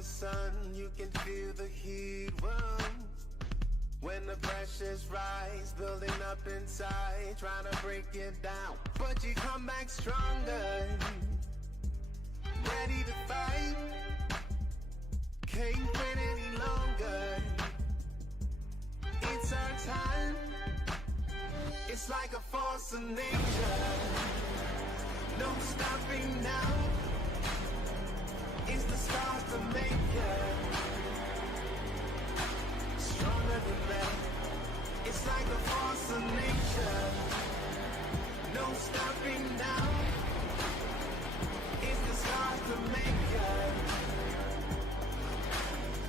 the sun, you can feel the heat. When the pressures rise, building up inside, trying to break it down, but you come back stronger, ready to fight, can't wait any longer. It's our time, it's like a force of nature, no stopping now, it's the stars to make you stronger than that. It's like a force of nature, no stopping now, it's the stars to make you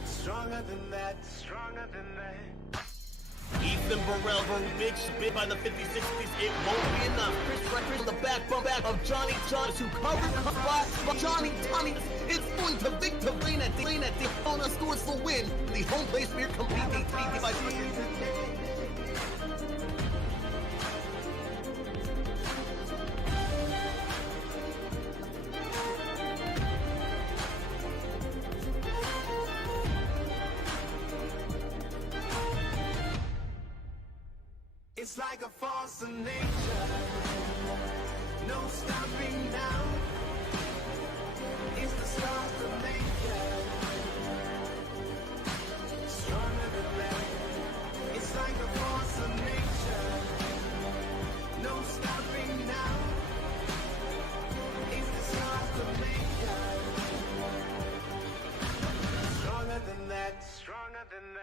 stronger than that, stronger than that. Ethan Burrell, big spin by the 50-60s, it won't be enough. Chris on the back of Johnny who covered Johnny, it's going to Victor Blaine at the Daytona scores the win. The home place we're competing by It's like a force of nature, no stopping now, it's the stars to make you stronger than that. It's like a force of nature, no stopping now, it's the stars to make you stronger than that, stronger than that.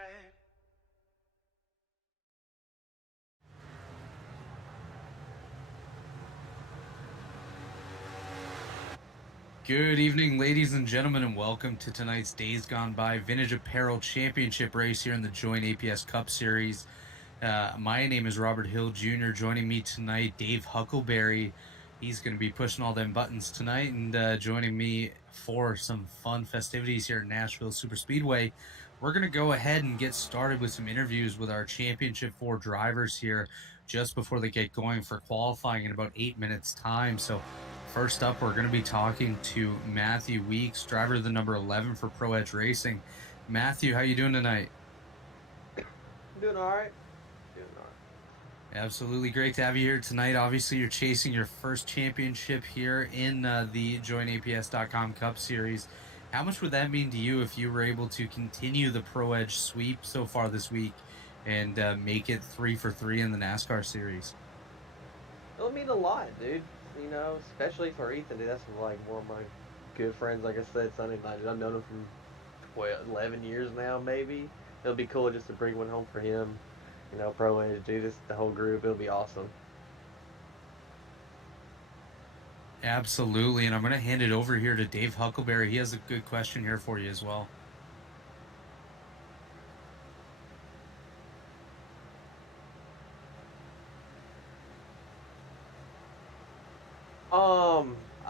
Good evening, ladies and gentlemen, and welcome to tonight's Days Gone By Vintage Apparel Championship race here in the Joint APS Cup Series. My name is Robert Hill Jr. Joining me tonight, Dave Huckleberry. He's going to be pushing all them buttons tonight and joining me for some fun festivities here at Nashville Superspeedway. We're going to go ahead and get started with some interviews with our Championship 4 drivers here just before they get going for qualifying in about 8 minutes' time. So first up, we're going to be talking to Matthew Weeks, driver of the number 11 for Pro Edge Racing. Matthew, how you doing tonight? Doing all right. Absolutely great to have you here tonight. Obviously, you're chasing your first championship here in the JoinAPS.com Cup Series. How much would that mean to you if you were able to continue the Pro Edge sweep so far this week and make it 3 for 3 in the NASCAR Series? It'll mean a lot, dude. You know, especially for Ethan, dude. That's like one of my good friends. Like I said, Sunday night, I've known him for 11 years now, maybe. It'll be cool just to bring one home for him. You know, Pro Edge, do this, the whole group. It'll be awesome. Absolutely, and I'm going to hand it over here to Dave Huckleberry. He has a good question here for you as well.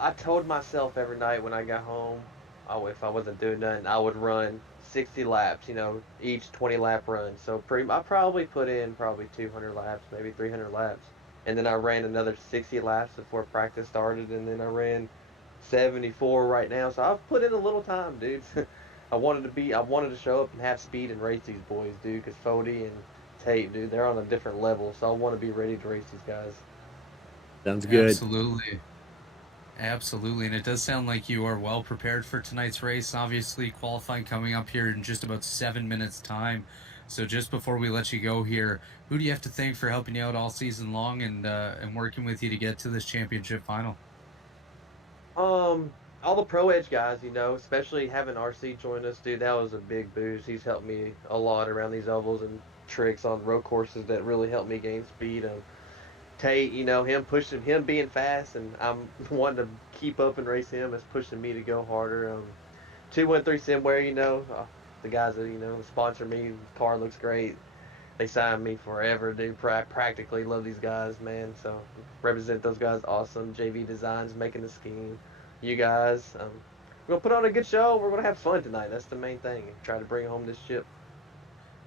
I told myself every night when I got home, if I wasn't doing nothing, I would run 60 laps, you know, each 20-lap run. So I probably put in 200 laps, maybe 300 laps. And then I ran another 60 laps before practice started, and then I ran 74 right now. So I've put in a little time, dude. I wanted to show up and have speed and race these boys, dude, because Fody and Tate, dude, they're on a different level. So I want to be ready to race these guys. Sounds good. Absolutely, and it does sound like you are well prepared for tonight's race. Obviously, qualifying coming up here in just about 7 minutes' time. So just before we let you go here, who do you have to thank for helping you out all season long and working with you to get to this championship final? All the Pro Edge guys, you know, especially having RC join us, dude, that was a big boost. He's helped me a lot around these ovals and tricks on road courses that really helped me gain speed. Tate, you know, him being fast, and I'm wanting to keep up and race him is pushing me to go harder. 213 Simware, you know, the guys that, you know, sponsor me, car looks great. They signed me forever, dude. Practically love these guys, man. So represent those guys, awesome. JV Designs making the scheme. You guys, we're gonna put on a good show. We're gonna have fun tonight. That's the main thing. Try to bring home this chip.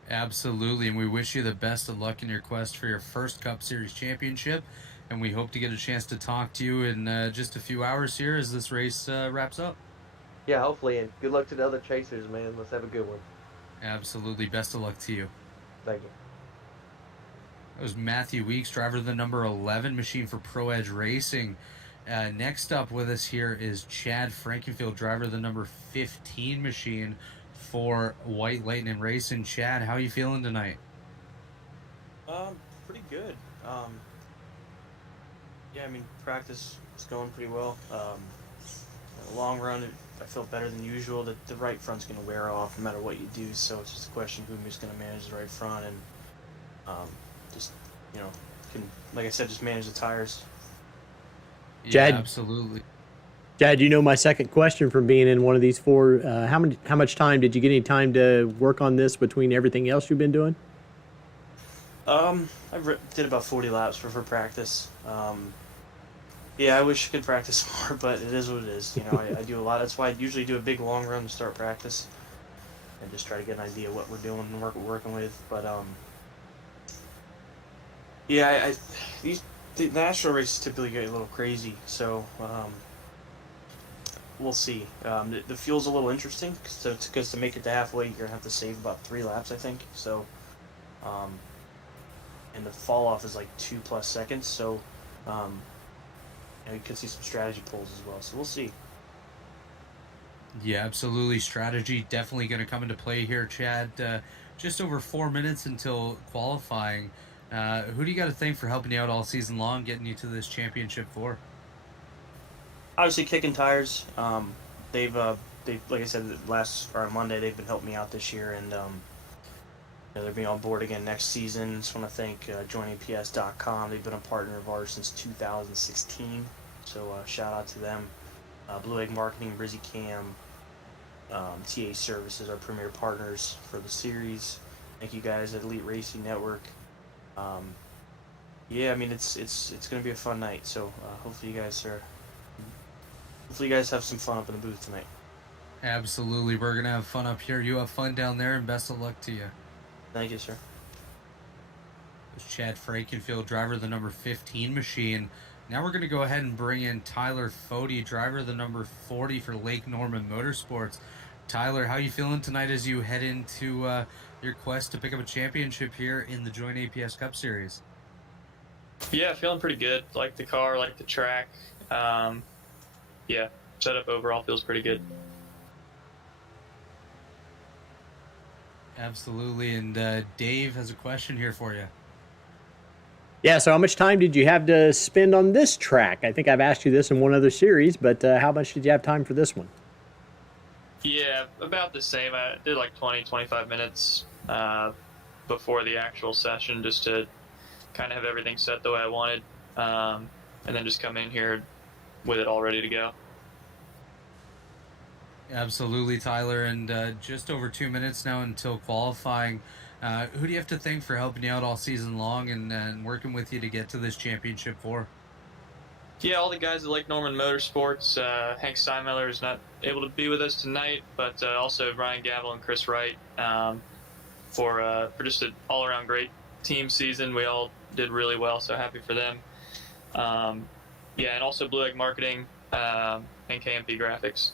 Absolutely, and we wish you the best of luck in your quest for your first Cup Series championship, and we hope to get a chance to talk to you in just a few hours here as this race wraps up. Yeah, hopefully, and good luck to the other chasers, man. Let's have a good one. Absolutely. Best of luck to you. Thank you. That was Matthew Weeks, driver of the number 11 machine for Pro Edge Racing. Next up with us here is Chad Frankenfield, driver of the number 15 machine for White Lightning Racing. Chad, how are you feeling tonight? Pretty good. Yeah, I mean, practice is going pretty well. In the long run, I feel better than usual. The right front's going to wear off no matter what you do, so it's just a question of who's going to manage the right front and just, like I said, just manage the tires. Yeah, Chad? absolutely. Chad, you know my second question from being in one of these four. How much time did you get? Any time to work on this between everything else you've been doing? I did about 40 laps for practice. Yeah, I wish I could practice more, but it is what it is. I do a lot. That's why I usually do a big long run to start practice and just try to get an idea of what we're doing and what we're working with. But yeah, the Nashville races typically get a little crazy, so we'll see. The fuel's a little interesting because to make it to halfway, you're gonna have to save about 3 laps, I think. So, and the fall off is like 2+ seconds. So, you could see some strategy pulls as well. So we'll see. Yeah, absolutely. Strategy definitely going to come into play here, Chad. Just over 4 minutes until qualifying. Who do you got to thank for helping you out all season long, getting you to this championship for? Obviously, kicking tires. They've like I said on Monday, they've been helping me out this year, and they'll be on board again next season. Just want to thank joinaps.com. They've been a partner of ours since 2016. So shout out to them. Blue Egg Marketing, Brizzy Cam, TA Services, our premier partners for the series. Thank you guys at Elite Racing Network. Yeah, I mean it's going to be a fun night. So hopefully you guys have some fun up in the booth tonight. Absolutely, we're gonna have fun up here. You have fun down there, and best of luck to you. Thank you, sir. It's Chad Frankenfield, driver of the number 15 machine. Now we're going to go ahead and bring in Tyler Fody, driver of the number 40 for Lake Norman Motorsports. Tyler, how you feeling tonight as you head into your quest to pick up a championship here in the Join APS Cup Series? Yeah, feeling pretty good. Like the car, like the track. Yeah, setup overall feels pretty good. Absolutely, and Dave has a question here for you. Yeah, so how much time did you have to spend on this track? I think I've asked you this in one other series, but how much did you have time for this one? Yeah, about the same. I did like 20-25 minutes before the actual session just to kind of have everything set the way I wanted, and then just come in here with it all ready to go. Absolutely, Tyler, and just over 2 minutes now until qualifying. Who do you have to thank for helping you out all season long and working with you to get to this championship for? Yeah, all the guys at Lake Norman Motorsports. Hank Steinmiller is not able to be with us tonight, but also Ryan Gavel and Chris Wright for just an all-around great team season. We all did really well, so happy for them. Yeah, and also Blue Egg Marketing and KMP Graphics.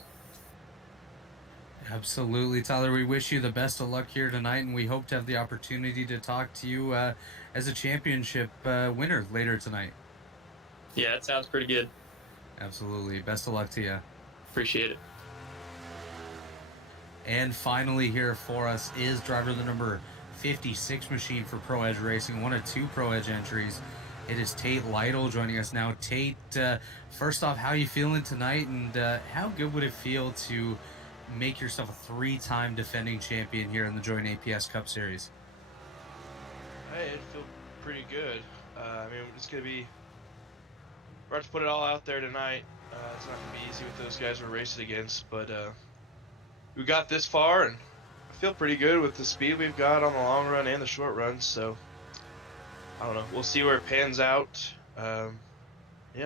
Absolutely, Tyler. We wish you the best of luck here tonight, and we hope to have the opportunity to talk to you as a championship winner later tonight. Yeah, that sounds pretty good. Absolutely. Best of luck to you. Appreciate it. And finally here for us is driver the number 56 machine for Pro Edge Racing, one of 2 Pro Edge entries. It is Tate Lytle joining us now. Tate, first off, how are you feeling tonight, and how good would it feel to make yourself a 3-time defending champion here in the Join APS Cup Series? Hey, it'd feel pretty good. I mean, it's going to be... We're going to put it all out there tonight. It's not going to be easy with those guys we're racing against, but we got this far, and I feel pretty good with the speed we've got on the long run and the short run, so I don't know. We'll see where it pans out. Yeah,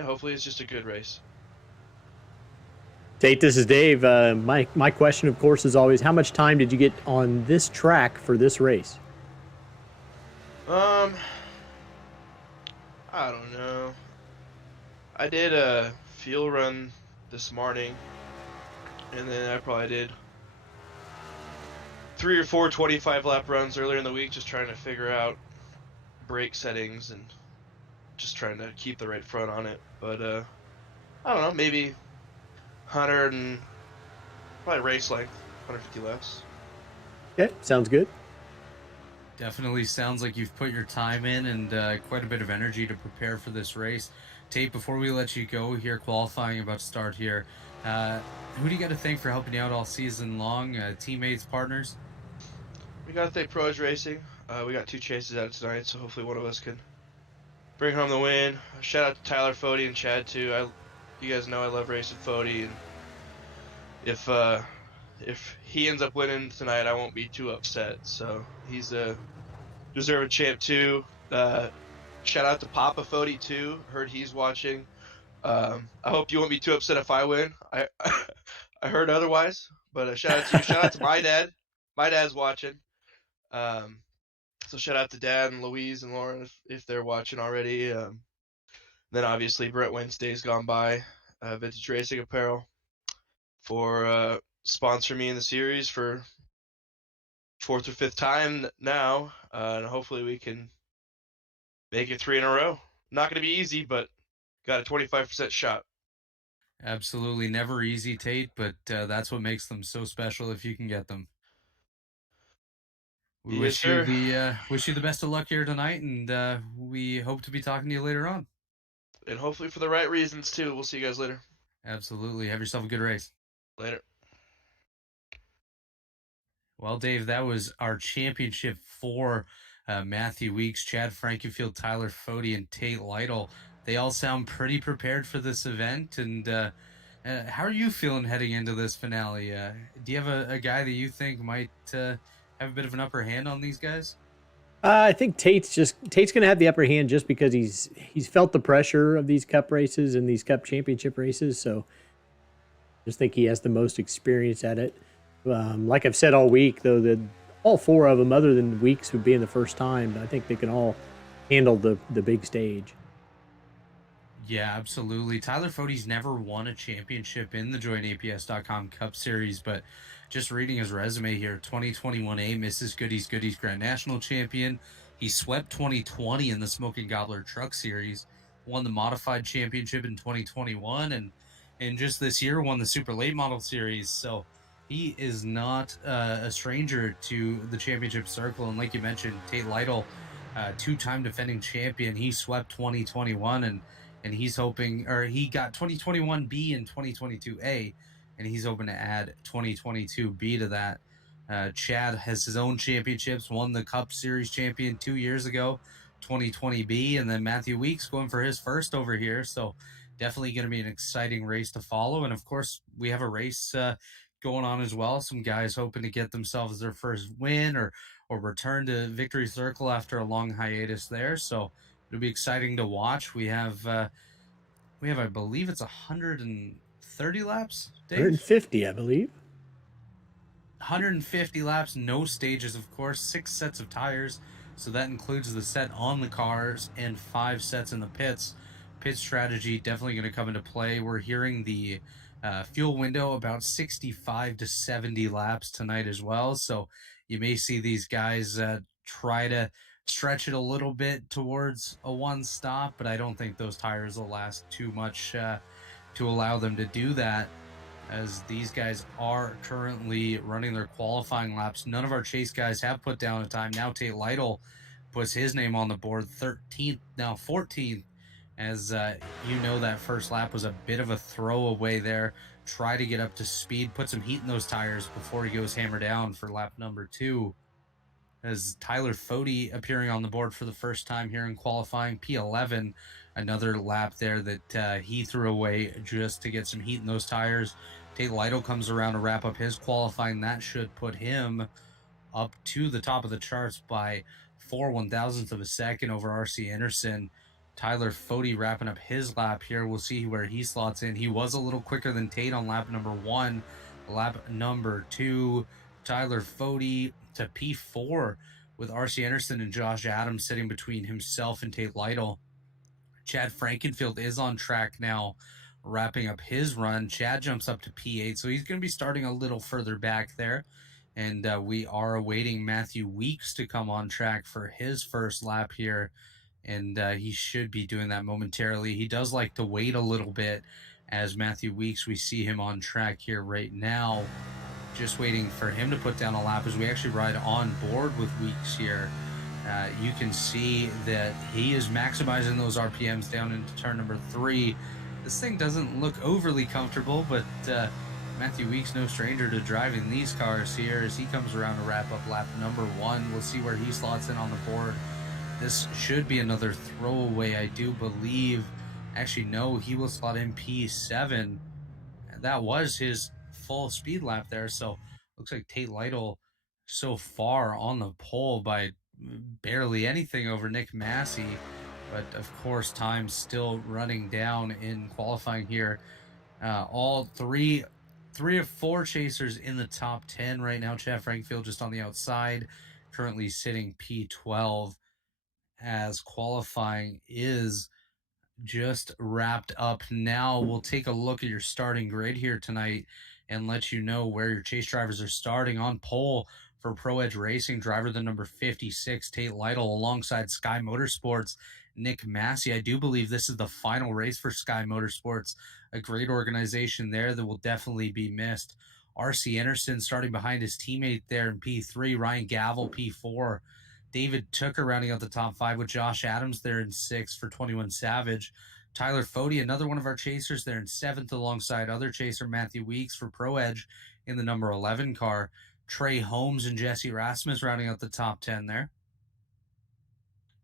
hopefully it's just a good race. Tate, this is Dave. My question, of course, is always, how much time did you get on this track for this race? I don't know. I did a field run this morning, and then I probably did 3 or 4 25-lap runs earlier in the week, just trying to figure out brake settings and just trying to keep the right front on it. But I don't know, maybe 100 and probably race length, 150 laps. Okay, sounds good. Definitely sounds like you've put your time in and quite a bit of energy to prepare for this race. Tate, before we let you go here, qualifying about to start here, who do you got to thank for helping you out all season long? Teammates, partners? We got to thank Pro Edge Racing. We got 2 chases out tonight, so hopefully one of us can bring home the win. Shout out to Tyler Fody and Chad too. You guys know I love racing Fody, and if he ends up winning tonight, I won't be too upset. So he's a deserving champ too. Shout out to Papa Fody too. Heard he's watching. I hope you won't be too upset if I win. I I heard otherwise, but shout out to you. Shout out to my dad. My dad's watching. So shout out to Dad and Louise and Lauren if they're watching already. Then obviously Brett Wednesday's gone by, Vintage Racing Apparel, for sponsor me in the series for 4th or 5th time now, and hopefully we can make it 3 in a row. Not going to be easy, but got a 25% shot. Absolutely never easy, Tate, but that's what makes them so special if you can get them. We wish you the best of luck here tonight, and we hope to be talking to you later on. And hopefully for the right reasons too. We'll see you guys later. Absolutely. Have yourself a good race. Later. Well, Dave, that was our championship for Matthew Weeks, Chad Frankenfield, Tyler Fody, and Tate Lytle. They all sound pretty prepared for this event. And how are you feeling heading into this finale? Do you have a guy that you think might have a bit of an upper hand on these guys? I think Tate's going to have the upper hand just because he's felt the pressure of these Cup races and these Cup championship races. So I just think he has the most experience at it. Like I've said all week, though, that all 4 of them, other than Weeks, would be in the first time. I think they can all handle the big stage. Yeah, absolutely. Tyler Fody's never won a championship in the JoinAPS.com Cup Series, but just reading his resume here, 2021A Mrs. Goodies Goodies Grand National Champion. He swept 2020 in the Smoking Gobbler Truck Series, won the Modified Championship in 2021, and just this year won the Super Late Model Series. So he is not a stranger to the championship circle. And like you mentioned, Tate Lytle, 2-time defending champion. He swept 2021 and he's hoping, or he got 2021B and 2022A, and he's hoping to add 2022B to that. Chad has his own championships, won the Cup Series champion 2 years ago, 2020B, and then Matthew Weeks going for his first over here. So definitely going to be an exciting race to follow. And of course, we have a race going on as well. Some guys hoping to get themselves their first win or return to Victory Circle after a long hiatus there. So it'll be exciting to watch. We have, I believe it's 130 laps, Dave? 150, I believe. 150 laps, no stages, of course, 6 sets of tires. So that includes the set on the cars and 5 sets in the pits. Pit strategy definitely going to come into play. We're hearing the fuel window about 65 to 70 laps tonight as well. So you may see these guys try to stretch it a little bit towards a 1 stop, but I don't think those tires will last too much to allow them to do that, as these guys are currently running their qualifying laps. None of our chase guys have put down a time. Now Tate Lytle puts his name on the board, 13th, now 14th, as you know, that first lap was a bit of a throwaway there. Try to get up to speed, put some heat in those tires before he goes hammer down for lap number 2. As Tyler Fody appearing on the board for the first time here in qualifying, P11, another lap there that he threw away just to get some heat in those tires. Tate Lytle comes around to wrap up his qualifying. That should put him up to the top of the charts by 4/1000ths of a second over RC Anderson. Tyler Fody wrapping up his lap here. We'll see where he slots in. He was a little quicker than Tate on lap number 1. Lap number 2, Tyler Fody to P4 with RC Anderson and Josh Adams sitting between himself and Tate Lytle. Chad Frankenfield is on track now wrapping up his run. Chad jumps up to P8, so he's going to be starting a little further back there. And we are awaiting Matthew Weeks to come on track for his first lap here. And he should be doing that momentarily. He does like to wait a little bit as Matthew Weeks. We see him on track here right now. Just waiting for him to put down a lap as we actually ride on board with Weeks here. You can see that he is maximizing those RPMs down into turn number 3. This thing doesn't look overly comfortable, but Matthew Weeks no stranger to driving these cars here as he comes around to wrap up lap number 1. We'll see where he slots in on the board. This should be another throwaway, I do believe. Actually, no, he will slot in P7. That was his full speed lap there, so looks like Tate Lytle so far on the pole by barely anything over Nick Massey, but of course time still running down in qualifying here. All three of 4 chasers in the top 10 right now. Chad Frankfield just on the outside, currently sitting P12 as qualifying is just wrapped up. Now we'll take a look at your starting grid here tonight and let you know where your chase drivers are starting. On pole for Pro Edge Racing, driver the number 56, Tate Lytle, alongside Sky Motorsports, Nick Massey. I do believe this is the final race for Sky Motorsports, a great organization there that will definitely be missed. RC Anderson starting behind his teammate there in P3, Ryan Gavel P4, David Tooker rounding out the top 5 with Josh Adams there in 6th for 21 Savage. Tyler Fody, another one of our chasers there in 7th alongside other chaser Matthew Weeks for Pro Edge in the number 11 car. Trey Holmes and Jesse Rasmus rounding out the top 10 there.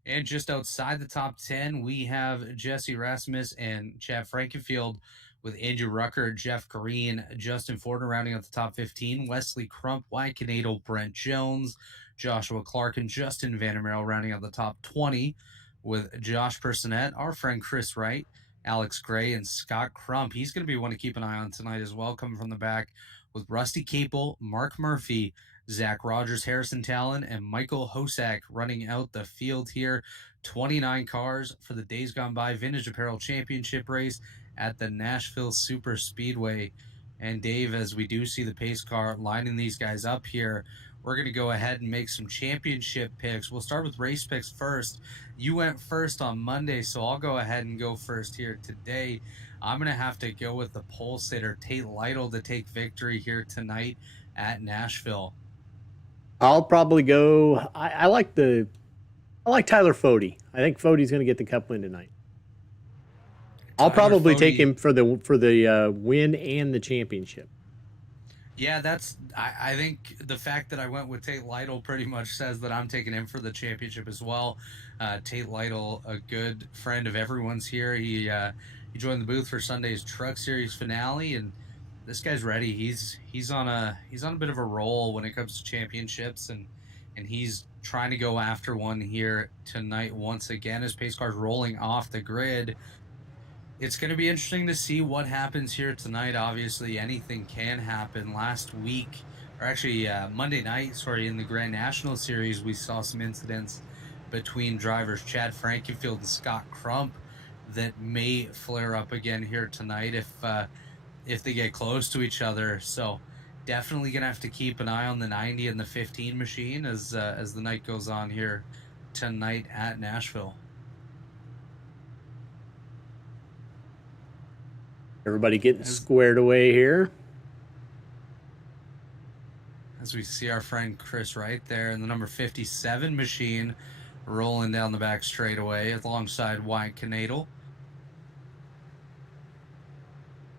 And just outside the top 10, we have Jesse Rasmus and Chad Frankenfield with Andrew Rucker, Jeff Green, Justin Ford rounding out the top 15. Wesley Crump, Wyatt Canadle, Brent Jones, Joshua Clark, and Justin Vandermeer rounding out the top 20 with Josh Personette, our friend Chris Wright, Alex Gray, and Scott Crump. He's going to be one to keep an eye on tonight as well, coming from the back with Rusty Capel, Mark Murphy, Zach Rogers, Harrison Talon, and Michael Hosak running out the field here. 29 cars for the Days Gone By Vintage Apparel Championship race at the Nashville Superspeedway. And Dave, as we do see the pace car lining these guys up here, we're going to go ahead and make some championship picks. We'll start with race picks first. You went first on Monday, so I'll go ahead and go first here today. I'm going to have to go with the pole sitter, Tate Lytle, to take victory here tonight at Nashville. I'll probably go. I like Tyler Fody. I think Fody's going to get the cup win tonight. I'll probably take him for the win and the championship. Yeah, I think the fact that I went with Tate Lytle pretty much says that I'm taking him for the championship as well. Tate Lytle, a good friend of everyone's here. He joined the booth for Sunday's Truck Series finale, and this guy's ready. He's on a bit of a roll when it comes to championships, and he's trying to go after one here tonight once again as pace cars rolling off the grid. It's going to be interesting to see what happens here tonight. Obviously, anything can happen. Last week, or actually Monday night, in the Grand National Series, we saw some incidents between drivers Chad Frankenfield and Scott Crump that may flare up again here tonight if they get close to each other. So definitely going to have to keep an eye on the 90 and the 15 machine as the night goes on here tonight at Nashville. Everybody getting squared away here. As we see our friend Chris Wright there in the number 57 machine rolling down the back straightaway alongside Wyatt Canadle.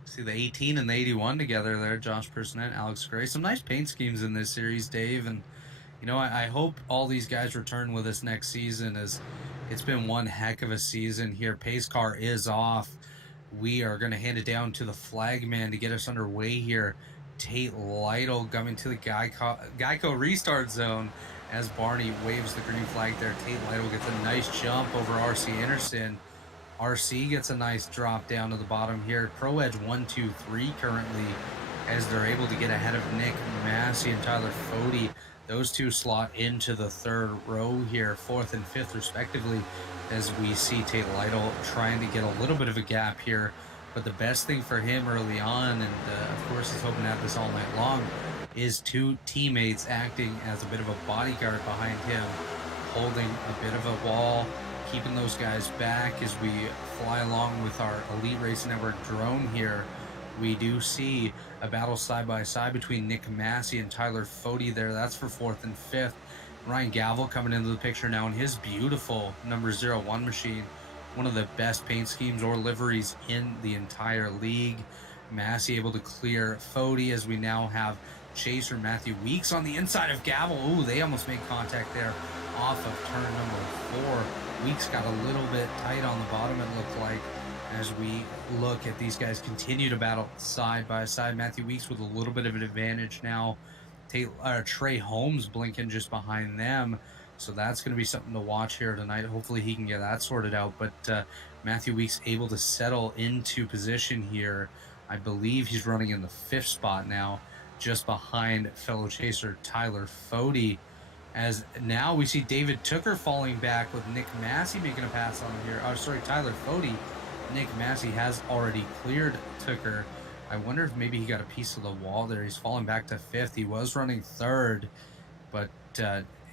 See the 18 and the 81 together there, Josh Personette, Alex Gray. Some nice paint schemes in this series, Dave. And, I hope all these guys return with us next season, as it's been one heck of a season here. Pace car is off. We are going to hand it down to the flagman to get us underway here. Tate Lytle coming to the Geico restart zone as Barney waves the green flag there. Tate Lytle gets a nice jump over RC Anderson. RC gets a nice drop down to the bottom here. Pro Edge 1, 2, 3 currently as they're able to get ahead of Nick Massey and Tyler Fody. Those two slot into the third row here, 4th and 5th respectively, as we see Tate Lytle trying to get a little bit of a gap here But the best thing for him early on, and of course he's hoping to have this all night long, is two teammates acting as a bit of a bodyguard behind him, holding a bit of a wall, keeping those guys back as we fly along with our Elite Racing Network drone here. We do see a battle side-by-side between Nick Massey and Tyler Foti there. That's for 4th and 5th. Ryan Gavel coming into the picture now in his beautiful number 01 machine. One of the best paint schemes or liveries in the entire league. Massey able to clear Foti as we now have Chaser Matthew Weeks on the inside of Gavel. Ooh, they almost made contact there off of turn number 4. Weeks got a little bit tight on the bottom, it looked like, as we look at these guys continue to battle side by side. Matthew Weeks with a little bit of an advantage now. Trey Holmes blinking just behind them. So that's going to be something to watch here tonight. Hopefully he can get that sorted out. But Matthew Weeks able to settle into position here. I believe he's running in the 5th spot now, just behind fellow chaser Tyler Foti. As now we see David Tooker falling back with Nick Massey making a pass on him here. Oh, sorry, Tyler Foti. Nick Massey has already cleared Tooker. I wonder if maybe he got a piece of the wall there. He's falling back to 5th. He was running 3rd, but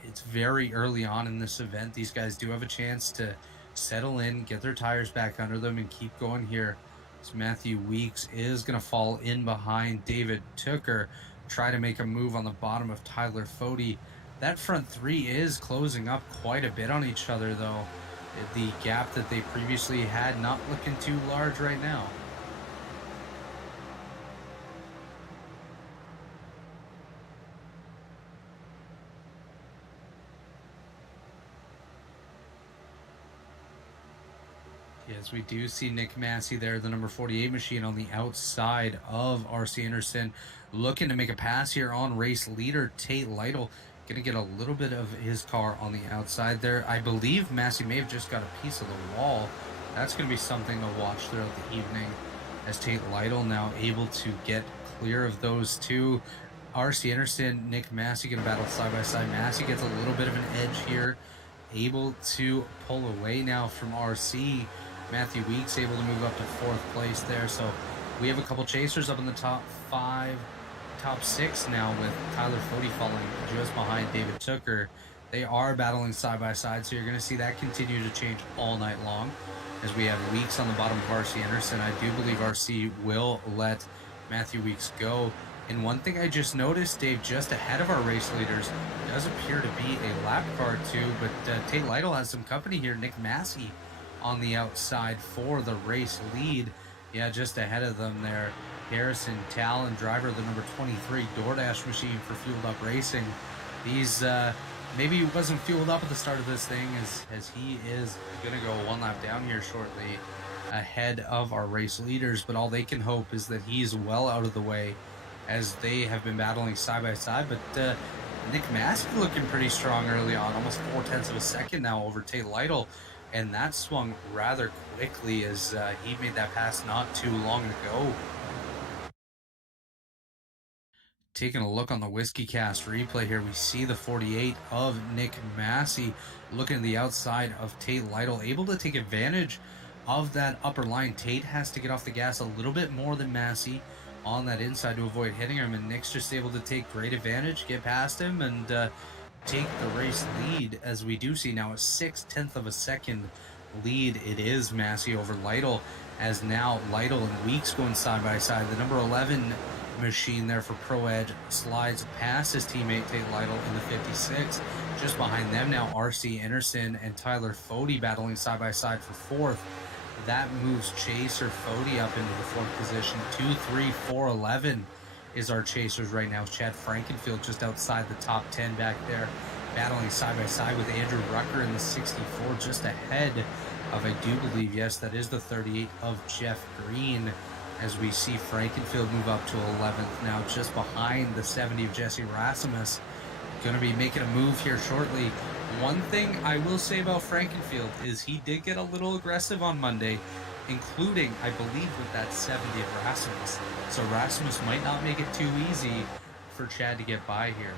it's very early on in this event. These guys do have a chance to settle in, get their tires back under them, and keep going here. So Matthew Weeks is going to fall in behind David Tooker, try to make a move on the bottom of Tyler Foti. That front 3 is closing up quite a bit on each other, though. The gap that they previously had not looking too large right now. Yes, we do see Nick Massey there, the number 48 machine on the outside of R.C. Anderson, looking to make a pass here on race leader Tate Lytle. Going to get a little bit of his car on the outside there. I believe Massey may have just got a piece of the wall. That's going to be something to watch throughout the evening, as Tate Lytle now able to get clear of those two. R.C. Anderson, Nick Massey going to battle side by side. Massey gets a little bit of an edge here, able to pull away now from R.C. Matthew Weeks able to move up to 4th place there. So we have a couple chasers up in the top 6 now, with Tyler Foti falling just behind David Tooker. They are battling side by side, so you're going to see that continue to change all night long as we have Weeks on the bottom of R.C. Anderson. I do believe R.C. will let Matthew Weeks go. And one thing I just noticed, Dave, just ahead of our race leaders, does appear to be a lap car too, but Tate Lytle has some company here. Nick Massey on the outside for the race lead. Yeah, just ahead of them there. Harrison Talon, driver of the number 23 DoorDash machine for Fueled Up Racing. He's maybe wasn't fueled up at the start of this thing, as he is going to go one lap down here shortly ahead of our race leaders. But all they can hope is that he's well out of the way, as they have been battling side by side. But Nick Massey looking pretty strong early on, almost 0.4 of a second now over Tate Lytle. And that swung rather quickly as he made that pass not too long ago. Taking a look on the Whiskey Cast replay here, we see the 48 of Nick Massey looking at the outside of Tate Lytle, able to take advantage of that upper line. Tate has to get off the gas a little bit more than Massey on that inside to avoid hitting him, and Nick's just able to take great advantage, get past him, and take the race lead, as we do see now a 0.6 of a second lead. It is Massey over Lytle, as now Lytle and Weeks going side by side. The number 11 machine there for Pro Edge slides past his teammate Tate Lytle in the 56. Just behind them now R.C. Anderson and Tyler Foti battling side by side for 4th. That moves Chaser Foti up into the 4th position. 2, 3, 4, 11 is our chasers right now. Chad Frankenfield just outside the top 10 back there, battling side by side with Andrew Rucker in the 64, just ahead of, I do believe, yes, that is the 38 of Jeff Green, as we see Frankenfield move up to 11th now, just behind the 70 of Jesse Rasmus. Going to be making a move here shortly. One thing I will say about Frankenfield is he did get a little aggressive on Monday, including, I believe, with that 70 of Rasmus. So Rasmus might not make it too easy for Chad to get by here.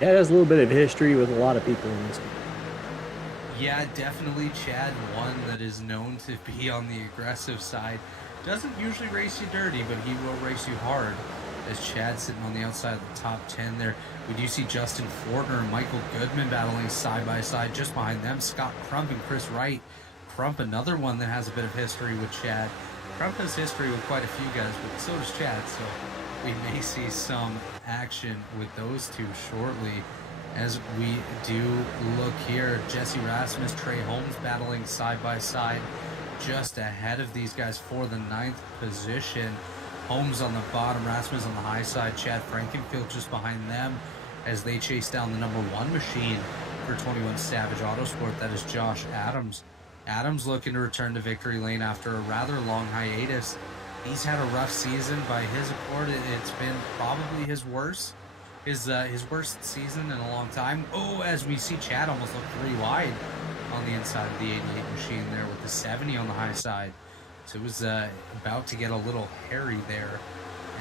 Yeah, there's a little bit of history with a lot of people in this game. Yeah, definitely Chad, one that is known to be on the aggressive side. Doesn't usually race you dirty, but he will race you hard. As Chad sitting on the outside of the top 10 there. We do see Justin Fortner and Michael Goodman battling side by side. Just behind them, Scott Crump and Chris Wright. Crump, another one that has a bit of history with Chad. Crump has history with quite a few guys, but so does Chad. So we may see some action with those two shortly. As we do look here, Jesse Rasmus, Trey Holmes battling side by side, just ahead of these guys for the 9th position. Holmes on the bottom, Rasmus on the high side, Chad Frankenfield just behind them as they chase down the number 1 machine for 21 Savage Autosport. That is Josh Adams. Adams looking to return to victory lane after a rather long hiatus. He's had a rough season by his accord. It's been probably his worst season in a long time. Oh, as we see Chad almost look 3 wide on the inside of the 88 machine there with the 70 on the high side. So it was about to get a little hairy there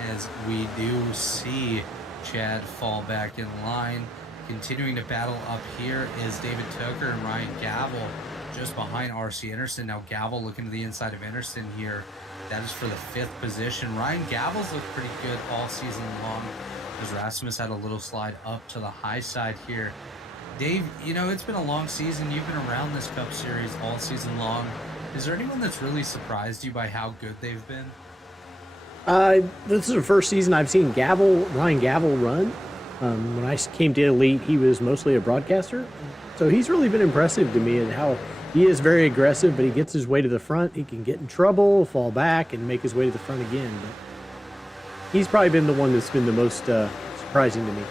as we do see Chad fall back in line. Continuing to battle up here is David Tucker and Ryan Gavel just behind RC Anderson. Now Gavel looking to the inside of Anderson here. That is for the 5th position. Ryan Gavel's looked pretty good all season long as Rasmus had a little slide up to the high side here. Dave, you know, it's been a long season. You've been around this Cup Series all season long. Is there anyone that's really surprised you by how good they've been? This is the first season I've seen Ryan Gavel run. When I came to Elite, he was mostly a broadcaster. So he's really been impressive to me and how he is very aggressive, but he gets his way to the front. He can get in trouble, fall back, and make his way to the front again. But he's probably been the one that's been the most surprising to me.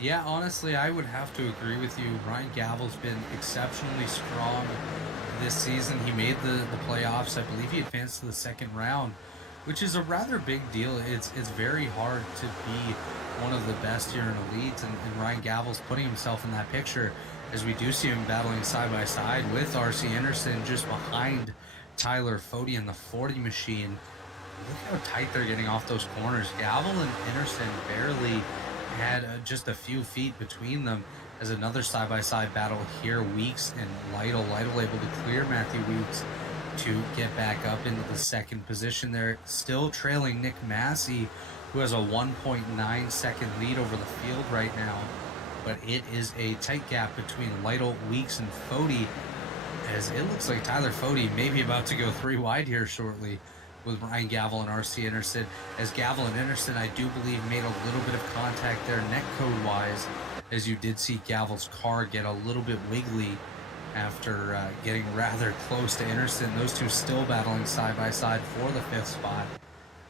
Yeah, honestly, I would have to agree with you. Ryan Gavel's been exceptionally strong this season. He made the playoffs. I believe he advanced to the 2nd round, which is a rather big deal. It's very hard to be one of the best here in Elite, and Ryan Gavel's putting himself in that picture as we do see him battling side by side with RC Anderson just behind Tyler Fody in the 40 machine. Look how tight they're getting off those corners. Gavel and Anderson barely had just a few feet between them as another side-by-side battle here. Weeks and Lytle able to clear Matthew Weeks to get back up into the 2nd position there, still trailing Nick Massey, who has a 1.9 second lead over the field right now. But it is a tight gap between Lytle, Weeks, and Fody, as it looks like Tyler Fody may be about to go 3 wide here shortly with Ryan Gavel and RC Anderson. As Gavel and Anderson, I do believe, made a little bit of contact there net code wise, as you did see Gavel's car get a little bit wiggly after getting rather close to Anderson. Those two still battling side by side for the 5th spot.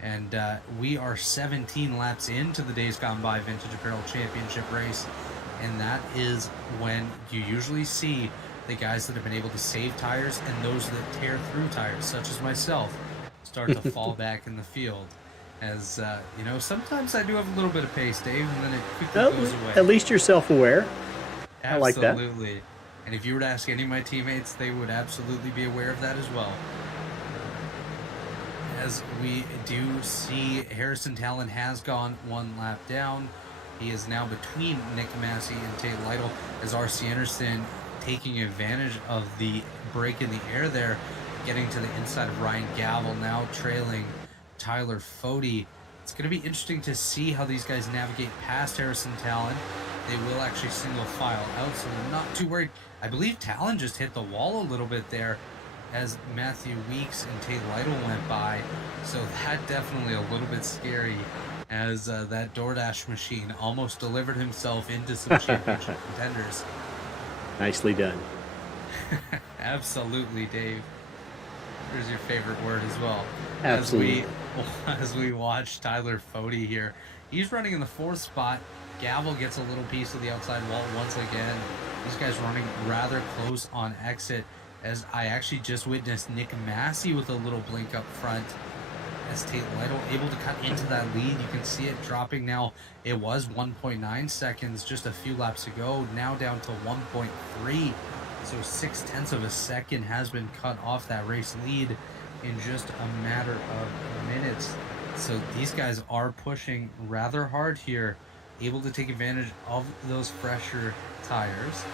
And we are 17 laps into the Days Gone By Vintage Apparel Championship race. And that is when you usually see the guys that have been able to save tires and those that tear through tires, such as myself, start to fall back in the field. As, you know, sometimes I do have a little bit of pace, Dave, and then it quickly goes away. At least you're self-aware. Absolutely. I like that. Absolutely. And if you were to ask any of my teammates, they would absolutely be aware of that as well. As we do see, Harrison Talon has gone 1 lap down. He is now between Nick Massey and Tate Lytle, as RC Anderson taking advantage of the break in the air there, getting to the inside of Ryan Gavel, now trailing Tyler Fody. It's going to be interesting to see how these guys navigate past Harrison Talon. They will actually single file out, so I'm not too worried. I believe Talon just hit the wall a little bit there as Matthew Weeks and Tate Lytle went by, so that definitely a little bit scary, as that DoorDash machine almost delivered himself into some championship contenders. Nicely done. Absolutely, Dave. There's your favorite word as well. Absolutely. As we watch Tyler Fody here, he's running in the 4th spot. Gavel gets a little piece of the outside wall once again. These guys running rather close on exit, as I actually just witnessed Nick Massey with a little blink up front, as Tate Lytle able to cut into that lead. You can see it dropping now. It was 1.9 seconds just a few laps ago, now down to 1.3. So 0.6 of a second has been cut off that race lead in just a matter of minutes. So these guys are pushing rather hard here able to take advantage of those fresher tires.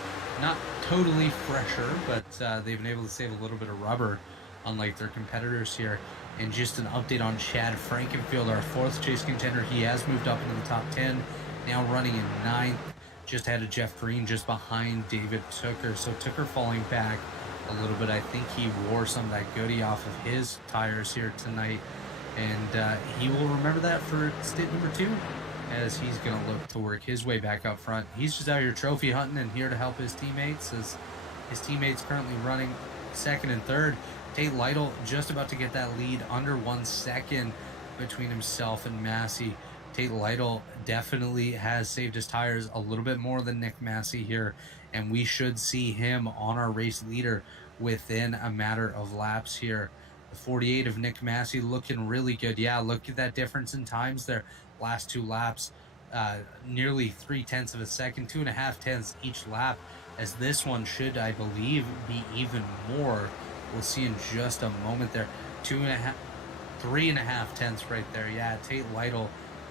Not totally fresher, but they've been able to save a little bit of rubber, unlike their competitors here. And just an update on Chad Frankenfield, our 4th chase contender. He has moved up into the top 10, now running in 9th, just ahead of Jeff Green, just behind David Tooker. So Tooker falling back a little bit. I think he wore some of that goodie off of his tires here tonight, and he will remember that for stint number 2, as he's going to look to work his way back up front. He's just out here trophy hunting and here to help his teammates, as his teammates currently running 2nd and 3rd. Tate Lytle just about to get that lead under 1 second between himself and Massey. Tate Lytle definitely has saved his tires a little bit more than Nick Massey here, and we should see him on our race leader within a matter of laps here. The 48 of Nick Massey looking really good. Yeah, look at that difference in times there. Last 2 laps, nearly 0.3 of a second, 2.5 tenths each lap, as this one should, I believe, be even more. We'll see in just a moment there. 3.5 tenths right there. Yeah, Tate Lytle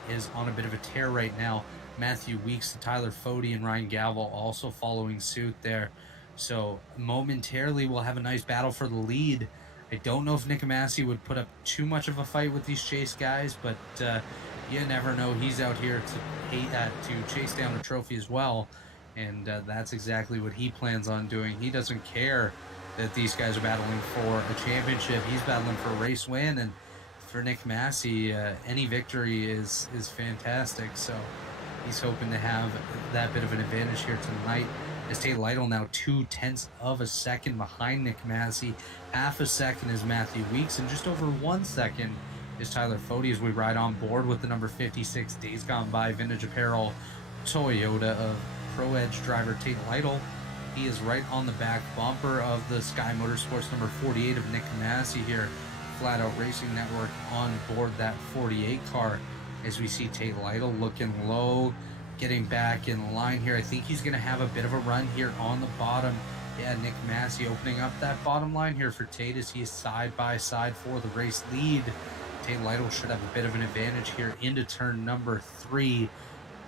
is on a bit of a tear right now. Matthew Weeks, Tyler Fody, and Ryan Galvo also following suit there. So momentarily we'll have a nice battle for the lead. I don't know if Nick Massey would put up too much of a fight with these chase guys, but you never know. He's out here to chase down a trophy as well, and that's exactly what he plans on doing. He doesn't care that these guys are battling for a championship. He's battling for a race win, and for Nick Massey, any victory is fantastic. So he's hoping to have that bit of an advantage here tonight. As Tate Lytle now 0.2 of a second behind Nick Massey. Half a second is Matthew Weeks, and just over 1 second is Tyler Fody, as we ride on board with the number 56 Days Gone By Vintage Apparel Toyota of Pro Edge driver Tate Lytle. He is right on the back bumper of the Sky Motorsports number 48 of Nick Massey here. Flat Out Racing Network on board that 48 car, as we see Tate Lytle looking low, getting back in line here. I think he's going to have a bit of a run here on the bottom. Yeah, Nick Massey opening up that bottom line here for Tate, as he is side by side for the race lead. Tate Lytle should have a bit of an advantage here into turn number 3,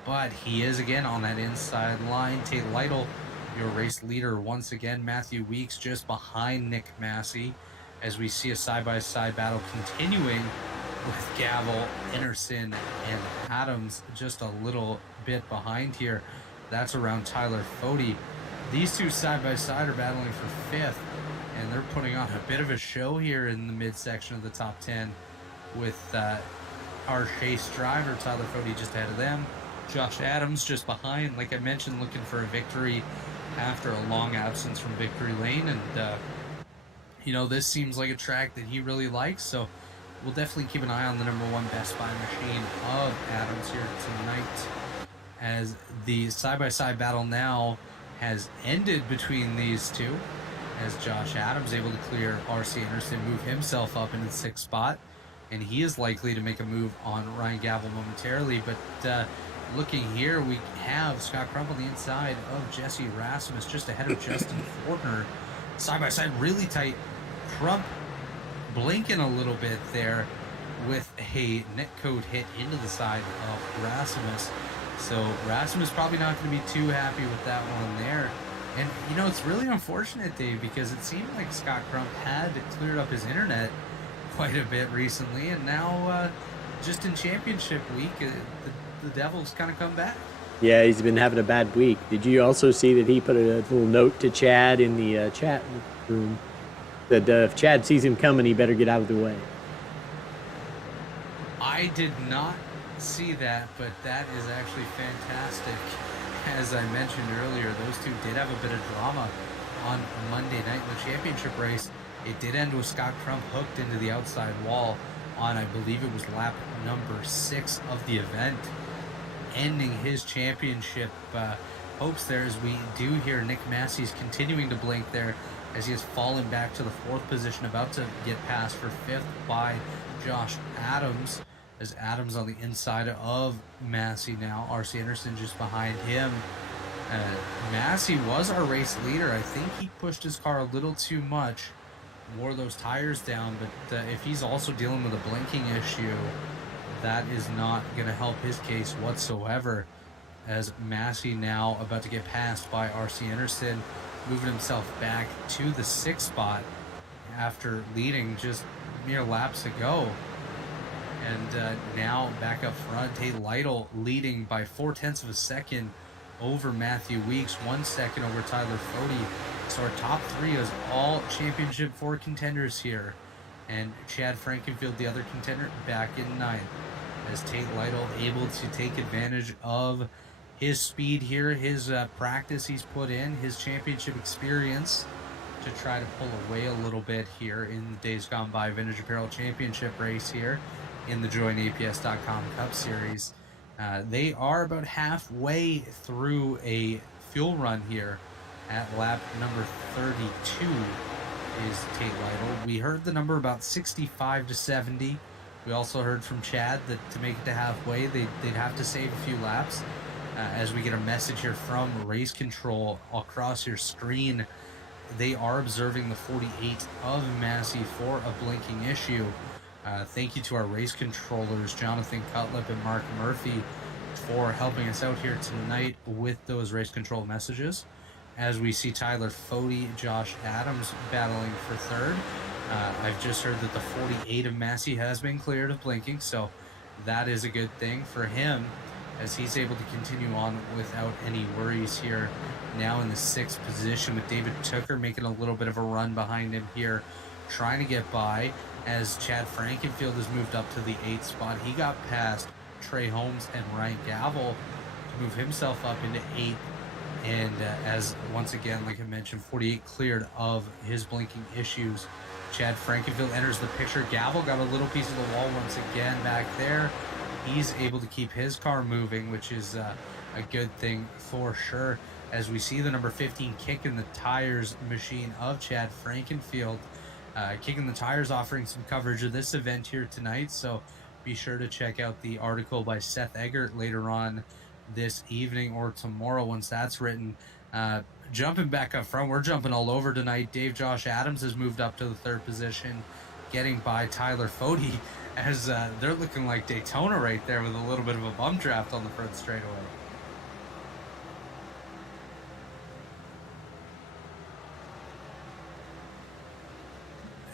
but he is again on that inside line. Tate Lytle, your race leader once again. Matthew Weeks just behind Nick Massey, as we see a side-by-side battle continuing with Gavel, Anderson, and Adams just a little bit behind here. That's around Tyler Fody. These two side-by-side are battling for 5th, and they're putting on a bit of a show here in the midsection of the top 10, with our chase driver, Tyler Fody, just ahead of them. Josh Adams just behind, like I mentioned, looking for a victory after a long absence from Victory Lane, and you know, this seems like a track that he really likes, so we'll definitely keep an eye on the number 1 Best Buy machine of Adams here tonight, as the side-by-side battle now has ended between these two, as Josh Adams able to clear R.C. Anderson, move himself up into the 6th spot, and he is likely to make a move on Ryan Gavel momentarily. But looking here, we have Scott Crump on the inside of Jesse Rasmus, just ahead of Justin Fortner. Side-by-side really tight. Crump blinking a little bit there with a netcode hit into the side of Rasmus. So Rasmus probably not going to be too happy with that one there. And, you know, it's really unfortunate, Dave, because it seemed like Scott Crump had cleared up his internet quite a bit recently, and now just in championship week, the Devils kind of come back. Yeah, he's been having a bad week. Did you also see that he put a little note to Chad in the chat room that if Chad sees him coming, he better get out of the way? I did not see that, but that is actually fantastic. As I mentioned earlier, those two did have a bit of drama on Monday night in the championship race. It did end with Scott Crump hooked into the outside wall on, I believe it was lap number 6 of the event, ending his championship hopes there, as we do hear Nick Massey's continuing to blink there, as he has fallen back to the 4th position, about to get passed for 5th by Josh Adams, as Adams on the inside of Massey now. R.C. Anderson just behind him. Massey was our race leader. I think he pushed his car a little too much, wore those tires down, but if he's also dealing with a blinking issue, that is not going to help his case whatsoever. as Massey now about to get passed by R.C. Anderson, moving himself back to the 6th spot after leading just mere laps ago. And now back up front, Tate Lytle leading by 0.4 of a second over Matthew Weeks, 1 second over Tyler Fody. So our top 3 is all Championship 4 contenders here. And Chad Frankenfield, the other contender, back in 9th. As Tate Lytle able to take advantage of his speed here, his practice he's put in, his championship experience to try to pull away a little bit here in the Days Gone By Vintage Apparel Championship race here in the JoinAPS.com Cup Series. They are about halfway through a fuel run here at lap number 32 is Tate Lytle. We heard the number about 65 to 70. We also heard from Chad that to make it to halfway, they'd have to save a few laps. As we get a message here from Race Control across your screen, they are observing the 48 of Massey for a blinking issue. Thank you to our race controllers, Jonathan Cutlip and Mark Murphy, for helping us out here tonight with those race control messages. As we see Tyler Fody, Josh Adams battling for 3rd. I've just heard that the 48 of Massey has been cleared of blinking, so that is a good thing for him as he's able to continue on without any worries here. Now in the 6th position with David Tooker making a little bit of a run behind him here, trying to get by as Chad Frankenfield has moved up to the 8th spot. He got past Trey Holmes and Ryan Gavel to move himself up into 8th. And as once again, like I mentioned, 48 cleared of his blinking issues. Chad Frankenfield enters the picture. Gavel got a little piece of the wall once again back there. He's able to keep his car moving, which is a good thing for sure. As we see the number 15 kicking the tires machine of Chad Frankenfield. Kicking the Tires offering some coverage of this event here tonight, so be sure to check out the article by Seth Eggert later on this evening or tomorrow once that's written. Jumping back up front, we're jumping all over tonight. Josh Adams has moved up to the 3rd position, getting by Tyler Fody as they're looking like Daytona right there with a little bit of a bum draft on the front straightaway.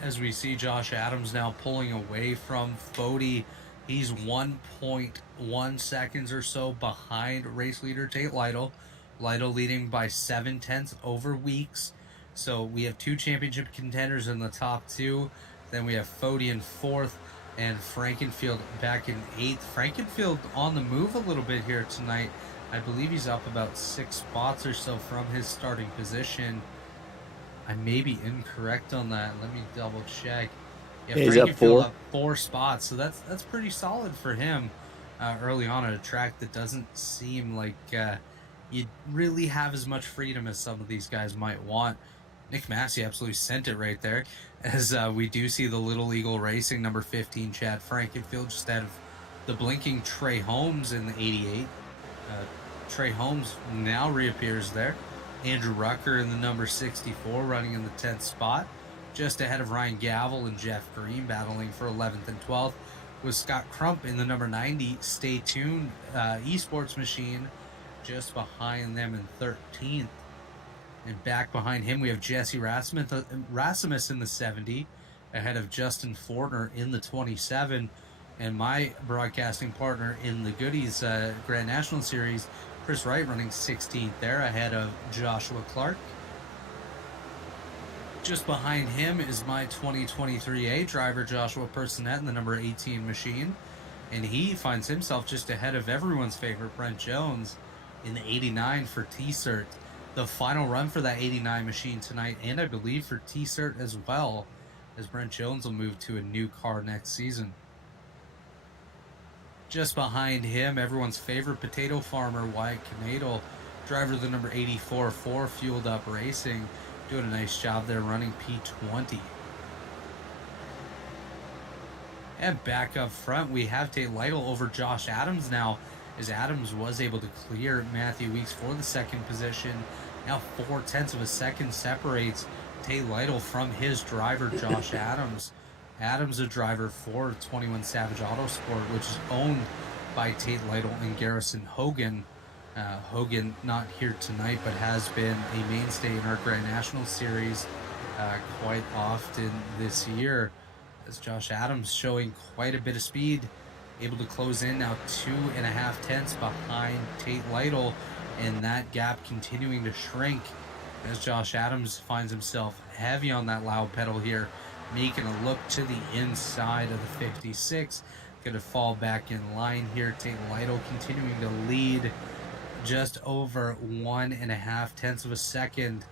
As we see Josh Adams now pulling away from Fody, he's 1.1 seconds or so behind race leader Tate Lytle. Lytle leading by 0.7 over Weeks. So we have 2 championship contenders in the top 2. Then we have Fody in 4th and Frankenfield back in 8th. Frankenfield on the move a little bit here tonight. I believe he's up about 6 spots or so from his starting position. I may be incorrect on that. Let me double check. Yeah, he's up 4. Up 4 spots, so that's pretty solid for him early on at a track that doesn't seem like you really have as much freedom as some of these guys might want. Nick Massey absolutely sent it right there, as we do see the Little Eagle Racing number 15 Chad Frankenfield just out of the blinking Trey Holmes in the 88. Trey Holmes now reappears there. Andrew Rucker in the number 64 running in the 10th spot, just ahead of Ryan Gavel and Jeff Green battling for 11th and 12th, with Scott Crump in the number 90 Stay Tuned esports machine just behind them in 13th. And back behind him we have Jesse Rasmus in the 70, ahead of Justin Fortner in the 27, and my broadcasting partner in the Goodies Grand National Series, Chris Wright, running 16th there, ahead of Joshua Clark. Just behind him is my 2023A driver, Joshua Personette, in the number 18 machine. And he finds himself just ahead of everyone's favorite, Brent Jones, in the 89 for T-Cert. The final run for that 89 machine tonight, and I believe for T-Cert as well, as Brent Jones will move to a new car next season. Just behind him, everyone's favorite potato farmer, Wyatt Canadle, driver of the number 84 for Fueled Up Racing, doing a nice job there running P20. And back up front, we have Tate Lytle over Josh Adams now, as Adams was able to clear Matthew Weeks for the 2nd position. Now 0.4 of a second separates Tate Lytle from his driver, Josh Adams. Adams, a driver for 21 Savage Autosport, which is owned by Tate Lytle and Garrison Hogan. Hogan not here tonight, but has been a mainstay in our Grand National Series quite often this year, as Josh Adams showing quite a bit of speed, able to close in now 2.5 tenths behind Tate Lytle, and that gap continuing to shrink as Josh Adams finds himself heavy on that loud pedal here, making a look to the inside of the 56. Gonna fall back in line here. Tate Lytle continuing to lead just over 1.5 tenths of a second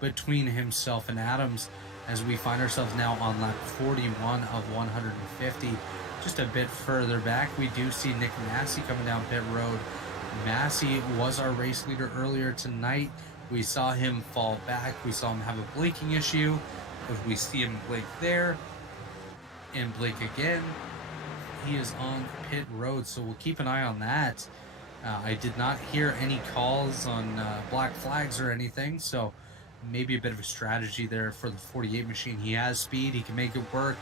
between himself and Adams, as we find ourselves now on lap 41 of 150. Just a bit further back, we do see Nick Massey coming down pit road. Massey was our race leader earlier tonight. We saw him fall back. We saw him have a braking issue, but we see him blink there and blink again. He is on pit road, so we'll keep an eye on that. I did not hear any calls on black flags or anything, so maybe a bit of a strategy there for the 48 machine. He has speed, he can make it work,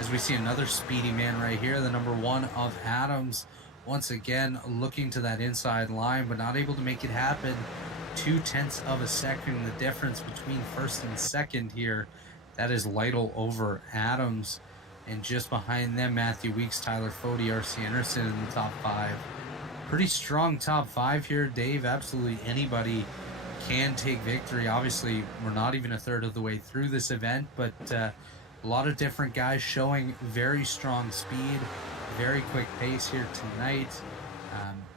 as we see another speedy man right here, the number 1 of Adams, once again looking to that inside line, but not able to make it happen. 2 tenths of a second, the difference between first and second here. That is Lytle over Adams, and just behind them, Matthew Weeks, Tyler Fody, R.C. Anderson in the top 5. Pretty strong top 5 here, Dave. Absolutely anybody can take victory. Obviously, we're not even a third of the way through this event, but a lot of different guys showing very strong speed, very quick pace here tonight.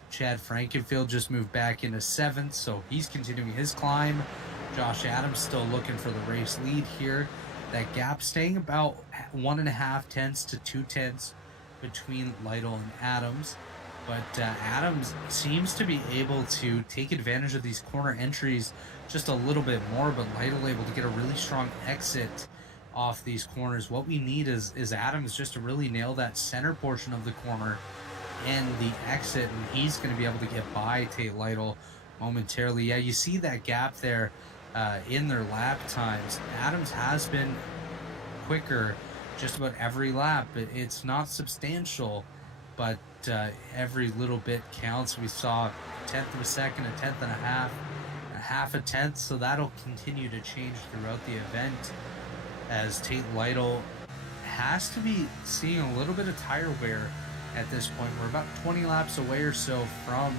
Chad Frankenfield just moved back into 7th, so he's continuing his climb. Josh Adams still looking for the race lead here. That gap staying about 1.5 tenths to 2 tenths between Lytle and Adams. But Adams seems to be able to take advantage of these corner entries just a little bit more, but Lytle able to get a really strong exit off these corners. What we need is Adams just to really nail that center portion of the corner and the exit, and he's going to be able to get by Tate Lytle momentarily. Yeah, you see that gap there in their lap times. Adams has been quicker just about every lap. It's not substantial, but every little bit counts. We saw a tenth of a second, a tenth and a half a tenth, so that'll continue to change throughout the event, as Tate Lytle has to be seeing a little bit of tire wear at this point. We're about 20 laps away or so from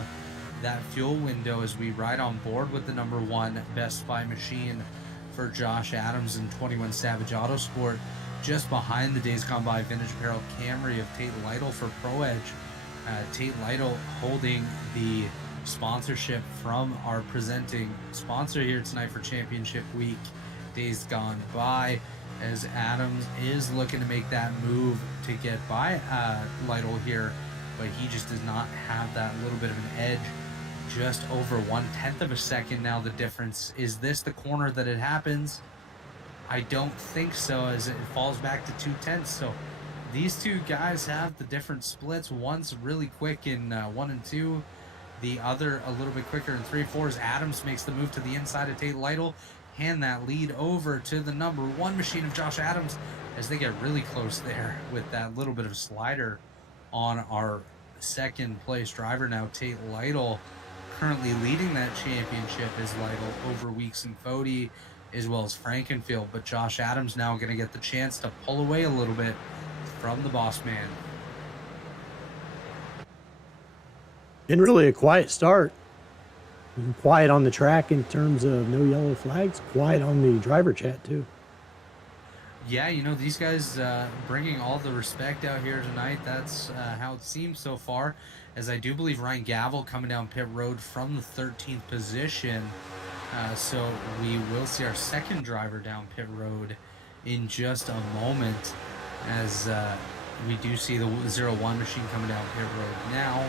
that fuel window as we ride on board with the number 1 Best Buy machine for Josh Adams in 21 Savage Autosport, just behind the Days Gone By Vintage Apparel Camry of Tate Lytle for Pro Edge. Tate Lytle holding the sponsorship from our presenting sponsor here tonight for Championship Week, Days Gone By, as Adams is looking to make that move to get by Lytle here, but he just does not have that little bit of an edge. Just over 1/10 of a second now the difference. Is this the corner that it happens? I don't think so, as it falls back to 2 tenths. So these two guys have the different splits. One's really quick in 1 and 2, the other a little bit quicker in 3 and 4. As Adams makes the move to the inside of Tate Lytle, hand that lead over to the number 1 machine of Josh Adams, as they get really close there with that little bit of slider on our second place driver now. Tate Lytle currently leading that championship is Lytle over Weeks and Fody, as well as Frankenfield, but Josh Adams now going to get the chance to pull away a little bit from the boss man. Been really a quiet start. Quiet on the track in terms of no yellow flags. Quiet on the driver chat too. Yeah, you know, these guys bringing all the respect out here tonight. That's how it seems so far, as I do believe Ryan Gavel coming down pit road from the 13th position. So we will see our second driver down pit road in just a moment, as we do see the 01 machine coming down pit road now.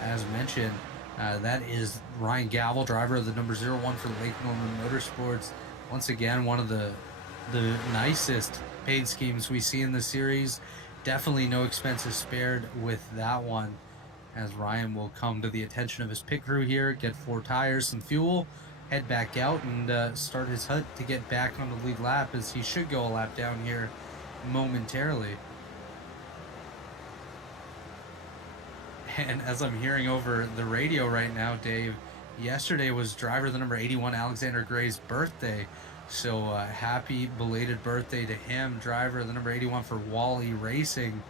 As mentioned, that is Ryan Gavel, driver of the number 01 for Lake Norman Motorsports. Once again, one of the nicest paid schemes we see in the series. Definitely no expenses spared with that one, as Ryan will come to the attention of his pit crew here, get 4 tires, some fuel, head back out, and start his hunt to get back on the lead lap, as he should go a lap down here momentarily. And as I'm hearing over the radio right now, Dave, yesterday was driver the number 81 Alexander Gray's birthday. So happy belated birthday to him, driver the number 81 for Wally Racing.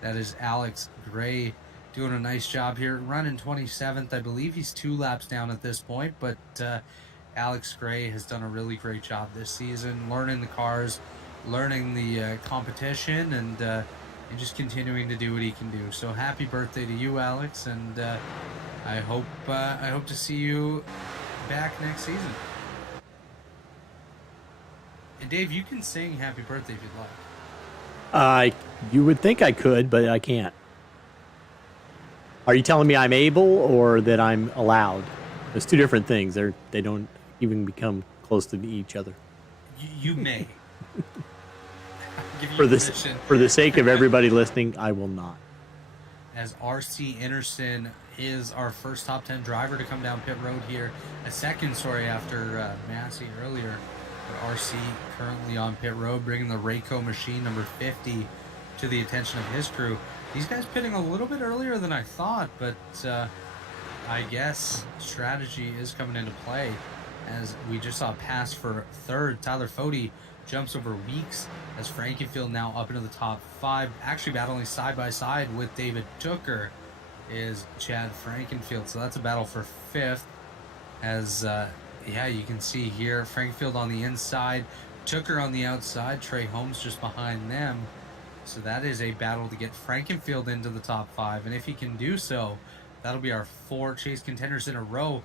That is Alex Gray, doing a nice job here, running 27th. I believe he's 2 laps down at this point, but Alex Gray has done a really great job this season, learning the cars, learning the competition, and just continuing to do what he can do. So happy birthday to you, Alex, and I hope to see you back next season. And Dave, you can sing happy birthday if you'd like. You would think I could, but I can't. Are you telling me I'm able or that I'm allowed? There's 2 different things. They don't even become close to each other. You may. Give you For the sake of everybody listening, I will not. As RC Anderson is our first top 10 driver to come down pit road here. A second, after Massey earlier. But RC currently on pit road, bringing the Rayco machine number 50 to the attention of his crew. These guys pitting a little bit earlier than I thought, but I guess strategy is coming into play, as we just saw a pass for third. Tyler Fode jumps over Weeks, as Frankenfield now up into the top 5. Actually battling side by side with David Tooker is Chad Frankenfield. So that's a battle for 5th, as you can see here, Frankenfield on the inside, Tooker on the outside, Trey Holmes just behind them. So that is a battle to get Frankenfield into the top 5, and if he can do so, that'll be our 4 chase contenders in a row,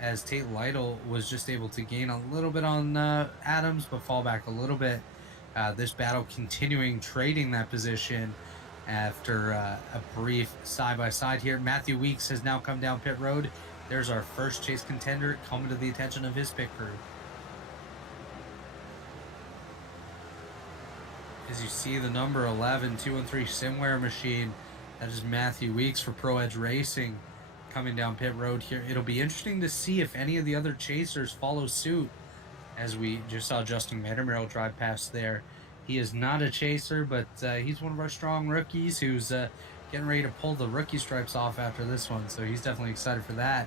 as Tate Lytle was just able to gain a little bit on Adams, but fall back a little bit. This battle continuing, trading that position after a brief side-by-side here. Matthew Weeks has now come down pit road. There's our first chase contender coming to the attention of his pit crew. As you see the number 11 213 Simware machine, that is Matthew Weeks for Pro Edge Racing coming down pit road here. It'll be interesting to see if any of the other chasers follow suit, as we just saw Justin Medermerrill drive past there. He is not a chaser, but he's one of our strong rookies who's getting ready to pull the rookie stripes off after this one, so he's definitely excited for that,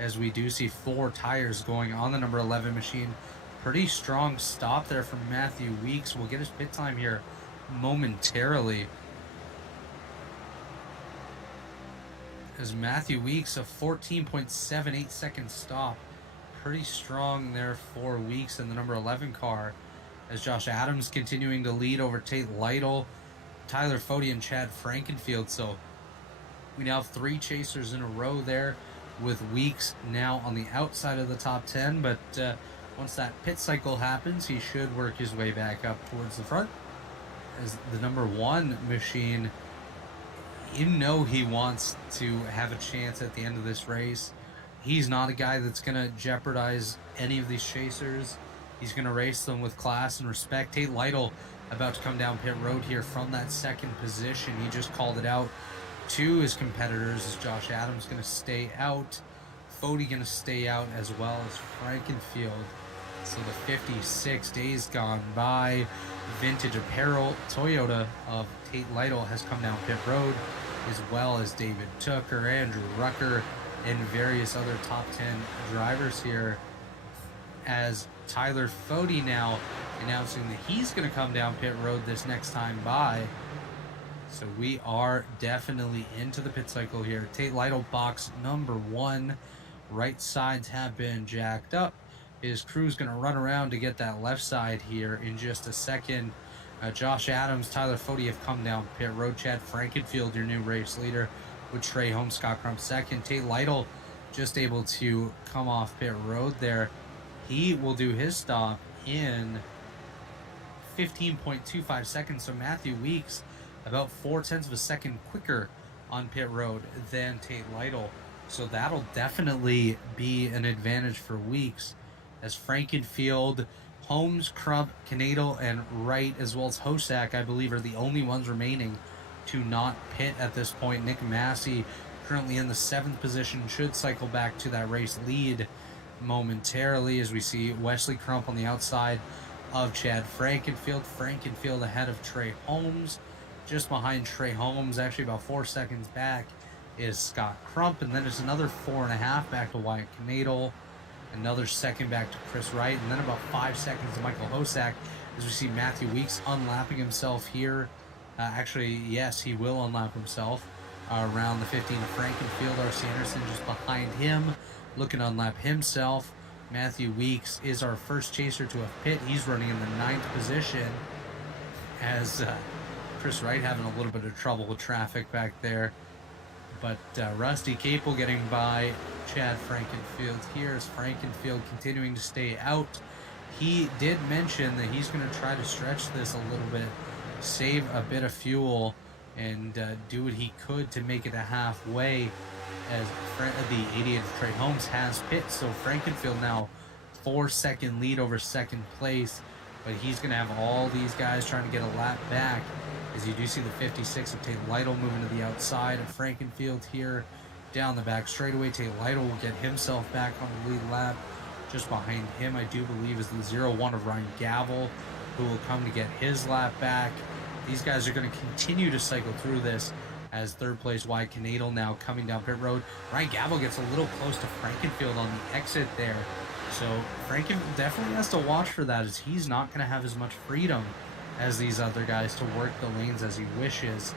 as we do see 4 tires going on the number 11 machine. Pretty strong stop there from Matthew Weeks. We'll get his pit time here momentarily, as Matthew Weeks, a 14.78 second stop. Pretty strong there for Weeks in the number 11 car, as Josh Adams continuing to lead over Tate Lytle, Tyler Fode, and Chad Frankenfield. So we now have 3 chasers in a row there, with Weeks now on the outside of the top 10, but once that pit cycle happens, he should work his way back up towards the front, as the number 1 machine, he wants to have a chance at the end of this race. He's not a guy that's going to jeopardize any of these chasers. He's going to race them with class and respect. Tate Lytle about to come down pit road here from that 2nd position. He just called it out to his competitors, as Josh Adams going to stay out. Fode going to stay out, as well as Frankenfield. So the 56 days gone by, vintage apparel Toyota of Tate Lytle has come down pit road, as well as David Tooker, Andrew Rucker, and various other top 10 drivers here, as Tyler Fode now announcing that he's going to come down pit road this next time by. So we are definitely into the pit cycle here. Tate Lytle box number 1. Right sides have been jacked up. His crew's going to run around to get that left side here in just a second. Josh Adams, Tyler Fode have come down pit road. Chad Frankenfield, your new race leader, with Trey Holmes, Scott Crump second. Tate Lytle just able to come off pit road there. He will do his stop in 15.25 seconds. So Matthew Weeks about 0.4 of a second quicker on pit road than Tate Lytle. So that'll definitely be an advantage for Weeks, as Frankenfield, Holmes, Crump, Canadal, and Wright, as well as Hosack, I believe, are the only ones remaining to not pit at this point. Nick Massey, currently in the 7th position, should cycle back to that race lead momentarily, as we see Wesley Crump on the outside of Chad Frankenfield. Frankenfield ahead of Trey Holmes. Just behind Trey Holmes, actually about 4 seconds back, is Scott Crump, and then it's another 4.5 back to Wyatt Knadel, another second back to Chris Wright, and then about 5 seconds to Michael Hosack, as we see Matthew Weeks unlapping himself here. Actually, yes, he will unlap himself around the 15 of Frankenfield. R.C. Anderson just behind him, looking to unlap himself. Matthew Weeks is our first chaser to a pit. He's running in the 9th position, as Chris Wright having a little bit of trouble with traffic back there. But Rusty Capel getting by Chad Frankenfield here, as Frankenfield continuing to stay out. He did mention that he's going to try to stretch this a little bit, save a bit of fuel, and do what he could to make it a halfway, as the 88 of Trey Holmes has pit. So Frankenfield now 4-second lead over second place, but he's going to have all these guys trying to get a lap back, as you do see the 56 of Tate Lytle moving to the outside of Frankenfield here down the back straightaway. Tate Lytle will get himself back on the lead lap. Just behind him, I do believe, is the 0-1 of Ryan Gavel, who will come to get his lap back. These guys are going to continue to cycle through this, as third place Wyatt Knadel now coming down pit road. Ryan Gavel gets a little close to Frankenfield on the exit there. So Franken definitely has to watch for that, as he's not going to have as much freedom as these other guys to work the lanes as he wishes.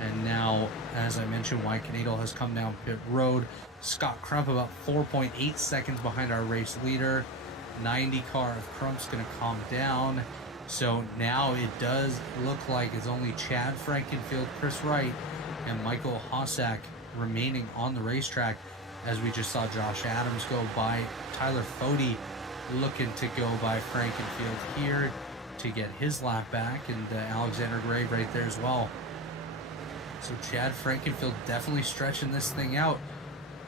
And now, as I mentioned, Wyatt Knadel has come down pit road. Scott Crump about 4.8 seconds behind our race leader. 90 car of Crump's going to calm down. So now it does look like it's only Chad Frankenfield, Chris Wright, and Michael Hosack remaining on the racetrack, as we just saw Josh Adams go by. Tyler Fody looking to go by Frankenfield here to get his lap back, and Alexander Gray right there as well. So Chad Frankenfield definitely stretching this thing out.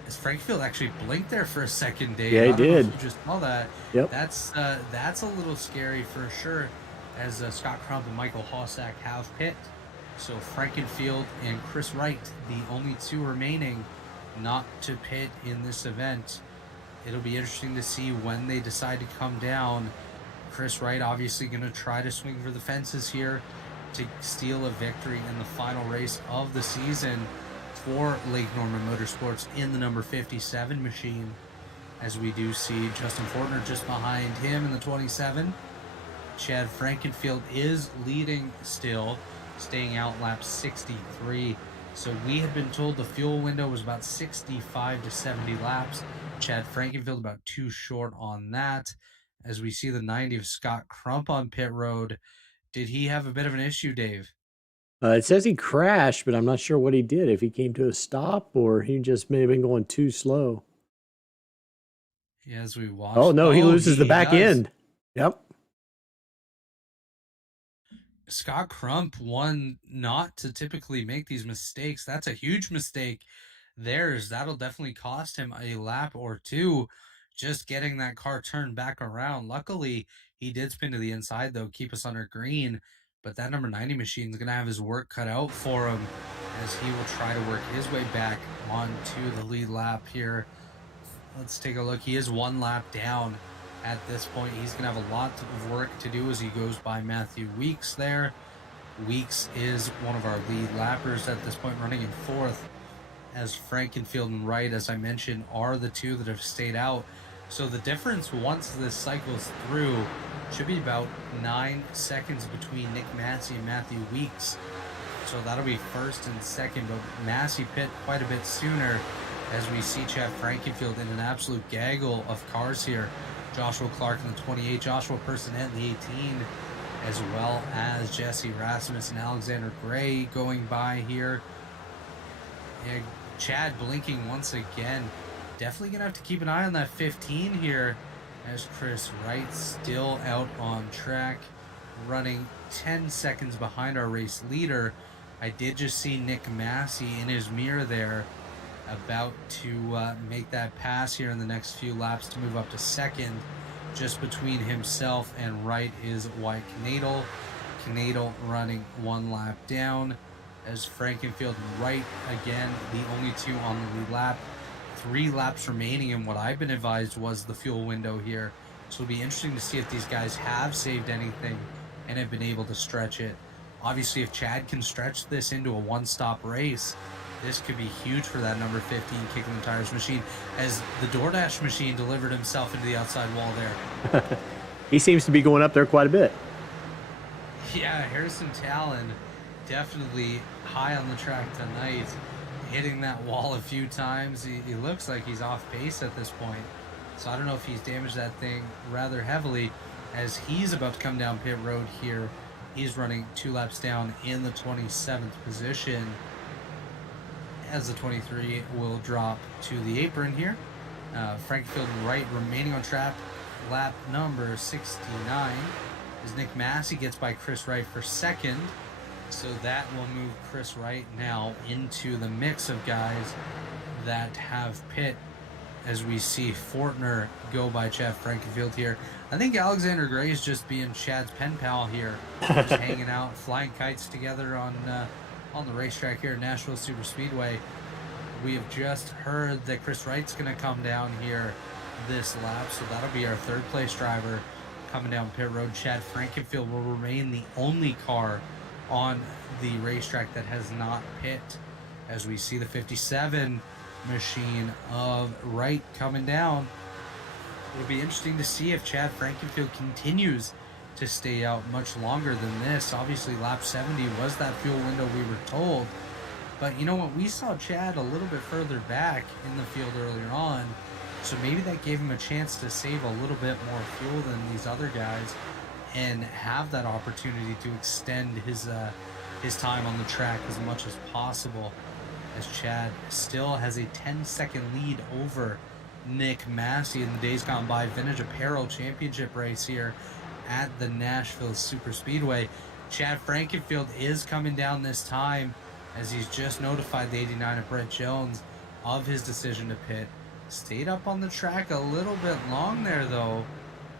As Frankenfield actually blinked there for a second, Dave. Yeah, he did. I don't know if you just saw that. Yep. That's a little scary for sure, as Scott Crump and Michael Hosack have pit. So Frankenfield and Chris Wright, the only two remaining not to pit in this event. It'll be interesting to see when they decide to come down. Chris Wright obviously going to try to swing for the fences here to steal a victory in the final race of the season for Lake Norman Motorsports in the number 57 machine, as we do see Justin Fortner just behind him in the 27. Chad Frankenfield is leading still, staying out lap 63. So we had been told the fuel window was about 65 to 70 laps. Chad Frankenfield about 2 short on that. As we see the 90 of Scott Crump on pit road. Did he have a bit of an issue, Dave? It says he crashed, but I'm not sure what he did. If he came to a stop or he just may have been going too slow. Yeah, as we watch. Oh, no, he loses the back end. Yep. Scott Crump, one not to typically make these mistakes. That's a huge mistake. That'll definitely cost him a lap or two, just getting that car turned back around. Luckily, he did spin to the inside, though, keep us under green. But that number 90 machine is going to have his work cut out for him, as he will try to work his way back onto the lead lap here. Let's take a look. He is 1 lap down at this point. He's going to have a lot of work to do as he goes by Matthew Weeks there. Weeks is one of our lead lappers at this point, running in 4th, as Frankenfield and Wright, as I mentioned, are the two that have stayed out. So the difference once this cycles through should be about 9 seconds between Nick Massey and Matthew Weeks. So that'll be first and second, but Massey pit quite a bit sooner, as we see Chad Frankenfield in an absolute gaggle of cars here. Joshua Clark in the 28, Joshua Personette in the 18, as well as Jesse Rasmus and Alexander Gray going by here. Yeah, Chad blinking once again. Definitely going to have to keep an eye on that 15 here, as Chris Wright still out on track, running 10 seconds behind our race leader. I did just see Nick Massey in his mirror there, about to make that pass here in the next few laps to move up to second. Just between himself and Wright is Wyatt Knadel. Knadel running 1 lap down, as Frankenfield and Wright, again, the only two on the lead lap. 3 laps remaining, and what I've been advised was the fuel window here. So it'll be interesting to see if these guys have saved anything and have been able to stretch it. Obviously, if Chad can stretch this into a 1-stop race, This could be huge for that number 15 kicking the tires machine, as the DoorDash machine delivered himself into the outside wall there. He seems to be going up there quite a bit. Yeah, Harrison Talon definitely high on the track tonight, hitting that wall a few times. He looks like he's off pace at this point. So I don't know if he's damaged that thing rather heavily, as he's about to come down pit road here. He's running 2 laps down in the 27th position, as the 23 will drop to the apron here. Frankfield Wright remaining on track, lap number 69, as Nick Massey gets by Chris Wright for second. So that will move Chris Wright now into the mix of guys that have pit, as we see Fortner go by Chad Frankenfield here. I think Alexander Gray is just being Chad's pen pal here, just hanging out, flying kites together on the racetrack here at Nashville Superspeedway. We have just heard that Chris Wright's going to come down here this lap, so that'll be our third place driver coming down pit road. Chad Frankenfield will remain the only car on the racetrack that has not pit, as we see the 57 machine of Wright coming down. It'll be interesting to see if Chad Frankenfield continues to stay out much longer than this. Obviously lap 70 was that fuel window, we were told, but you know what, we saw Chad a little bit further back in the field earlier on, so maybe that gave him a chance to save a little bit more fuel than these other guys and have that opportunity to extend his time on the track as much as possible, as Chad still has a 10-second lead over Nick Massey in the Days Gone By Vintage Apparel Championship race here at the Nashville Superspeedway. Chad Frankenfield is coming down this time, as he's just notified the 89 of Brett Jones of his decision to pit. Stayed up on the track a little bit long there though,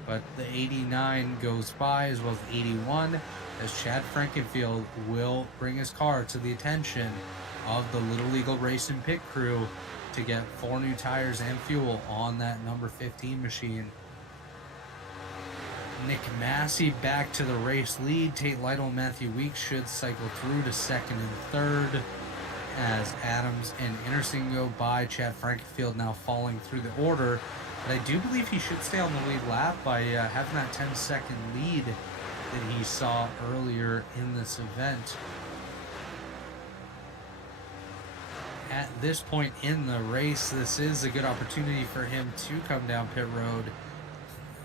but the 89 goes by, as well as 81, as Chad Frankenfield will bring his car to the attention of the Little Eagle Racing pit crew to get 4 new tires and fuel on that number 15 machine. Nick Massey back to the race lead. Tate Lytle and Matthew Weeks should cycle through to second and third, as Adams and Anderson go by. Chad Frankenfield now falling through the order, but I do believe he should stay on the lead lap by having that 10-second lead that he saw earlier in this event. At this point in the race, this is a good opportunity for him to come down pit road.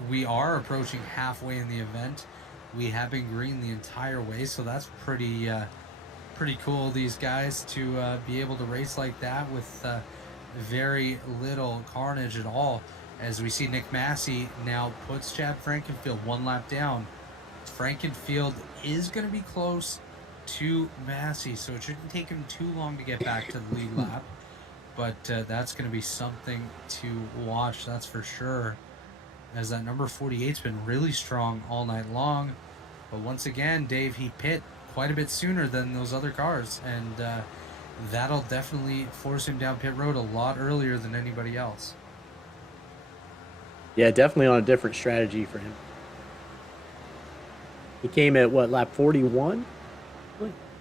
We are approaching halfway in the event. We have been green the entire way, so that's pretty cool, these guys, to be able to race like that with very little carnage at all. As we see Nick Massey now puts Chad Frankenfield 1 lap down. Frankenfield is going to be close to Massey, so it shouldn't take him too long to get back to the lead lap, but that's going to be something to watch, that's for sure, as that number 48's been really strong all night long. But once again, Dave, he pit quite a bit sooner than those other cars, and that'll definitely force him down pit road a lot earlier than anybody else. Yeah, definitely on a different strategy for him. He came at what, lap 41?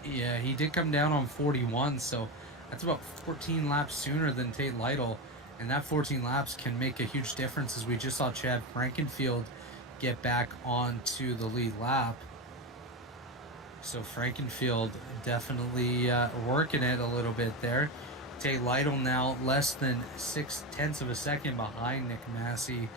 Yeah, he did come down on 41, so that's about 14 laps sooner than Tate Lytle, and that 14 laps can make a huge difference, as we just saw Chad Frankenfield get back onto the lead lap. So Frankenfield definitely working it a little bit there. Tate Lytle now less than 0.6 of a second behind Nick Massey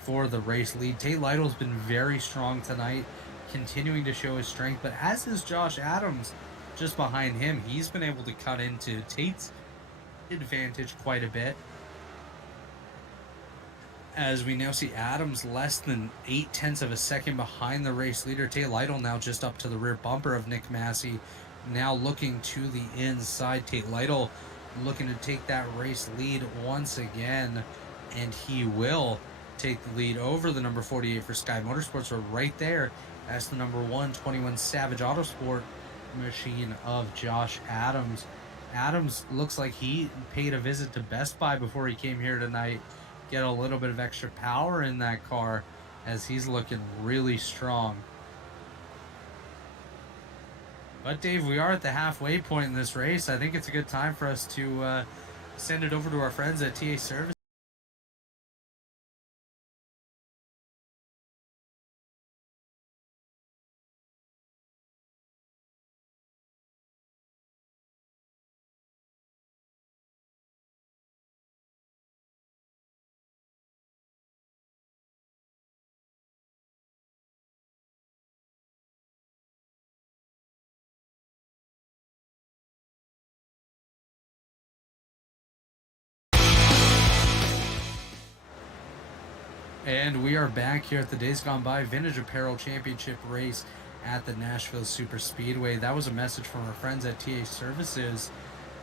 for the race lead. Tate Lytle's been very strong tonight, continuing to show his strength, but as is Josh Adams just behind him. He's been able to cut into Tate's advantage quite a bit, as we now see Adams less than 0.8 of a second behind the race leader. Tate Lytle now just up to the rear bumper of Nick Massey, now looking to the inside. Tate Lytle looking to take that race lead once again, and he will take the lead over the number 48 for Sky Motorsports. We're right there as the number 121 Savage Autosport machine of Josh Adams. Adams looks like he paid a visit to Best Buy before he came here tonight. Get a little bit of extra power in that car, as he's looking really strong. But Dave, we are at the halfway point in this race. I think it's a good time for us to send it over to our friends at TA Service. And we are back here at the Days Gone By Vintage Apparel Championship race at the Nashville Superspeedway. That was a message from our friends at TA Services,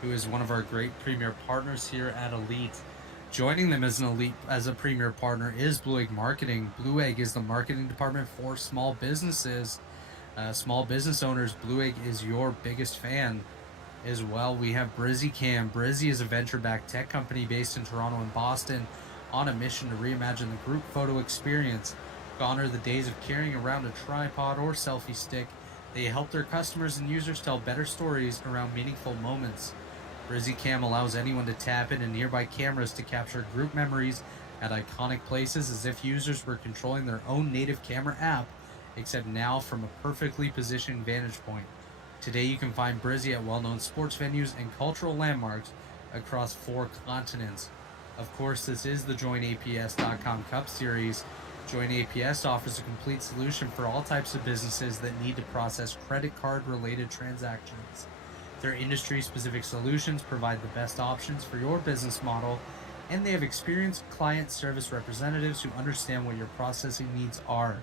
who is one of our great premier partners here at Elite. Joining them as a premier partner is Blue Egg Marketing. Blue Egg is the marketing department for small businesses, small business owners. Blue Egg is your biggest fan as well. We have Brizzy Cam. Brizzy is a venture-backed tech company based in Toronto and Boston, on a mission to reimagine the group photo experience. Gone are the days of carrying around a tripod or selfie stick. They help their customers and users tell better stories around meaningful moments. Brizzy Cam allows anyone to tap into nearby cameras to capture group memories at iconic places as if users were controlling their own native camera app, except now from a perfectly positioned vantage point. Today you can find Brizzy at well-known sports venues and cultural landmarks across 4 continents. Of course, this is the JoinAPS.com Cup Series. JoinAPS offers a complete solution for all types of businesses that need to process credit card-related transactions. Their industry-specific solutions provide the best options for your business model, and they have experienced client service representatives who understand what your processing needs are.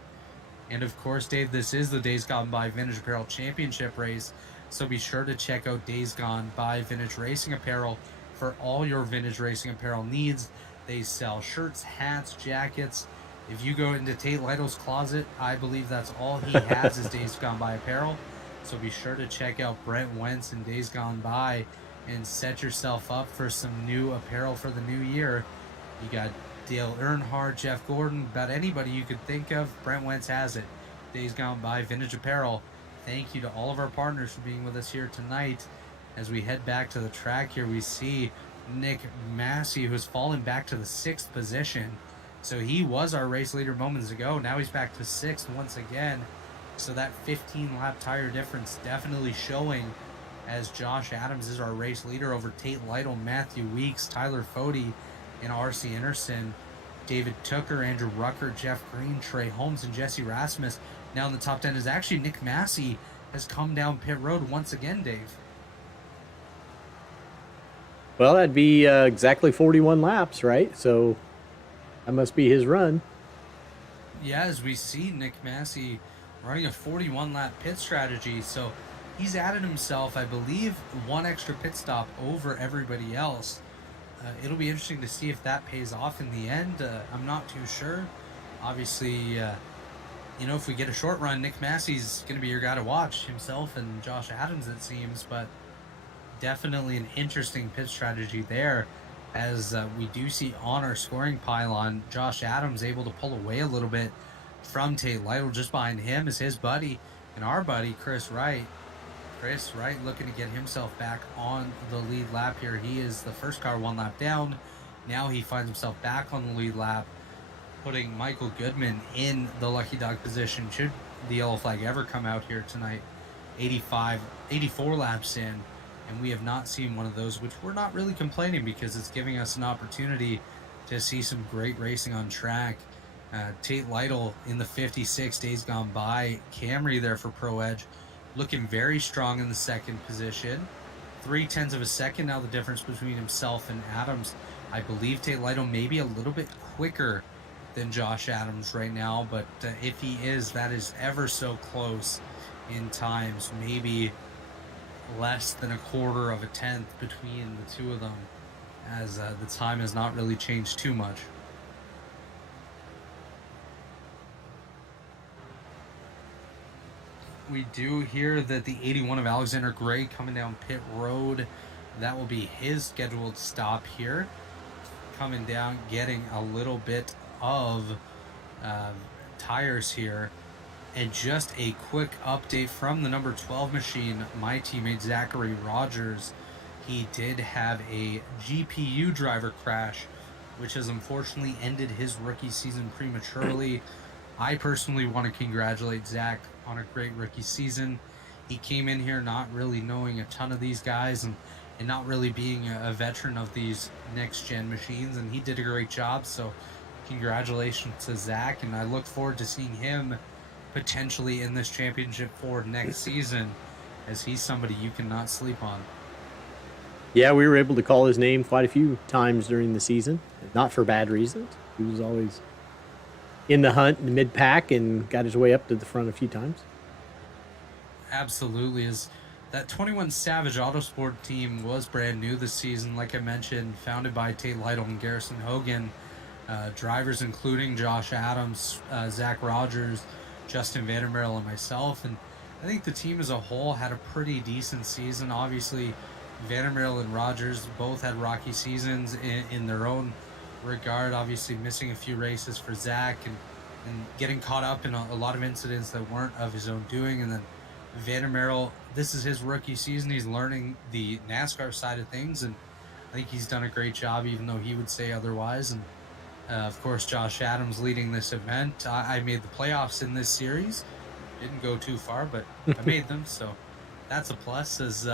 And of course, Dave, this is the Days Gone By Vintage Apparel Championship race, so be sure to check out Days Gone By Vintage Racing Apparel for all your vintage racing apparel needs. They sell shirts, hats, jackets. If you go into Tate Lytle's closet, I believe that's all he has is Days Gone By apparel. So be sure to check out Brent Wentz and Days Gone By and set yourself up for some new apparel for the new year. You got Dale Earnhardt, Jeff Gordon, about anybody you could think of, Brent Wentz has it. Days Gone By Vintage Apparel. Thank you to all of our partners for being with us here tonight. As we head back to the track here, we see Nick Massey, who's fallen back to the 6th position. So he was our race leader moments ago. Now he's back to 6th once again. So that 15-lap tire difference definitely showing, as Josh Adams is our race leader over Tate Lytle, Matthew Weeks, Tyler Fody, and R.C. Anderson. David Tooker, Andrew Rucker, Jeff Green, Trey Holmes, and Jesse Rasmus. Now in the top 10 is actually Nick Massey has come down pit road once again, Dave. Well, that'd be exactly 41 laps, right? So that must be his run. Yeah, as we see Nick Massey running a 41-lap pit strategy. So he's added himself, I believe, 1 extra pit stop over everybody else. It'll be interesting to see if that pays off in the end. I'm not too sure. Obviously, if we get a short run, Nick Massey's going to be your guy to watch, himself and Josh Adams, it seems. But definitely an interesting pit strategy there, as we do see on our scoring pylon, Josh Adams able to pull away a little bit from Tate Lytle. Just behind him is his buddy and our buddy, Chris Wright. Chris Wright looking to get himself back on the lead lap here. He is the first car 1 lap down. Now he finds himself back on the lead lap, putting Michael Goodman in the lucky dog position should the yellow flag ever come out here tonight. 84 laps in, and we have not seen one of those, which we're not really complaining because it's giving us an opportunity to see some great racing on track. Tate Lytle in the 56 Days Gone By Camry there for Pro Edge, looking very strong in the 2nd position. 0.3 of a second now the difference between himself and Adams. I believe Tate Lytle may be a little bit quicker than Josh Adams right now, but if he is, that is ever so close in times. Maybe less than 1/4 of a tenth between the two of them, as the time has not really changed too much. We do hear that the 81 of Alexander Gray coming down pit road. That will be his scheduled stop here. Coming down, getting a little bit of tires here. And just a quick update from the number 12 machine, my teammate Zachary Rogers. He did have a GPU driver crash, which has unfortunately ended his rookie season prematurely. I personally want to congratulate Zach on a great rookie season. He came in here not really knowing a ton of these guys and not really being a veteran of these next-gen machines, and he did a great job. So congratulations to Zach, and I look forward to seeing him potentially in this championship for next season, as he's somebody you cannot sleep on. Yeah, we were able to call his name quite a few times during the season, not for bad reasons. He was always in the hunt in the mid-pack and got his way up to the front a few times. Absolutely. Is that 21 Savage Autosport team was brand new this season, like I mentioned, founded by Tate Lytle and Garrison Hogan. Drivers including Josh Adams, Zach Rogers, Justin Vandermeer, and myself. And I think the team as a whole had a pretty decent season. Obviously, Vandermeer and Rogers both had rocky seasons in their own regard, obviously missing a few races for Zach and getting caught up in a lot of incidents that weren't of his own doing. And then Vandermeer, this is his rookie season. He's learning the NASCAR side of things, and I think he's done a great job, even though he would say otherwise. And of course, Josh Adams leading this event. I made the playoffs in this series. Didn't go too far, but I made them, so that's a plus. As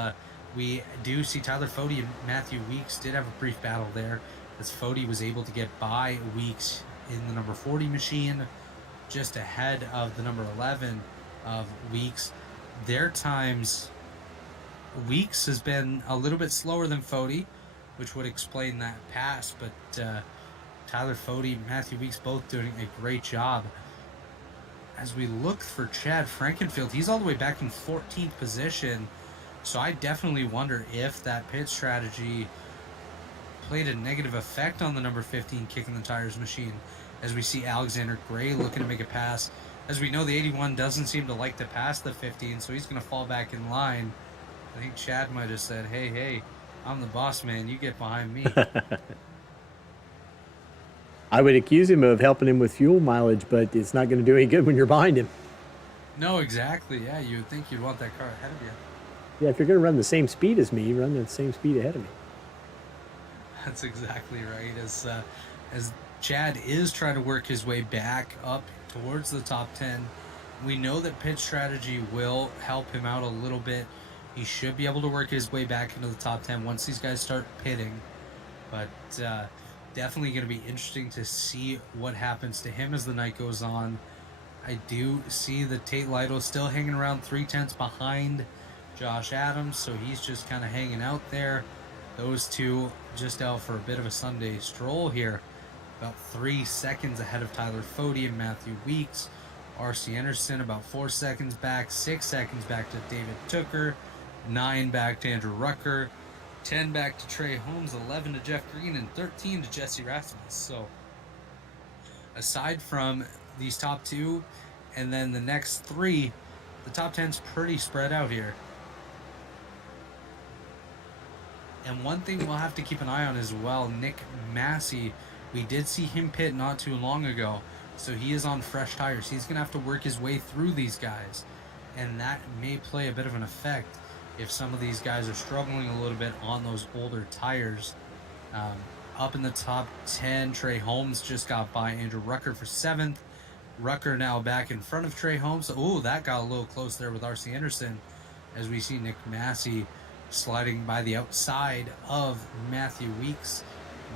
we do see Tyler Fode and Matthew Weeks did have a brief battle there, as Fode was able to get by Weeks in the number 40 machine, just ahead of the number 11 of Weeks. Their times, Weeks has been a little bit slower than Fode, which would explain that pass, but Tyler Fode, Matthew Weeks both doing a great job. As we look for Chad Frankenfield, he's all the way back in 14th position, so I definitely wonder if that pit strategy played a negative effect on the number 15 kicking the tires machine, as we see Alexander Gray looking to make a pass. As we know, the 81 doesn't seem to like to pass the 15, so he's going to fall back in line. I think Chad might have said, hey, I'm the boss man, you get behind me. I would accuse him of helping him with fuel mileage, but it's not going to do any good when you're behind him. No, exactly. Yeah, you would think you'd want that car ahead of you. Yeah, if you're going to run the same speed as me, run the same speed ahead of me. That's exactly right. As Chad is trying to work his way back up towards the top 10, we know that pit strategy will help him out a little bit. He should be able to work his way back into the top 10 once these guys start pitting. But definitely going to be interesting to see what happens to him as the night goes on. I do see that Tate Lytle still hanging around 3/10 behind Josh Adams, so he's just kind of hanging out there. Those two just out for a bit of a Sunday stroll here. About 3 seconds ahead of Tyler Fode and Matthew Weeks. R.C. Anderson about 4 seconds back, 6 seconds back to David Tooker, 9 back to Andrew Rucker, 10 back to Trey Holmes, 11 to Jeff Green, and 13 to Jesse Rasmus. So aside from these top two and then the next three, the top 10's pretty spread out here. And one thing we'll have to keep an eye on as well, Nick Massey, we did see him pit not too long ago, so he is on fresh tires. He's going to have to work his way through these guys, and that may play a bit of an effect if some of these guys are struggling a little bit on those older tires. Up in the top 10, Trey Holmes just got by Andrew Rucker for 7th. Rucker now back in front of Trey Holmes. Oh, that got a little close there with R.C. Anderson, as we see Nick Massey sliding by the outside of Matthew Weeks.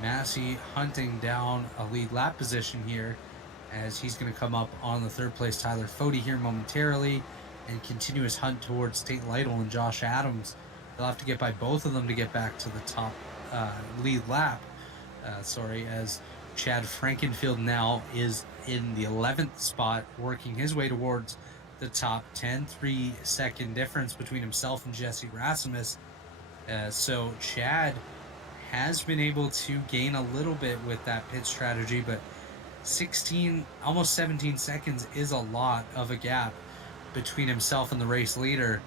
Massey hunting down a lead lap position here, as he's going to come up on the third place Tyler Fode here momentarily and continue his hunt towards Tate Lytle and Josh Adams. They'll have to get by both of them to get back to the top lead lap. As Chad Frankenfield now is in the 11th spot, working his way towards the top 10. 3-second difference between himself and Jesse Rasmus. So Chad has been able to gain a little bit with that pit strategy, but 16, almost 17 seconds is a lot of a gap between himself and the race leader,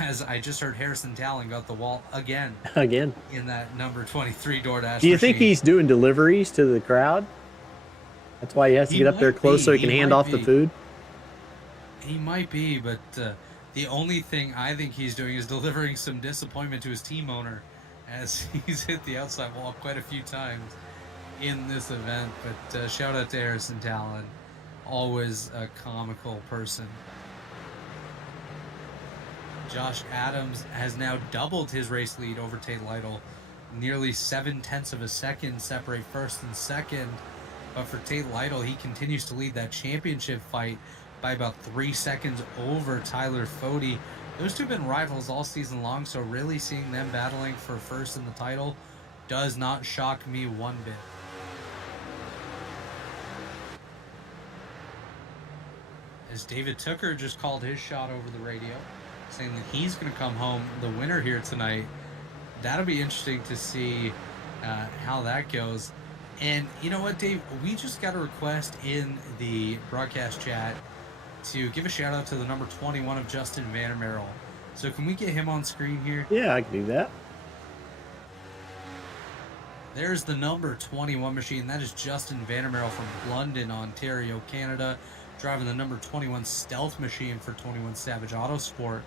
as I just heard Harrison Talon got the wall again in that number 23 DoorDash Do you think machine. he's doing deliveries to the crowd? That's why he has to get up there close so he can hand off the food? He might be, but the only thing I think he's doing is delivering some disappointment to his team owner, as he's hit the outside wall quite a few times in this event. But shout out to Harrison Talon, always a comical person. Josh Adams has now doubled his race lead over Tate Lytle. Nearly 0.7 of a second separate first and second. But for Tate Lytle, he continues to lead that championship fight by about 3 seconds over Tyler Fode. Those two have been rivals all season long, so really seeing them battling for first in the title does not shock me one bit. As David Tooker just called his shot over the radio, saying that he's going to come home the winner here tonight. That'll be interesting to see how that goes. And you know what, Dave? We just got a request in the broadcast chat to give a shout out to the number 21 of Justin Vandermeer. So can we get him on screen here? Yeah, I can do that. There's the number 21 machine. That is Justin Vandermeer from London, Ontario, Canada, driving the number 21 stealth machine for 21 Savage Autosport.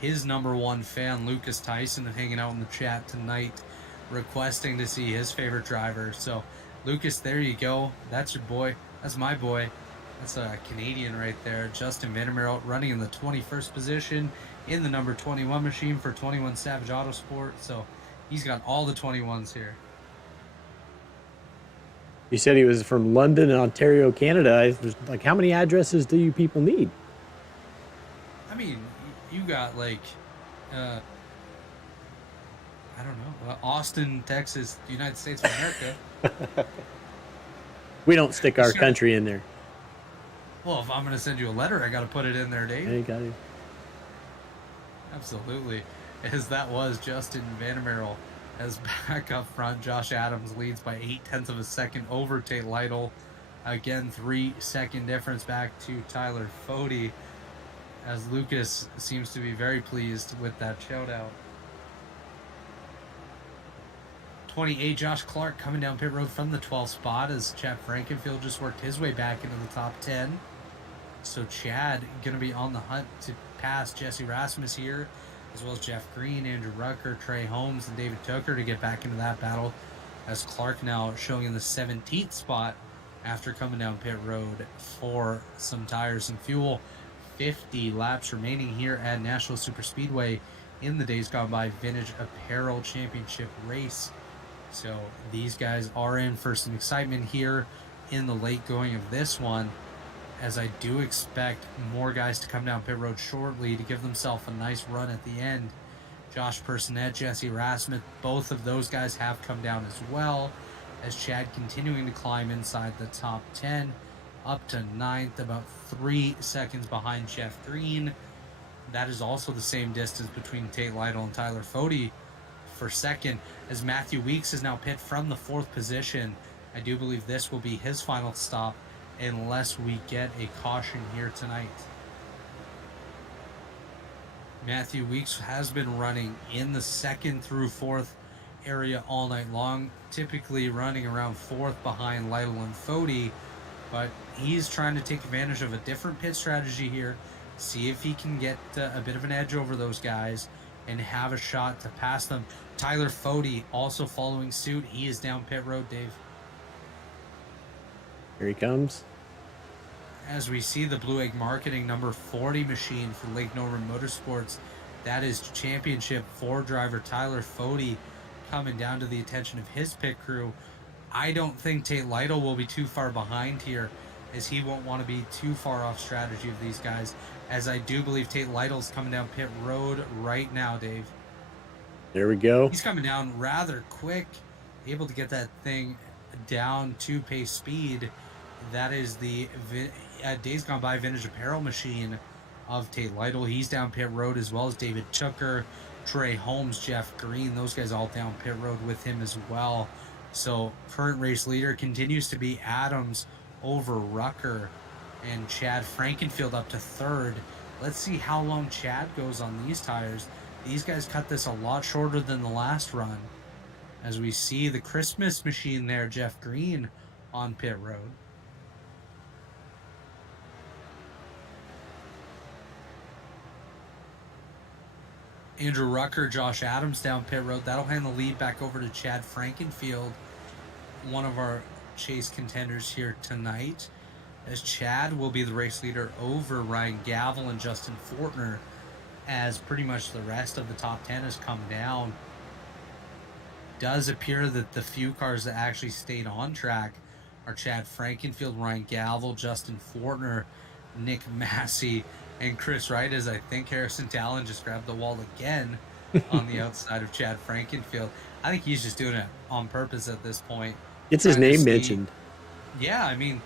His number one fan, Lucas Tyson, hanging out in the chat tonight, requesting to see his favorite driver. So, Lucas, there you go. That's your boy. That's my boy. That's a Canadian right there. Justin Vandermeer running in the 21st position in the number 21 machine for 21 Savage Autosport. So, he's got all the 21s here. You said he was from London, Ontario, Canada. I was like, how many addresses do you people need? I mean, you got like, I don't know, Austin, Texas, United States of America. We don't stick our country in there. Well, if I'm going to send you a letter, I got to put it in there, Dave. Yeah, you got it. Absolutely. As that was Justin Vandermeer as back up front. Josh Adams leads by 0.8 of a second over Tate Lytle. Again, 3 second difference back to Tyler Fode, as Lucas seems to be very pleased with that shout out. 28, Josh Clark coming down pit road from the 12th spot as Chad Frankenfield just worked his way back into the top 10. So Chad going to be on the hunt to pass Jesse Rasmus here, as well as Jeff Green, Andrew Rucker, Trey Holmes, and David Tooker to get back into that battle, as Clark now showing in the 17th spot after coming down pit road for some tires and fuel. 50 laps remaining here at Nashville Superspeedway in the Days Gone By Vintage Apparel Championship race. So these guys are in for some excitement here in the late going of this one, as I do expect more guys to come down pit road shortly to give themselves a nice run at the end. Josh Personette, Jesse Rasmus, both of those guys have come down as well, as Chad continuing to climb inside the top 10, up to 9th, about 3 seconds behind Jeff Green. That is also the same distance between Tate Lytle and Tyler Fode for second, as Matthew Weeks is now pit from the 4th position. I do believe this will be his final stop unless we get a caution here tonight. Matthew Weeks has been running in the 2nd through 4th area all night long, typically running around 4th behind Lytle and Fode, but he's trying to take advantage of a different pit strategy here, see if he can get a bit of an edge over those guys and have a shot to pass them. Tyler Fode also following suit. He is down pit road, Dave. Here he comes. As we see the Blue Egg Marketing number 40 machine for Lake Norman Motorsports, that is championship 4 driver Tyler Fode coming down to the attention of his pit crew. I don't think Tate Lytle will be too far behind here, as he won't want to be too far off strategy of these guys, as I do believe Tate Lytle's coming down pit road right now, Dave. There we go. He's coming down rather quick, able to get that thing down to pace speed. That is the Days Gone By Vintage Apparel machine of Tate Lytle. He's down pit road, as well as David Tooker, Trey Holmes, Jeff Green. Those guys all down pit road with him as well. So current race leader continues to be Adams over Rucker, and Chad Frankenfield up to 3rd. Let's see how long Chad goes on these tires. These guys cut this a lot shorter than the last run, as we see the Christmas machine there, Jeff Green, on pit road. Andrew Rucker, Josh Adams down pit road. That'll hand the lead back over to Chad Frankenfield, one of our chase contenders here tonight, as Chad will be the race leader over Ryan Gavel and Justin Fortner, as pretty much the rest of the top 10 has come down. Does appear that the few cars that actually stayed on track are Chad Frankenfield, Ryan Gavel, Justin Fortner, Nick Massey, and Chris Wright, as I think Harrison Talon just grabbed the wall again on the outside of Chad Frankenfield. I think he's just doing it on purpose at this point. Gets his name mentioned. Yeah, I mean,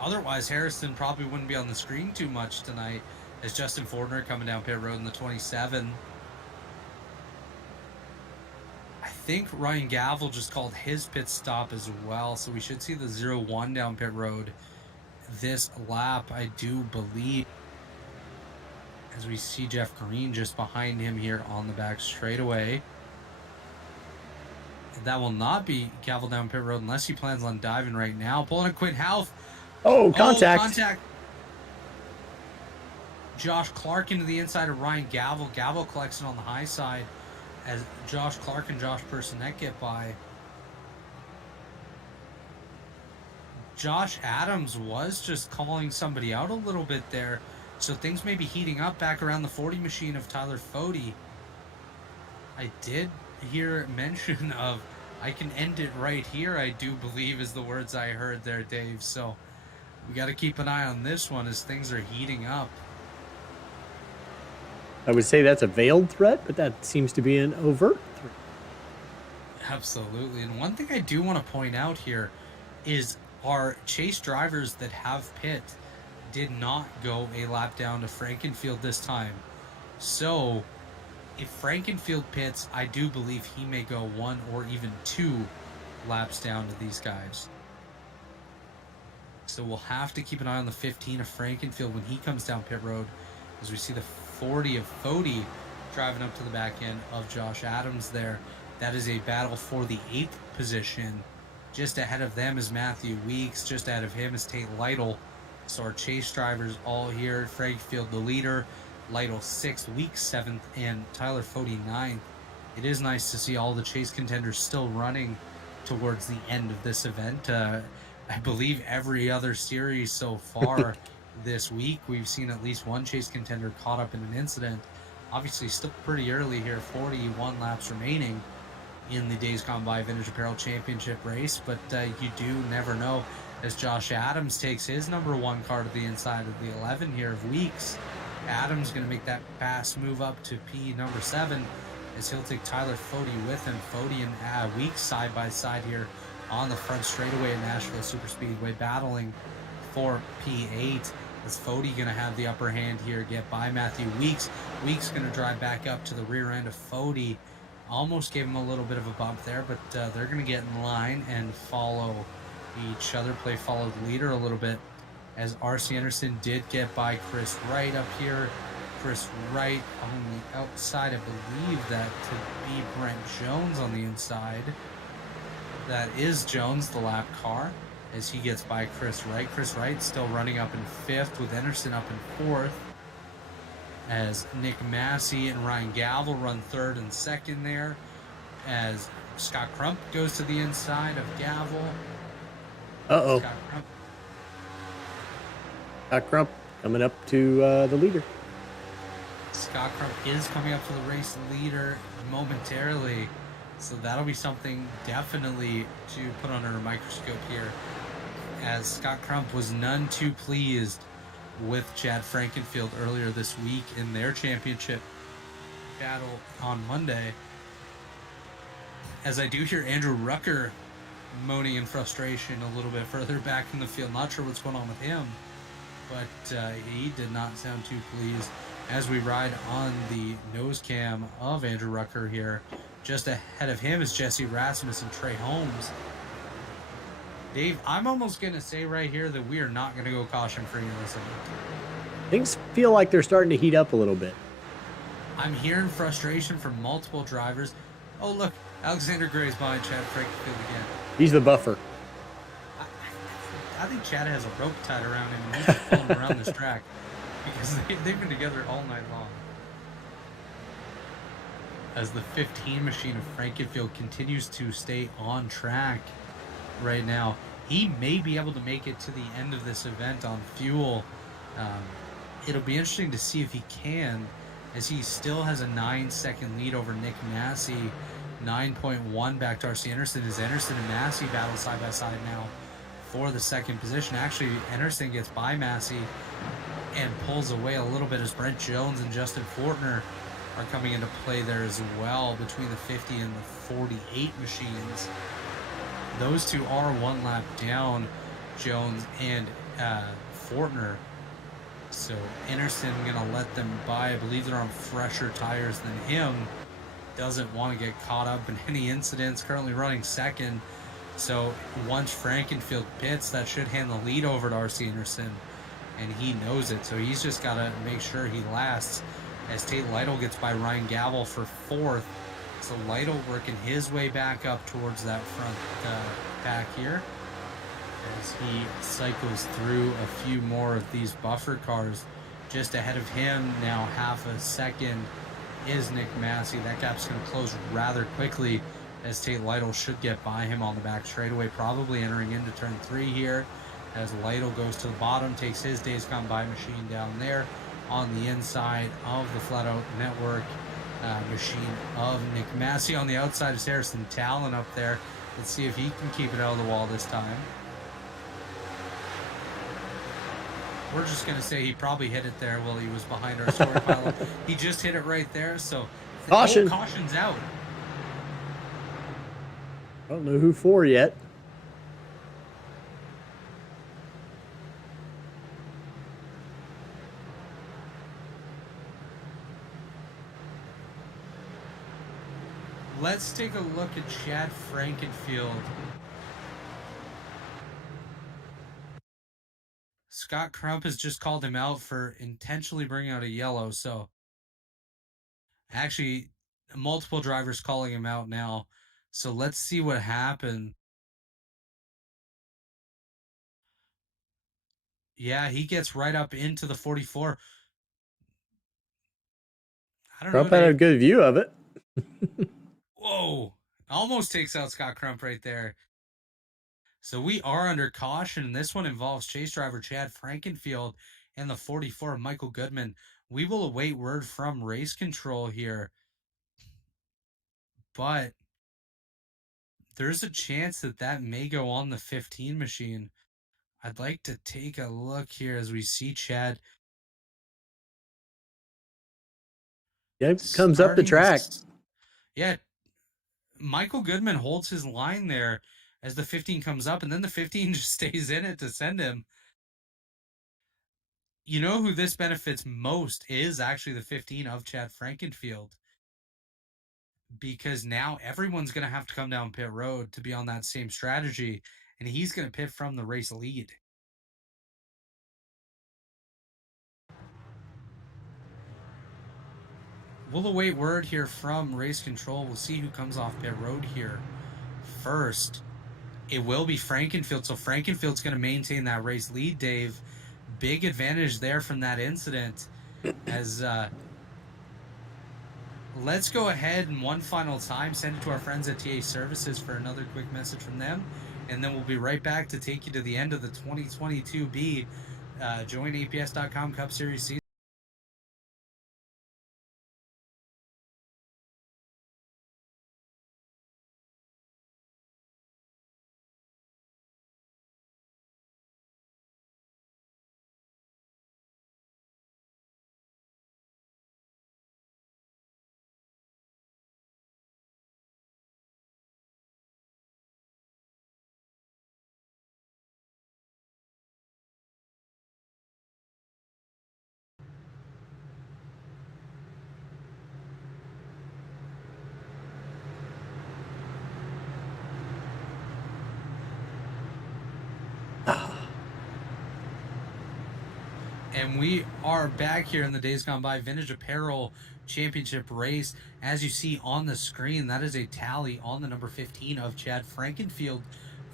otherwise Harrison probably wouldn't be on the screen too much tonight, as Justin Fortner coming down pit road in the 27. I think Ryan Gavel just called his pit stop as well, so we should see the 0-1 down pit road this lap, I do believe, as we see Jeff Green just behind him here on the back straightaway. That will not be Gavel down pit road unless he plans on diving right now. Pulling a Quinn Houff. Oh, contact. Contact. Josh Clark into the inside of Ryan Gavel. Gavel collects it on the high side as Josh Clark and Josh Personette get by. Josh Adams was just calling somebody out a little bit there, so things may be heating up back around the 40 machine of Tyler Fode. I did hear mention of, I can end it right here, I do believe is the words I heard there, Dave. So we got to keep an eye on this one as things are heating up. I would say that's a veiled threat, but that seems to be an overt threat. Absolutely. And one thing I do want to point out here is our chase drivers that have pit did not go a lap down to Frankenfield this time. So if Frankenfield pits, I do believe he may go 1 or even 2 laps down to these guys. So we'll have to keep an eye on the 15 of Frankenfield when he comes down pit road, as we see the 40 of Fode driving up to the back end of Josh Adams there. That is a battle for the 8th position. Just ahead of them is Matthew Weeks. Just ahead of him is Tate Lytle. So our chase drivers all here. Frankenfield the leader, Lytle 6th, Weeks 7th, and Tyler Fode 9th. It is nice to see all the chase contenders still running towards the end of this event. I believe every other series so far this week, we've seen at least one chase contender caught up in an incident. Obviously still pretty early here, 41 laps remaining in the Dayz Gone By Vintage Apparel Championship race, but you do never know, as Josh Adams takes his number 1 car to the inside of the 11 here of Weeks. Adams going to make that pass move up to P number 7, as he'll take Tyler Fode with him. Fode and Weeks side by side here on the front straightaway at Nashville Superspeedway, battling for P8. As Fode going to have the upper hand here, get by Matthew Weeks. Weeks going to drive back up to the rear end of Fode. Almost gave him a little bit of a bump there, but they're going to get in line and follow each other, play follow the leader a little bit, as R.C. Anderson did get by Chris Wright up here. Chris Wright on the outside, I believe that to be Brent Jones on the inside. That is Jones, the lap car, as he gets by Chris Wright. Chris Wright still running up in 5th, with Anderson up in 4th, as Nick Massey and Ryan Gavel run 3rd and 2nd there, as Scott Crump goes to the inside of Gavel. Uh-oh. Scott Crump coming up to the leader. Scott Crump is coming up to the race leader momentarily, so that'll be something definitely to put under a microscope here, as Scott Crump was none too pleased with Chad Frankenfield earlier this week in their championship battle on Monday. As I do hear Andrew Rucker moaning in frustration a little bit further back in the field. Not sure what's going on with him, but he did not sound too pleased. As we ride on the nose cam of Andrew Rucker here, just ahead of him is Jesse Rasmus and Trey Holmes. Dave, I'm almost going to say right here that we are not going to go caution-free in this event. Things feel like they're starting to heat up a little bit. I'm hearing frustration from multiple drivers. Oh, look, Alexander Gray's behind Chad Frankenfield again. He's the buffer. I think Chad has a rope tied around him and he's just pulling around this track, because they've been together all night long. as the 15 machine of Frankenfield continues to stay on track right now. He may be able to make it to the end of this event on fuel. It'll be interesting to see if he can, as he still has a 9-second lead over Nick Massey. 9.1 back to RC Anderson, as Anderson and Massey battle side by side now for the second position. Actually, Anderson gets by Massey and pulls away a little bit as Brent Jones and Justin Fortner are coming into play there as well between the 50 and the 48 machines. Those two are one lap down, Jones and Fortner. So Anderson gonna let them by. I believe they're on fresher tires than him. Doesn't want to get caught up in any incidents. Currently running second. So once Frankenfield pits, that should hand the lead over to RC Anderson, and he knows it. So he's just got to make sure he lasts as Tate Lytle gets by Ryan Gavel for fourth. So Lytle working his way back up towards that front pack here as he cycles through a few more of these buffer cars. Just ahead of him now, half a second, is Nick Massey. That gap's going to close rather quickly as Tate Lytle should get by him on the back straightaway, probably entering into turn 3 here as Lytle goes to the bottom, takes his Dayz Gone By machine down there on the inside of the Flat Out Network machine of Nick Massey. On the outside is Harrison Talon up there. Let's see if he can keep it out of the wall this time. We're just going to say he probably hit it there while he was behind our story pile. He just hit it right there, so Caution. Caution's out. I don't know who for yet. Let's take a look at Chad Frankenfield. Scott Crump has just called him out for intentionally bringing out a yellow, so actually multiple drivers calling him out now. So let's see what happened. Yeah, he gets right up into the 44. I don't Crump know. had a good view of it. Whoa. Almost takes out Scott Crump right there. So we are under caution. This one involves chase driver Chad Frankenfield and the 44 Michael Goodman. We will await word from race control here, but there's a chance that that may go on the 15 machine. I'd like to take a look here as we see Chad. Yeah, comes up the track. Yeah, Michael Goodman holds his line there as the 15 comes up, and then the 15 just stays in it to send him. You know who this benefits most is actually the 15 of Chad Frankenfield, because now everyone's going to have to come down pit road to be on that same strategy, and he's going to pit from the race lead. We'll await word here from race control. We'll see who comes off pit road here first. It will be Frankenfield, so Frankenfield's going to maintain that race lead, Dave. Big advantage there from that incident. As let's go ahead and one final time send it to our friends at TA Services for another quick message from them, and then we'll be right back to take you to the end of the 2022B JoinAPS.com Cup Series season. And we are back here in the Dayz Gone By Vintage Apparel Championship race. As you see on the screen, that is a tally on the number 15 of Chad Frankenfield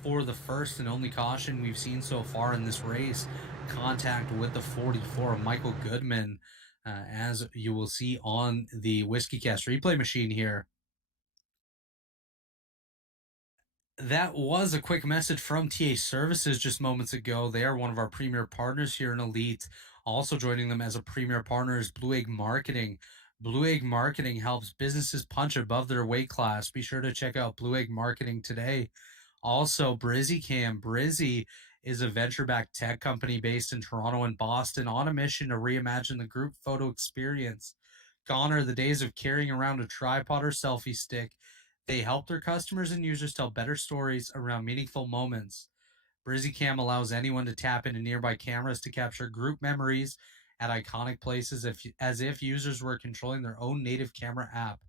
for the first and only caution we've seen so far in this race. Contact with the 44, Michael Goodman. as you will see on the Whiskey Cast replay machine here. That was a quick message from TA Services just moments ago. They are one of our premier partners here in Elite. Also joining them as a premier partner is Blue Egg Marketing. Blue Egg Marketing helps businesses punch above their weight class. Be sure to check out Blue Egg Marketing today. Also, BrizzyCam. Brizzy is a venture-backed tech company based in Toronto and Boston on a mission to reimagine the group photo experience. Gone are the days of carrying around a tripod or selfie stick. They help their customers and users tell better stories around meaningful moments. BrizzyCam allows anyone to tap into nearby cameras to capture group memories at iconic places as if users were controlling their own native camera app,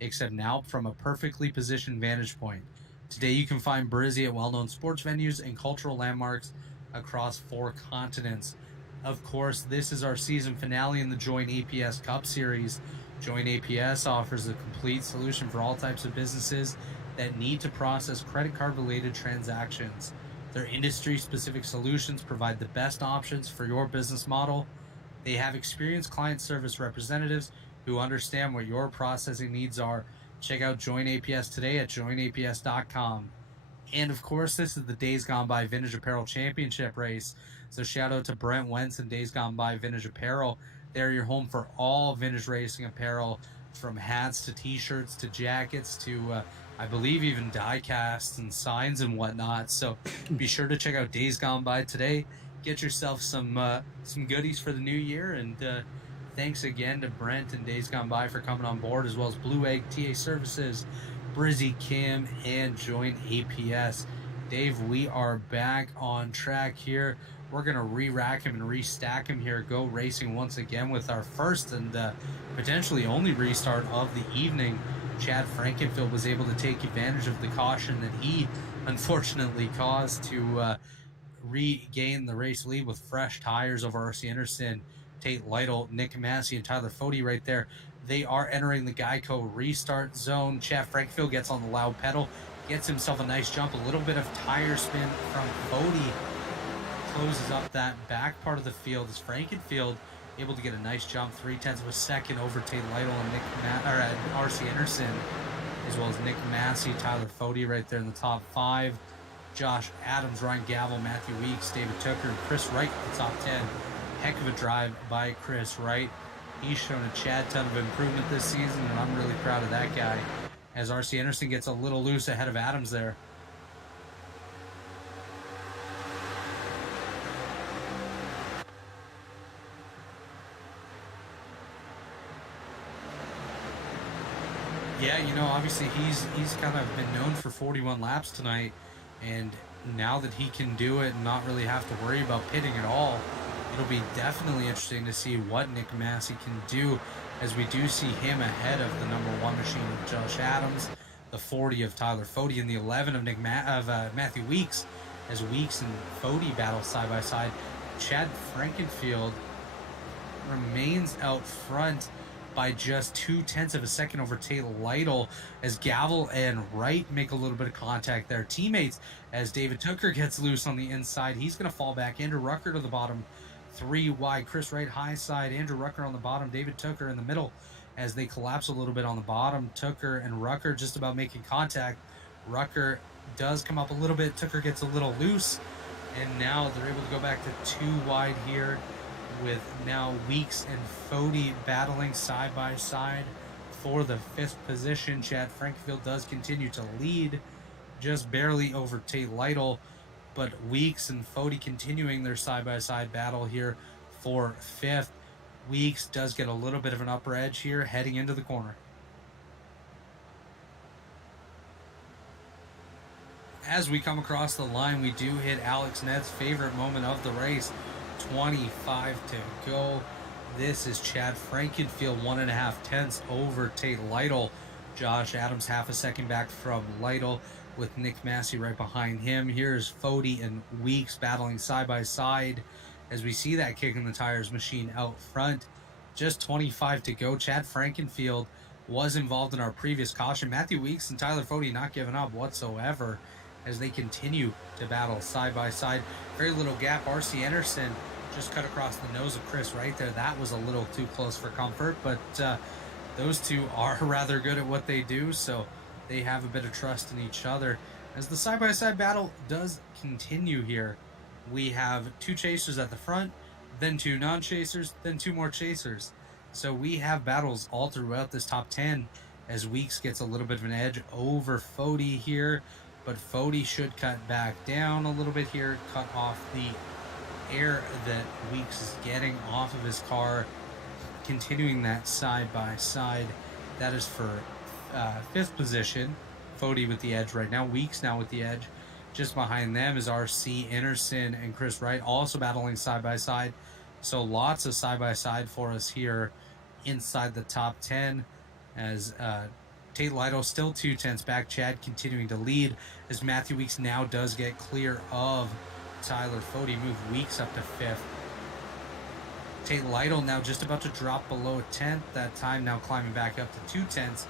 except now from a perfectly positioned vantage point. Today you can find Brizzy at well-known sports venues and cultural landmarks across 4 continents. Of course, this is our season finale in the Join APS Cup Series. Join APS offers a complete solution for all types of businesses that need to process credit card-related transactions. Their industry-specific solutions provide the best options for your business model. They have experienced client service representatives who understand what your processing needs are. Check out Join APS today at joinaps.com. And of course, this is the Days Gone By Vintage Apparel Championship race. So shout out to Brent Wentz and Days Gone By Vintage Apparel. They're your home for all vintage racing apparel, from hats to t-shirts to jackets to, I believe, even die casts and signs and whatnot. So be sure to check out Days Gone By today. Get yourself some goodies for the new year. And thanks again to Brent and Days Gone By for coming on board, as well as Blue Egg, TA Services, BrizzyCam, and Join APS. Dave, we are back on track here. We're going to re-rack him and restack him here. Go racing once again with our first and potentially only restart of the evening. Chad Frankenfield was able to take advantage of the caution that he unfortunately caused to regain the race lead with fresh tires over R.C. Anderson, Tate Lytle, Nick Massey, and Tyler Fody right there. They are entering the Geico restart zone. Chad Frankenfield gets on the loud pedal, gets himself a nice jump, a little bit of tire spin from Fody. Closes up that back part of the field as Frankenfield able to get a nice jump, 0.3 of a second over Tate Lytle and R.C. Anderson, as well as Nick Massey, Tyler Fody right there in the top 5. Josh Adams, Ryan Gavel, Matthew Weeks, David Tucker, and Chris Wright in the top 10. Heck of a drive by Chris Wright. He's shown a Chad ton of improvement this season, and I'm really proud of that guy, as R.C. Anderson gets a little loose ahead of Adams there. Yeah, you know, obviously he's kind of been known for 41 laps tonight, and now that he can do it and not really have to worry about pitting at all, it'll be definitely interesting to see what Nick Massey can do, as we do see him ahead of the number 1 machine of Josh Adams, the 40 of Tyler Fody, and the 11 of Matthew Weeks, as Weeks and Fody battle side by side. Chad Frankenfield remains out front by just 0.2 of a second over Tate Lytle, as Gavel and Wright make a little bit of contact there. Teammates, as David Tucker gets loose on the inside, he's going to fall back. Andrew Rucker to the bottom, 3 wide. Chris Wright high side, Andrew Rucker on the bottom, David Tucker in the middle, as they collapse a little bit on the bottom. Tucker and Rucker just about making contact. Rucker does come up a little bit, Tucker gets a little loose, and now they're able to go back to 2 wide here, with now Weeks and Fody battling side by side for the 5th position. Chad Frankenfield does continue to lead, just barely over Tate Lytle, but Weeks and Fody continuing their side by side battle here for 5th. Weeks does get a little bit of an upper edge here heading into the corner. As we come across the line, we do hit Alex Ned's favorite moment of the race. 25 to go. This is Chad Frankenfield 1.5 over Tate Lytle. Josh Adams half a second back from Lytle, with Nick Massey right behind him. Here's Fody and Weeks battling side by side as we see that kick in the tires machine out front. Just 25 to go. Chad Frankenfield was involved in our previous caution. Matthew Weeks and Tyler Fody not giving up whatsoever as they continue to battle side by side. Very little gap. R.C. Anderson just cut across the nose of Chris right there. That was a little too close for comfort, but those two are rather good at what they do, so they have a bit of trust in each other. As the side-by-side battle does continue here, we have 2 chasers at the front, then 2 non-chasers, then 2 more chasers. So we have battles all throughout this top 10 as Weeks gets a little bit of an edge over Fody here, but Fody should cut back down a little bit here, cut off the air that Weeks is getting off of his car, continuing that side-by-side. That is for 5th position. Fody with the edge right now. Weeks now with the edge. Just behind them is RC, Anderson, and Chris Wright also battling side-by-side. So lots of side-by-side for us here inside the top 10 as Tate Lytle still 2/10 back. Chad continuing to lead as Matthew Weeks now does get clear of Tyler Fody. Move Weeks up to 5th. Tate Lytle now just about to drop below a 10th. That time now climbing back up to 2/10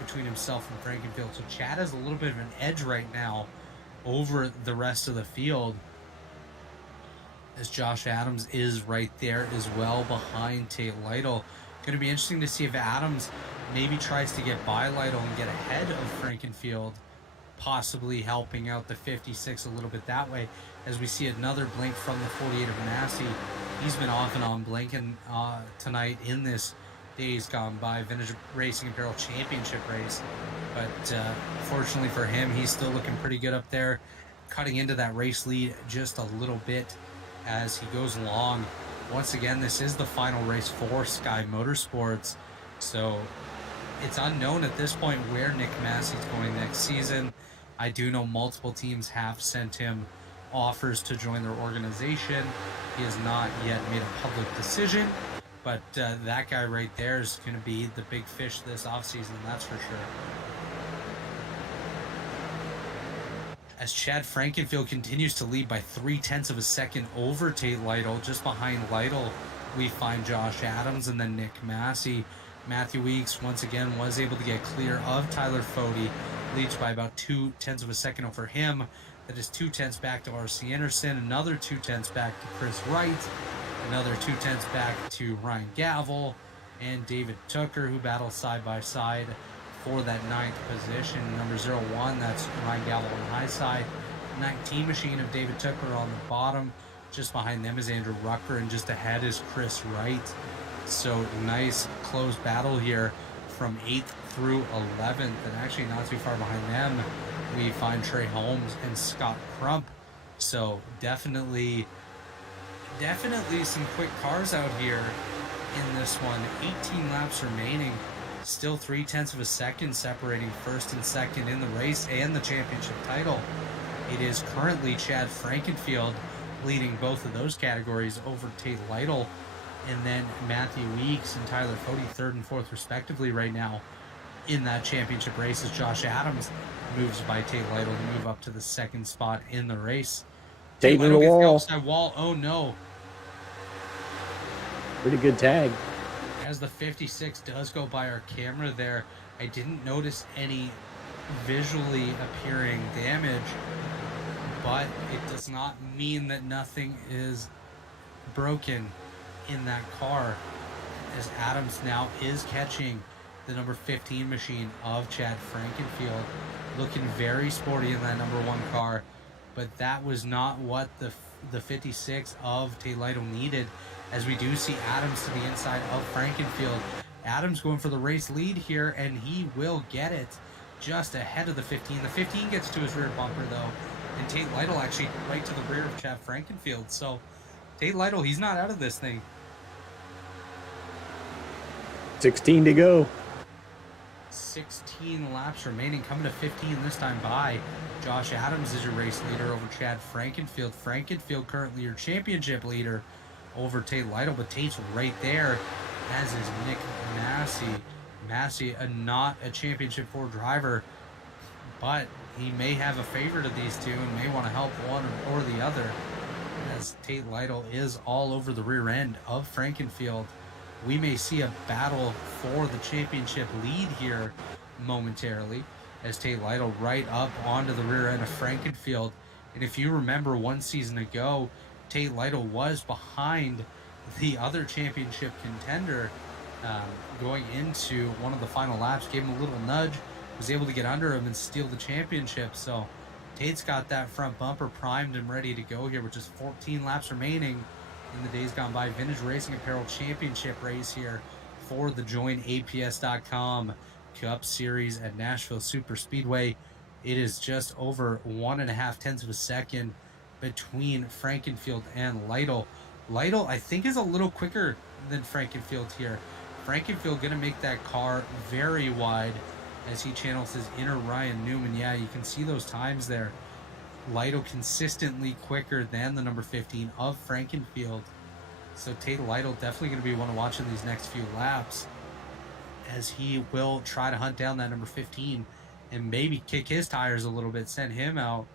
between himself and Frankenfield. So Chad has a little bit of an edge right now over the rest of the field as Josh Adams is right there as well behind Tate Lytle. Going to be interesting to see if Adams maybe tries to get by Lytle and get ahead of Frankenfield, possibly helping out the 56 a little bit that way, as we see another blink from the 48 of Massey. He's been off and on blinking tonight in this Days Gone By Vintage Racing Apparel Championship race. But fortunately for him, he's still looking pretty good up there, cutting into that race lead just a little bit as he goes along. Once again, this is the final race for Sky Motorsports, so it's unknown at this point where Nick Massey's going next season. I do know multiple teams have sent him offers to join their organization. He has not yet made a public decision, but that guy right there is going to be the big fish this offseason, that's for sure. As Chad Frankenfield continues to lead by 0.3 of a second over Tate Lytle. Just behind Lytle, we find Josh Adams and then Nick Massey. Matthew Weeks, once again, was able to get clear of Tyler Fody. Leads by about 0.2 of a second over him. That is 0.2 back to RC Anderson. Another 0.2 back to Chris Wright. Another 0.2 back to Ryan Gavel. And David Tucker, who battles side by side for that 9th position. Number 01, that's Ryan Gavel on the high side. 19 machine of David Tucker on the bottom. Just behind them is Andrew Rucker, and just ahead is Chris Wright. So nice close battle here from 8th through 11th, and actually not too far behind them we find Trey Holmes and Scott Crump. So definitely some quick cars out here in this one. 18 laps remaining. Still 0.3 of a second separating first and second in the race and the championship title. It is currently Chad Frankenfield leading both of those categories over Tate Lytle, and then Matthew Weeks and Tyler Fody 3rd and 4th respectively right now in that championship race, as Josh Adams moves by Tate Lytle to move up to the 2nd spot in the race. Tate in the gets wall. outside wall. Oh no. Pretty good tag. As the 56 does go by our camera there, I didn't notice any visually appearing damage, but it does not mean that nothing is broken in that car, as Adams now is catching the number 15 machine of Chad Frankenfield, looking very sporty in that number 1 car, but that was not what the 56 of Tate Lytle needed, as we do see Adams to the inside of Frankenfield. Adams going for the race lead here, and he will get it just ahead of the 15. The 15 gets to his rear bumper though, and Tate Lytle actually right to the rear of Chad Frankenfield. So Tate Lytle, he's not out of this thing. 16 to go. 16 laps remaining, coming to 15 this time by Josh Adams is your race leader over Chad Frankenfield. Frankenfield currently your championship leader over Tate Lytle, but Tate's right there, as is Nick Massey. Massey, not a championship 4 driver, but he may have a favorite of these two and may want to help one or the other, as Tate Lytle is all over the rear end of Frankenfield. We may see a battle for the championship lead here momentarily, as Tate Lytle right up onto the rear end of Frankenfield. And if you remember one season ago, Tate Lytle was behind the other championship contender going into one of the final laps, gave him a little nudge, was able to get under him and steal the championship. So Tate's got that front bumper primed and ready to go here, with just 14 laps remaining in the Days Gone By Vintage Racing Apparel Championship race here for the JoinAPS.com Cup Series at Nashville Superspeedway. It is just over 1.5 tenths of a second between Frankenfield and Lytle. Lytle, I think, is a little quicker than Frankenfield here. Frankenfield going to make that car very wide as he channels his inner Ryan Newman. Yeah, you can see those times there. Lytle consistently quicker than the number 15 of Frankenfield. So Tate Lytle definitely going to be one to watch in these next few laps, as he will try to hunt down that number 15 and maybe kick his tires a little bit, send him out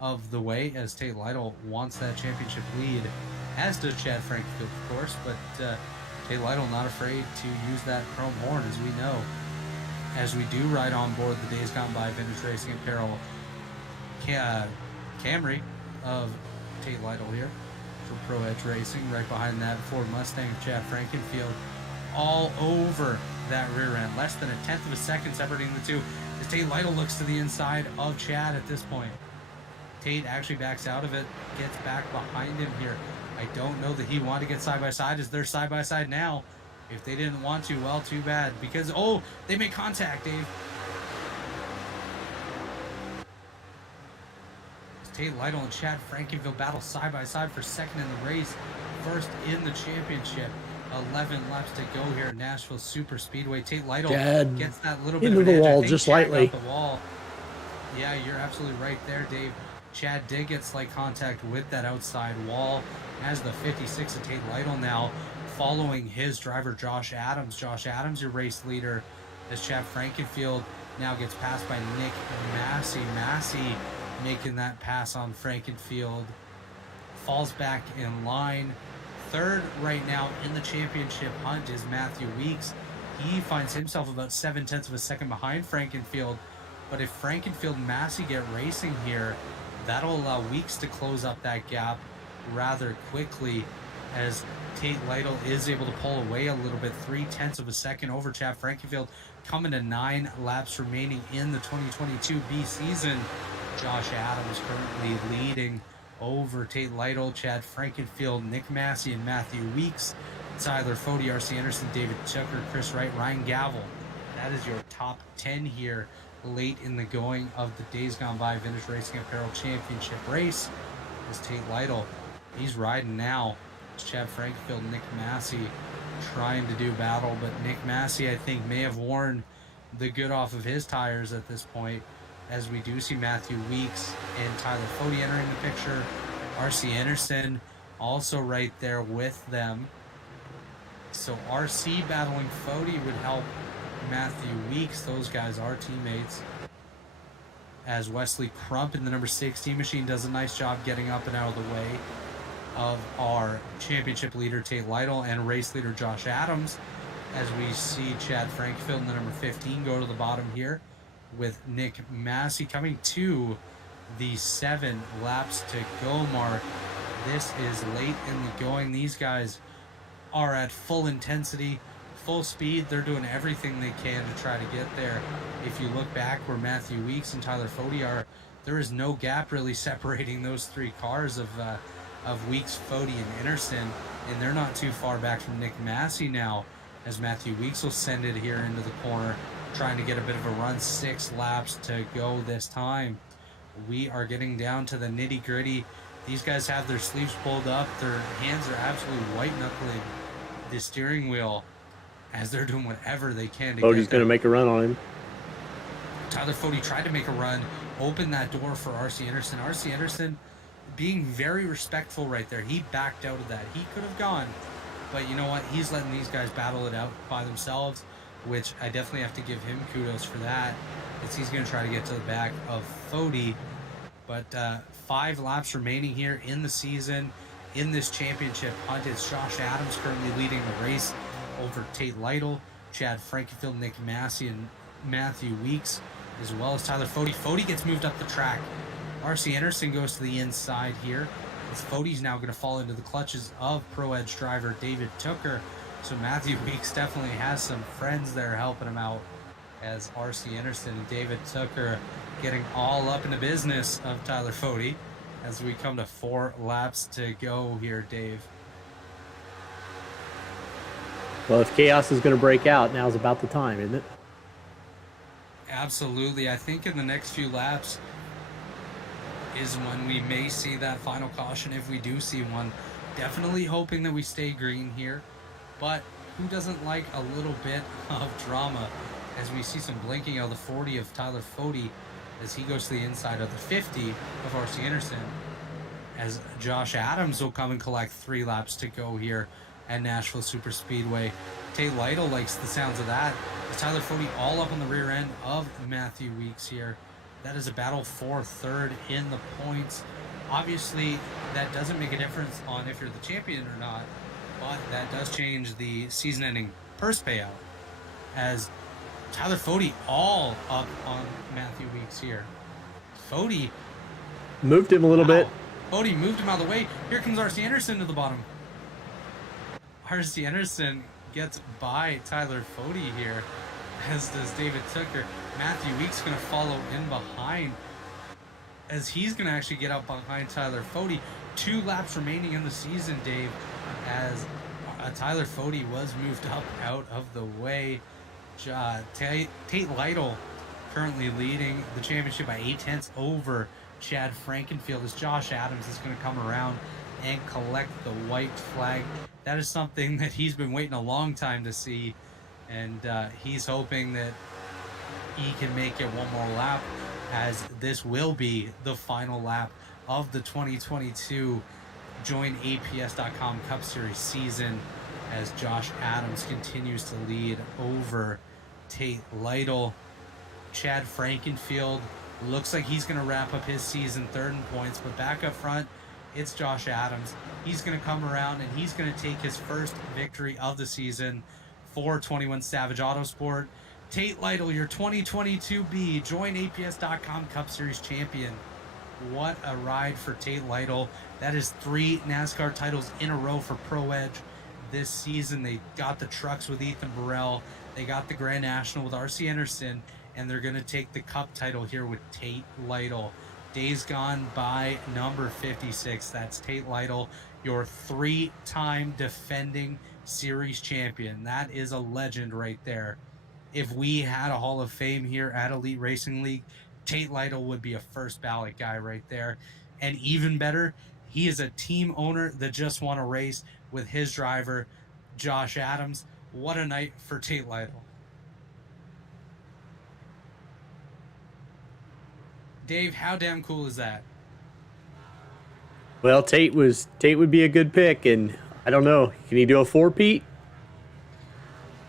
of the way, as Tate Lytle wants that championship lead, as does Chad Frankenfield, of course. But Tate Lytle not afraid to use that chrome horn, as we know, as we do ride on board the Days Gone By Vintage Racing Apparel Camry of Tate Lytle here for Pro Edge Racing. Right behind that Ford Mustang of Chad Frankenfield, all over that rear end. Less than 1/10 of a second separating the two, as Tate Lytle looks to the inside of Chad at this point. Tate actually backs out of it, gets back behind him here. I don't know that he wanted to get side by side, as they're side by side now. If they didn't want to, well, too bad, because, oh, they made contact, Dave. Tate Lytle and Chad Frankenfield battle side by side for second in the race, first in the championship. 11 laps to go here at Nashville Superspeedway. Tate Lytle gets that little bit into of the an edge. wall I think just Chad slightly. got the wall. Yeah, you're absolutely right there, Dave. Chad did get slight contact with that outside wall, as the 56 of Tate Lytle now following his driver Josh Adams. Josh Adams, your race leader, as Chad Frankenfield now gets passed by Nick Massey. Massey making that pass on Frankenfield, falls back in line. Third right now in the championship hunt is Matthew Weeks. He finds himself about 7/10 of a second behind Frankenfield. But if Frankenfield and Massey get racing here, that'll allow Weeks to close up that gap rather quickly, as Tate Lytle is able to pull away a little bit. 3/10 of a second over Chad Frankenfield, coming to 9 laps remaining in the 2022 B season. Josh Adams currently leading over Tate Lytle, Chad Frankenfield, Nick Massey, and Matthew Weeks. Tyler Fody, R.C. Anderson, David Tucker, Chris Wright, Ryan Gavel. That is your top 10 here late in the going of the Days Gone By Vintage Racing Apparel Championship race. Is Tate Lytle. He's riding now. It's Chad Frankenfield and Nick Massey trying to do battle, but Nick Massey, I think, may have worn the good off of his tires at this point, as we do see Matthew Weeks and Tyler Fody entering the picture. R.C. Anderson also right there with them. So R.C. battling Fody would help Matthew Weeks. Those guys are teammates. As Wesley Crump in the number 16 machine does a nice job getting up and out of the way of our championship leader Tate Lytle and race leader Josh Adams, as we see Chad Frankenfield in the number 15 go to the bottom here, with Nick Massey coming to the 7 laps to go mark. This is late in the going. These guys are at full intensity, full speed. They're doing everything they can to try to get there. If you look back where Matthew Weeks and Tyler Fody are, there is no gap really separating those 3 cars of Weeks, Fody, and Anderson, and they're not too far back from Nick Massey now, as Matthew Weeks will send it here into the corner, trying to get a bit of a run. 6 laps to go this time. We are getting down to the nitty gritty. These guys have their sleeves pulled up. Their hands are absolutely white knuckling the steering wheel, as they're doing whatever they can to Fody's going to make a run on him. Tyler Fody tried to make a run, open that door for R.C. Anderson. R.C. Anderson being very respectful right there. He backed out of that. He could have gone, but you know what? He's letting these guys battle it out by themselves, which I definitely have to give him kudos for that. He's going to try to get to the back of Fody. But 5 laps remaining here in the season, in this championship hunt. It's Josh Adams currently leading the race over Tate Lytle, Chad Frankenfield, Nick Massey, and Matthew Weeks, as well as Tyler Fody. Fody gets moved up the track. R.C. Anderson goes to the inside here, as Fode's now going to fall into the clutches of Pro Edge driver David Tooker. So Matthew Weeks definitely has some friends there helping him out, as R.C. Anderson and David Tooker getting all up in the business of Tyler Fode as we come to 4 laps to go here, Dave. Well, if chaos is going to break out, now's about the time, isn't it? Absolutely. I think in the next few laps is when we may see that final caution, if we do see one. Definitely hoping that we stay green here, but who doesn't like a little bit of drama as we see some blinking of the 40 of Tyler Fode as he goes to the inside of the 50 of R.C. Anderson, as Josh Adams will come and collect 3 laps to go here at Nashville Superspeedway. Tate Lytle likes the sounds of that. Tyler Fode all up on the rear end of Matthew Weeks here. That is a battle for 3rd in the points. Obviously, that doesn't make a difference on if you're the champion or not, but that does change the season-ending purse payout, as Tyler Fode all up on Matthew Weeks here. Fode moved him a little bit. Fode moved him out of the way. Here comes R.C. Anderson to the bottom. R.C. Anderson gets by Tyler Fode here, as does David Tooker. Matthew Weeks going to follow in behind, as he's going to actually get up behind Tyler Fode. 2 laps remaining in the season, Dave, as Tyler Fode was moved up out of the way. Tate Lytle currently leading the championship by 8/10 over Chad Frankenfield, as Josh Adams is going to come around and collect the white flag. That is something that he's been waiting a long time to see, and he's hoping that he can make it one more lap, as this will be the final lap of the 2022 JoinAPS.com Cup Series season, as Josh Adams continues to lead over Tate Lytle. Chad Frankenfield looks like he's going to wrap up his season 3rd in points, but back up front, it's Josh Adams. He's going to come around and he's going to take his first victory of the season for 21 Savage Autosport. Tate Lytle, your 2022B JoinAPS.com Cup Series champion. What a ride for Tate Lytle. That is 3 NASCAR titles in a row for Pro Edge this season. They got the trucks with Ethan Burrell. They got the Grand National with R.C. Anderson, and they're going to take the Cup title here with Tate Lytle. Days gone by number 56. That's Tate Lytle, your 3-time defending series champion. That is a legend right there. If we had a Hall of Fame here at Elite Racing League, Tate Lytle would be a first ballot guy right there. And even better, he is a team owner that just won a race with his driver, Josh Adams. What a night for Tate Lytle. Dave, how damn cool is that? Well, Tate would be a good pick, and I don't know. Can he do a 4-peat?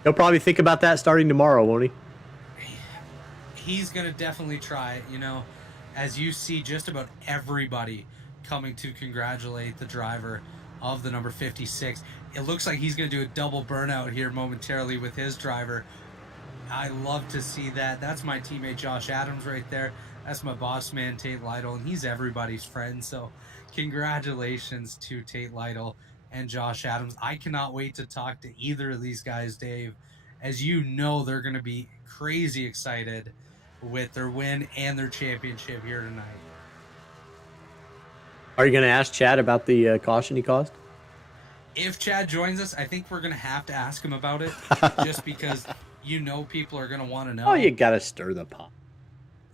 He'll probably think about that starting tomorrow, won't he? He's going to definitely try it, as you see just about everybody coming to congratulate the driver of the number 56. It looks like he's going to do a double burnout here momentarily with his driver. I love to see that. That's my teammate Josh Adams right there. That's my boss man, Tate Lytle, and he's everybody's friend. So congratulations to Tate Lytle and Josh Adams. I cannot wait to talk to either of these guys, Dave. As you know, they're going to be crazy excited with their win and their championship here tonight. Are you going to ask Chad about the caution he caused? If Chad joins us, I think we're going to have to ask him about it, just because people are going to want to know. Oh, you got to stir the pot.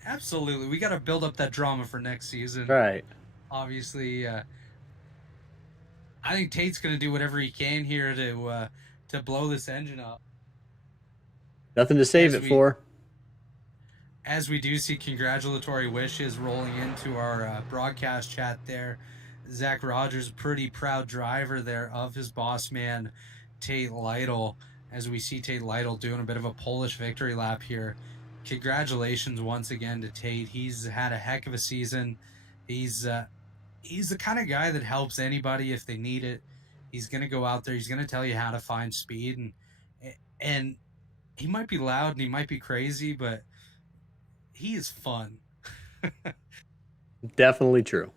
Absolutely. We got to build up that drama for next season. Right. Obviously, I think Tate's going to do whatever he can here to blow this engine up. Nothing to save it for. As we do see congratulatory wishes rolling into our broadcast chat there. Zach Rogers, pretty proud driver there of his boss man, Tate Lytle, as we see Tate Lytle doing a bit of a Polish victory lap here. Congratulations once again to Tate. He's had a heck of a season. He's the kind of guy that helps anybody if they need it. He's going to go out there. He's going to tell you how to find speed. And he might be loud and he might be crazy, but he is fun. Definitely true.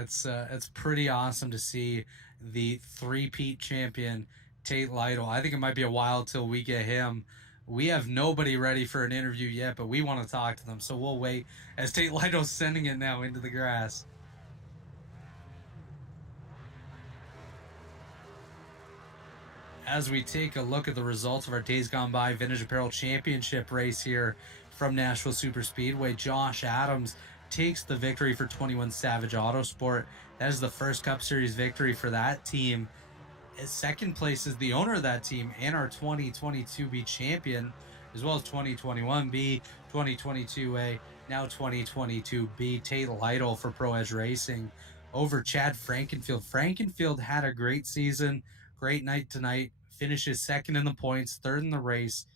It's pretty awesome to see the three-peat champion Tate Lytle. I think it might be a while till we get him. We have nobody ready for an interview yet, but we want to talk to them, so we'll wait as Tate Lytle's sending it now into the grass. As we take a look at the results of our Days Gone By Vintage Apparel Championship race here from Nashville Superspeedway, Josh Adams takes the victory for 21 Savage Autosport. That is the first Cup Series victory for that team. Second place is the owner of that team and our 2022B champion, as well as 2021B, 2022A, now 2022B, Tate Lytle for Pro Edge Racing over Chad Frankenfield. Frankenfield had a great season, great night tonight, finishes second in the points, third in the race.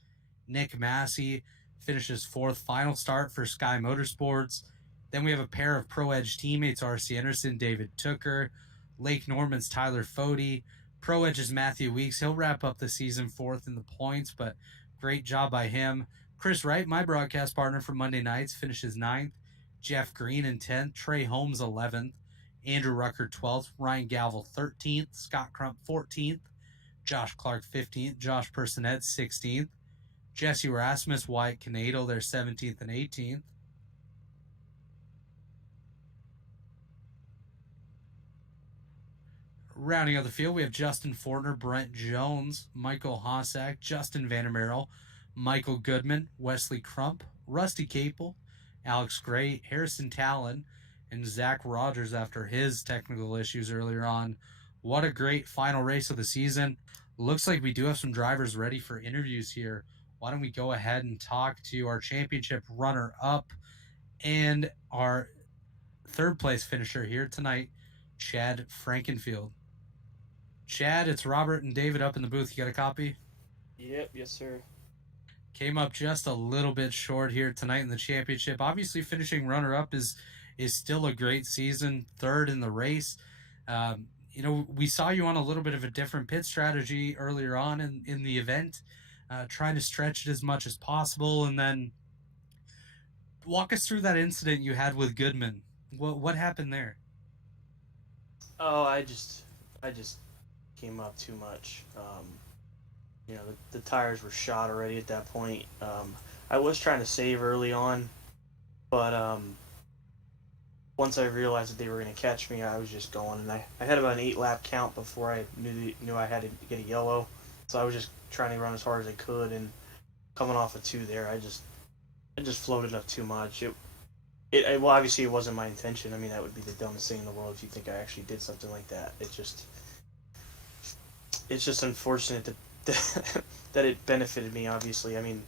Nick Massey finishes fourth, final start for Sky Motorsports. Then we have a pair of Pro Edge teammates, R.C. Anderson, David Tooker, Lake Norman's Tyler Fody, Pro Edge's Matthew Weeks. He'll wrap up the season fourth in the points, but great job by him. Chris Wright, my broadcast partner for Monday nights, finishes ninth. Jeff Green in 10th. Trey Holmes 11th. Andrew Rucker 12th. Ryan Galville 13th. Scott Crump 14th. Josh Clark 15th. Josh Personette 16th. Jesse Rasmus, Wyatt Canado, they're 17th and 18th. Rounding out the field, we have Justin Fortner, Brent Jones, Michael Hossack, Justin Vandermeerel, Michael Goodman, Wesley Crump, Rusty Capel, Alex Gray, Harrison Talon, and Zach Rogers after his technical issues earlier on. What a great final race of the season. Looks like we do have some drivers ready for interviews here. Why don't we go ahead and talk to our championship runner-up and our third-place finisher here tonight, Chad Frankenfield. Chad, it's Robert and David up in the booth. You got a copy? Yep, yes, sir. Came up just a little bit short here tonight in the championship. Obviously, finishing runner-up is still a great season, third in the race. We saw you on a little bit of a different pit strategy earlier on in the event, trying to stretch it as much as possible. And then walk us through that incident you had with Goodman. What happened there? Oh, I just came up too much. The tires were shot already at that point. I was trying to save early on, but once I realized that they were going to catch me, I was just going. And I had about an 8-lap count before I knew I had to get a yellow. So I was just trying to run as hard as I could, and coming off of 2 there, I just floated up too much. Well, obviously it wasn't my intention. I mean, that would be the dumbest thing in the world if you think I actually did something like that. It's just unfortunate that it benefited me. Obviously, I mean,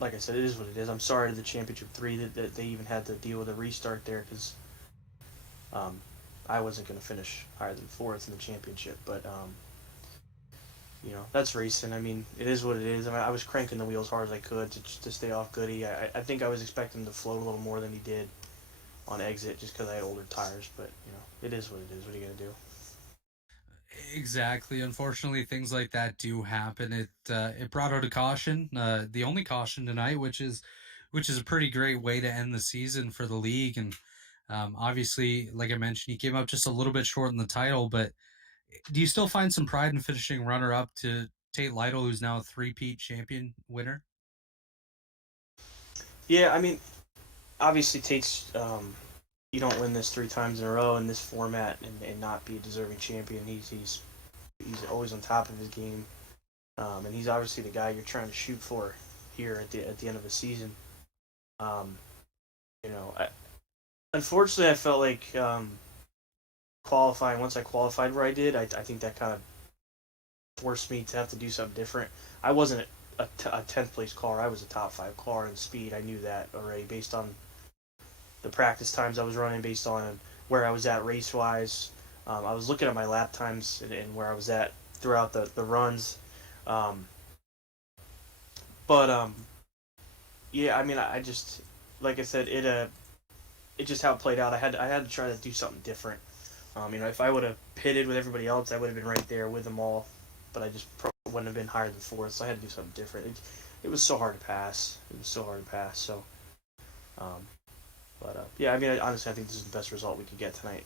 like I said, it is what it is. I'm sorry to the Championship 3 that they even had to deal with a restart there, because I wasn't going to finish higher than 4th in the championship. But that's racing. I mean, it is what it is. I mean, I was cranking the wheels hard as I could to stay off Goody. I think I was expecting him to float a little more than he did on exit, just because I had older tires. But it is what it is. What are you gonna do? Exactly. Unfortunately, things like that do happen. It brought out a caution, the only caution tonight, which is a pretty great way to end the season for the league. And obviously, like I mentioned, he came up just a little bit short in the title, but do you still find some pride in finishing runner-up to Tate Lytle, who's now a three-peat champion winner? Yeah, I mean, obviously Tate's, you don't win this 3 times in a row in this format and not be a deserving champion. He's always on top of his game, and he's obviously the guy you're trying to shoot for here at the end of the season. Unfortunately, I felt like qualifying, once I qualified where I did, I think that kind of forced me to have to do something different. I wasn't a 10th place car. I was a top 5 car in speed. I knew that already based on the practice times I was running, based on where I was at race wise. I was looking at my lap times and where I was at throughout the runs. Yeah, I mean, I just, like I said, it just how it played out. I had to try to do something different. If I would have pitted with everybody else, I would have been right there with them all, but I just wouldn't have been higher than 4th, so I had to do something different. It was so hard to pass. So, But yeah, I mean, honestly, I think this is the best result we could get tonight.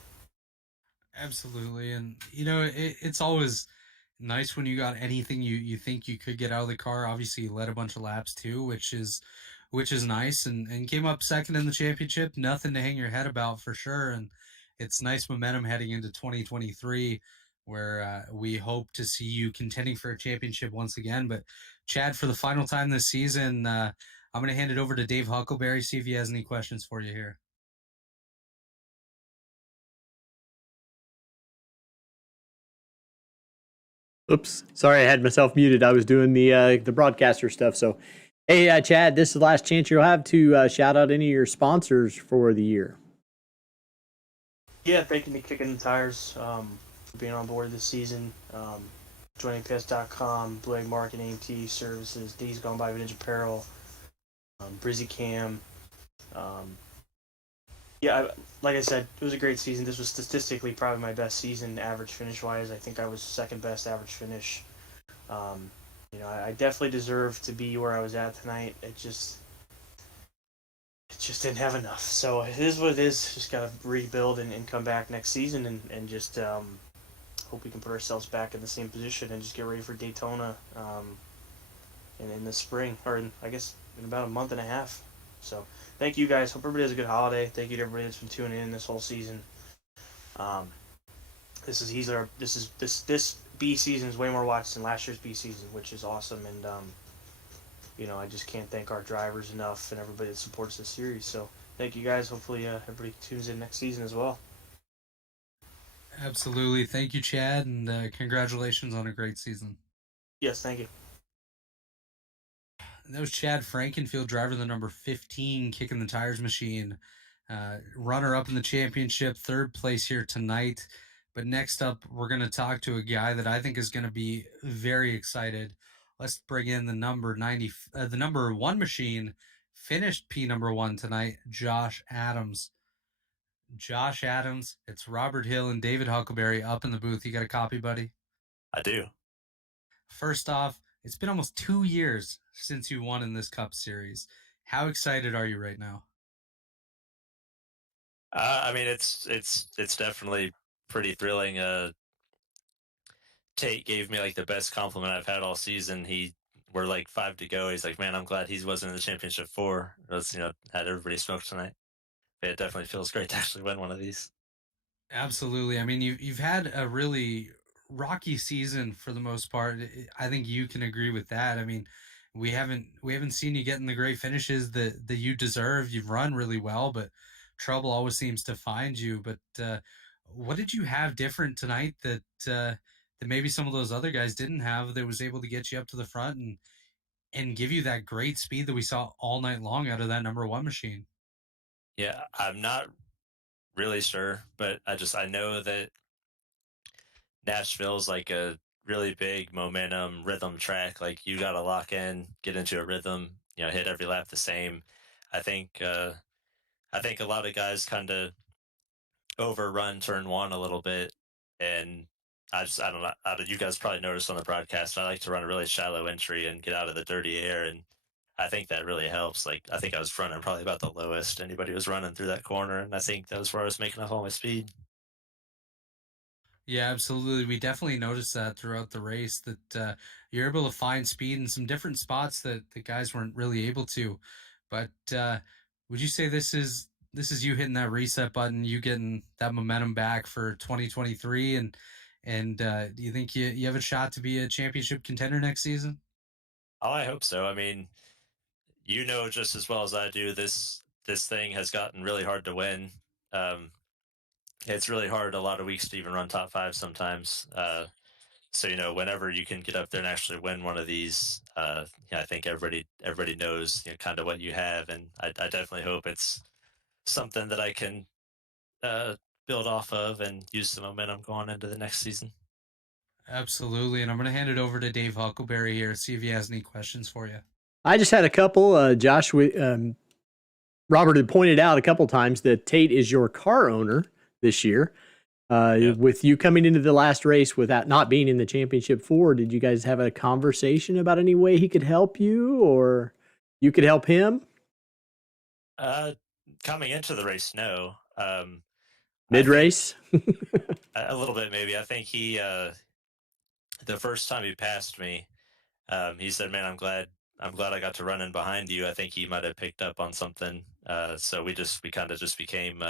Absolutely, and it's always nice when you got anything you think you could get out of the car. Obviously, you led a bunch of laps too, which is nice, and came up second in the championship. Nothing to hang your head about for sure, and it's nice momentum heading into 2023, where we hope to see you contending for a championship once again. But Chad, for the final time this season, I'm going to hand it over to Dave Huckleberry, see if he has any questions for you here. Oops, sorry, I had myself muted. I was doing the broadcaster stuff. So, hey, Chad, this is the last chance you'll have to shout out any of your sponsors for the year. Yeah, thank you to Kicking the Tires for being on board this season. JoinAPS.com, Blue Egg Marketing, AMT Services, Dayz Gone By Vintage Apparel, Brizzy Cam. Yeah, like I said, it was a great season. This was statistically probably my best season, average finish-wise. I think I was second best average finish. I definitely deserved to be where I was at tonight. It just didn't have enough. So it is what it is. Just got to rebuild and come back next season and just hope we can put ourselves back in the same position and just get ready for Daytona in the spring, or I guess in about a month and a half. So thank you guys. Hope everybody has a good holiday. Thank you to everybody that's been tuning in this whole season. This B season is way more watched than last year's B season, which is awesome. And I just can't thank our drivers enough and everybody that supports this series. So thank you guys. Hopefully everybody tunes in next season as well. Absolutely. Thank you, Chad, and congratulations on a great season. Yes, thank you. That was Chad Frankenfield, driver the number 15, Kicking the Tires machine. Runner-up in the championship, third place here tonight. But next up, we're going to talk to a guy that I think is going to be very excited. Let's bring in the number 1 machine, finished P number 1 tonight, Josh Adams. Josh Adams, it's Robert Hill and David Huckleberry up in the booth. You got a copy, buddy? I do. First off, it's been almost 2 years since you won in this Cup Series. How excited are you right now? I mean, it's definitely pretty thrilling. Tate gave me like the best compliment I've had all season. We're like 5 to go. He's like, man, I'm glad he wasn't in the championship 4. That's had everybody smoked tonight. But it definitely feels great to actually win one of these. Absolutely. I mean, you've had a really rocky season for the most part. I think you can agree with that. I mean, we haven't seen you getting the great finishes that you deserve. You've run really well, but trouble always seems to find you. But what did you have different tonight that maybe some of those other guys didn't have, that was able to get you up to the front and give you that great speed that we saw all night long out of that number 1 machine? Yeah, I'm not really sure, but I know that Nashville's like a really big momentum rhythm track. Like you got to lock in, get into a rhythm, hit every lap the same. I think a lot of guys kind of overrun turn 1 a little bit, and I don't know. You guys probably noticed on the broadcast, I like to run a really shallow entry and get out of the dirty air, and I think that really helps. Like I think I was running probably about the lowest anybody was running through that corner, and I think that was where I was making up all my speed. Yeah, absolutely. We definitely noticed that throughout the race, that you're able to find speed in some different spots that the guys weren't really able to. But would you say this is you hitting that reset button, you getting that momentum back for 2023, and do you think you have a shot to be a championship contender next season? Oh, I hope so. I mean, just as well as I do, this thing has gotten really hard to win. It's really hard a lot of weeks to even run top 5 sometimes. So whenever you can get up there and actually win one of these, I think everybody knows kind of what you have, and I definitely hope it's something that I can build off of and use the momentum going into the next season. Absolutely, and I'm going to hand it over to Dave Huckleberry here, see if he has any questions for you. I just had a couple. Josh, Robert had pointed out a couple times that Tate is your car owner this year. With you coming into the last race without not being in the championship 4, did you guys have a conversation about any way he could help you or you could help him? coming into the race, no. Mid race? A little bit, maybe. I think he, the first time he passed me, he said, "Man, I'm glad I got to run in behind you." I think he might have picked up on something. So we kind of just became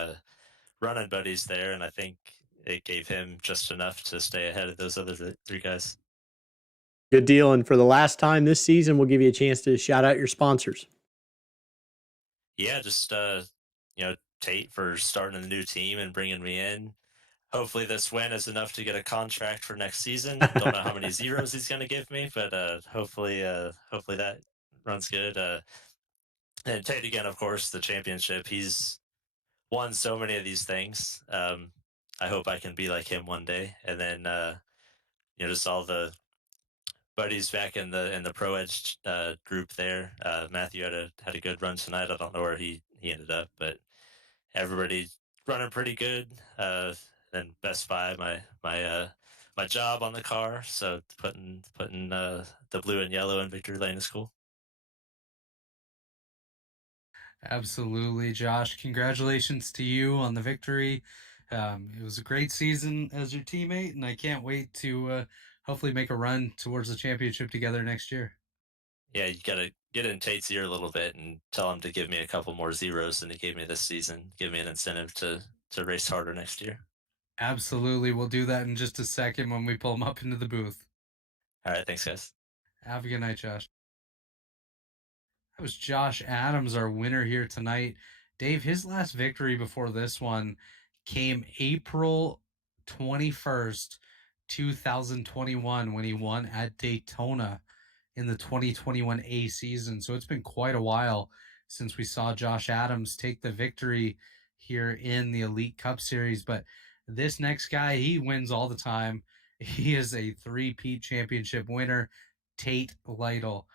running buddies there, and I think it gave him just enough to stay ahead of those other three guys. Good deal. And for the last time this season, we'll give you a chance to shout out your sponsors. Yeah, just Tate for starting the new team and bringing me in. Hopefully this win is enough to get a contract for next season. Don't know how many zeros he's going to give me, but hopefully that runs good. And Tate again, of course, the championship. He's won so many of these things. I hope I can be like him one day. And then just all the buddies back in the Pro Edge group there. Matthew had a good run tonight. I don't know where he ended up, but everybody running pretty good. And Best Buy, my job on the car. So putting the blue and yellow in victory lane is cool. Absolutely, Josh. Congratulations to you on the victory. It was a great season as your teammate, and I can't wait to hopefully make a run towards the championship together next year. Yeah, you got to get in Tate's ear a little bit and tell him to give me a couple more zeros than he gave me this season. Give me an incentive to race harder next year. Absolutely. We'll do that in just a second when we pull him up into the booth. All right. Thanks, guys. Have a good night, Josh. That was Josh Adams, our winner here tonight. Dave, his last victory before this one came April 21st, 2021, when he won at Daytona in the 2021 A season. So it's been quite a while since we saw Josh Adams take the victory here in the Elite Cup Series. But this next guy, he wins all the time. He is a three-peat championship winner, Tate Lytle.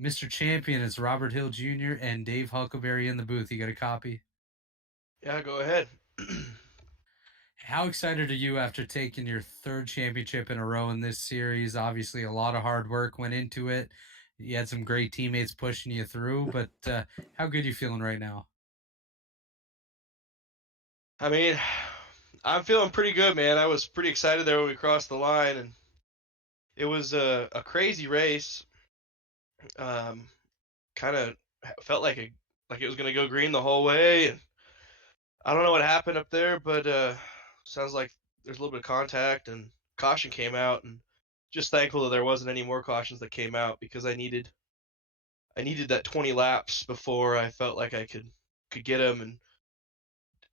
Mr. Champion is Robert Hill Jr. and Dave Huckleberry in the booth. You got a copy? Yeah, go ahead. How excited are you after taking your third championship in a row in this series? Obviously, a lot of hard work went into it. You had some great teammates pushing you through, but how good are you feeling right now? I mean, I'm feeling pretty good, man. I was pretty excited there when we crossed the line, and it was a crazy race. Kind of felt like it was gonna go green the whole way, and I don't know what happened up there, but sounds like there's a little bit of contact and caution came out, and just thankful that there wasn't any more cautions that came out because I needed that 20 laps before I felt like I could get him, and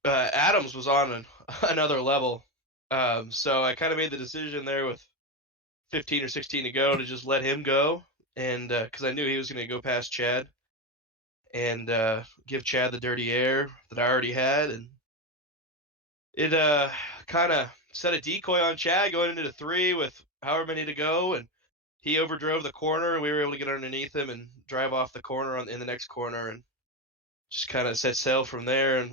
Adams was on another level, so I kind of made the decision there with 15 or 16 to go to just let him go, and because I knew he was going to go past Chad and give Chad the dirty air that I already had, and it kind of set a decoy on Chad going into the 3 with however many to go, and he overdrove the corner, and we were able to get underneath him and drive off the corner in the next corner, and just kind of set sail from there. And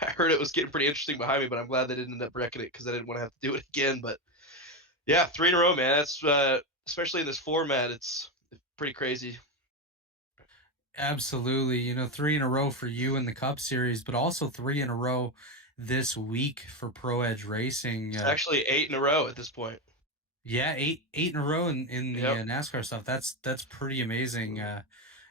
I heard it was getting pretty interesting behind me, but I'm glad they didn't end up wrecking it because I didn't want to have to do it again. But yeah, 3 in a row, man. That's especially in this format, it's pretty crazy. Absolutely. 3 in a row for you in the Cup Series, but also 3 in a row this week for Pro Edge Racing. It's actually 8 in a row at this point. Yeah, eight in a row in the NASCAR stuff. That's pretty amazing.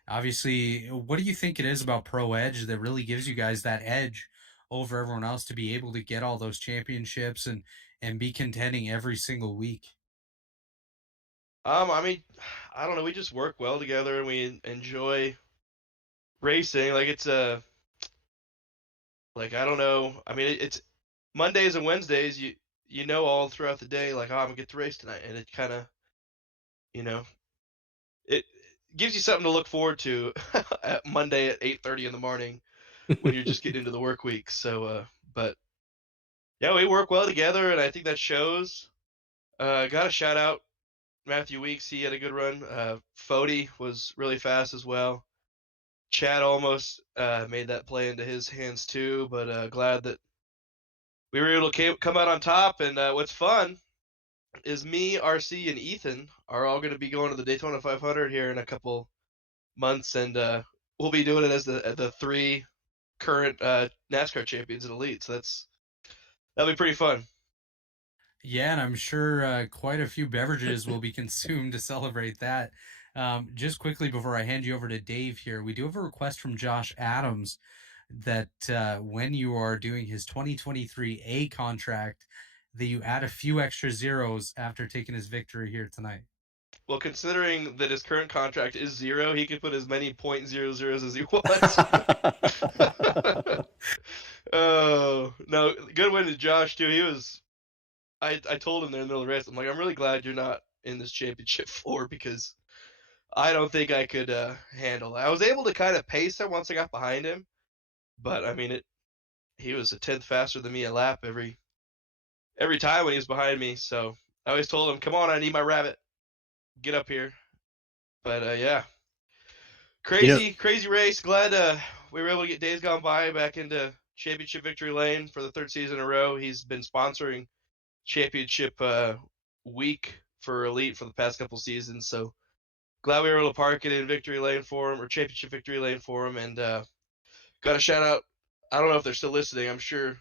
Obviously, what do you think it is about Pro Edge that really gives you guys that edge over everyone else to be able to get all those championships and be contending every single week? I mean, I don't know. We just work well together and we enjoy racing. Like it's like I don't know. I mean, it's Mondays and Wednesdays. You know all throughout the day, like, oh, I'm gonna get to race tonight, and it kind of, it gives you something to look forward to at Monday at 8:30 in the morning when you're just getting into the work week. So, but yeah, we work well together, and I think that shows. Got to shout out Matthew Weeks. He had a good run. Fody was really fast as well. Chad almost made that play into his hands too, but glad that we were able to come out on top. And what's fun is me, RC, and Ethan are all going to be going to the Daytona 500 here in a couple months, and we'll be doing it as the 3 current NASCAR champions and elite. So that'll be pretty fun. Yeah, and I'm sure quite a few beverages will be consumed to celebrate that. Just quickly before I hand you over to Dave here, we do have a request from Josh Adams that when you are doing his 2023 A contract, that you add a few extra zeros after taking his victory here tonight. Well, considering that his current contract is 0, he can put as many .00s as he wants. Oh, no, good win to Josh, too. He was... I told him there in the middle of the race, I'm like, I'm really glad you're not in this championship 4 because I don't think I could handle it. I was able to kind of pace him once I got behind him, but, I mean, he was a tenth faster than me a lap every time when he was behind me, so I always told him, come on, I need my rabbit. Get up here. But, yeah. Crazy race. Glad we were able to get Dayz Gone By back into championship victory lane for the 3rd season in a row. He's been sponsoring championship week for Elite for the past couple seasons, so glad we were able to park it in victory lane for him, or championship victory lane for him. And got a shout out. I don't know if they're still listening. I'm sure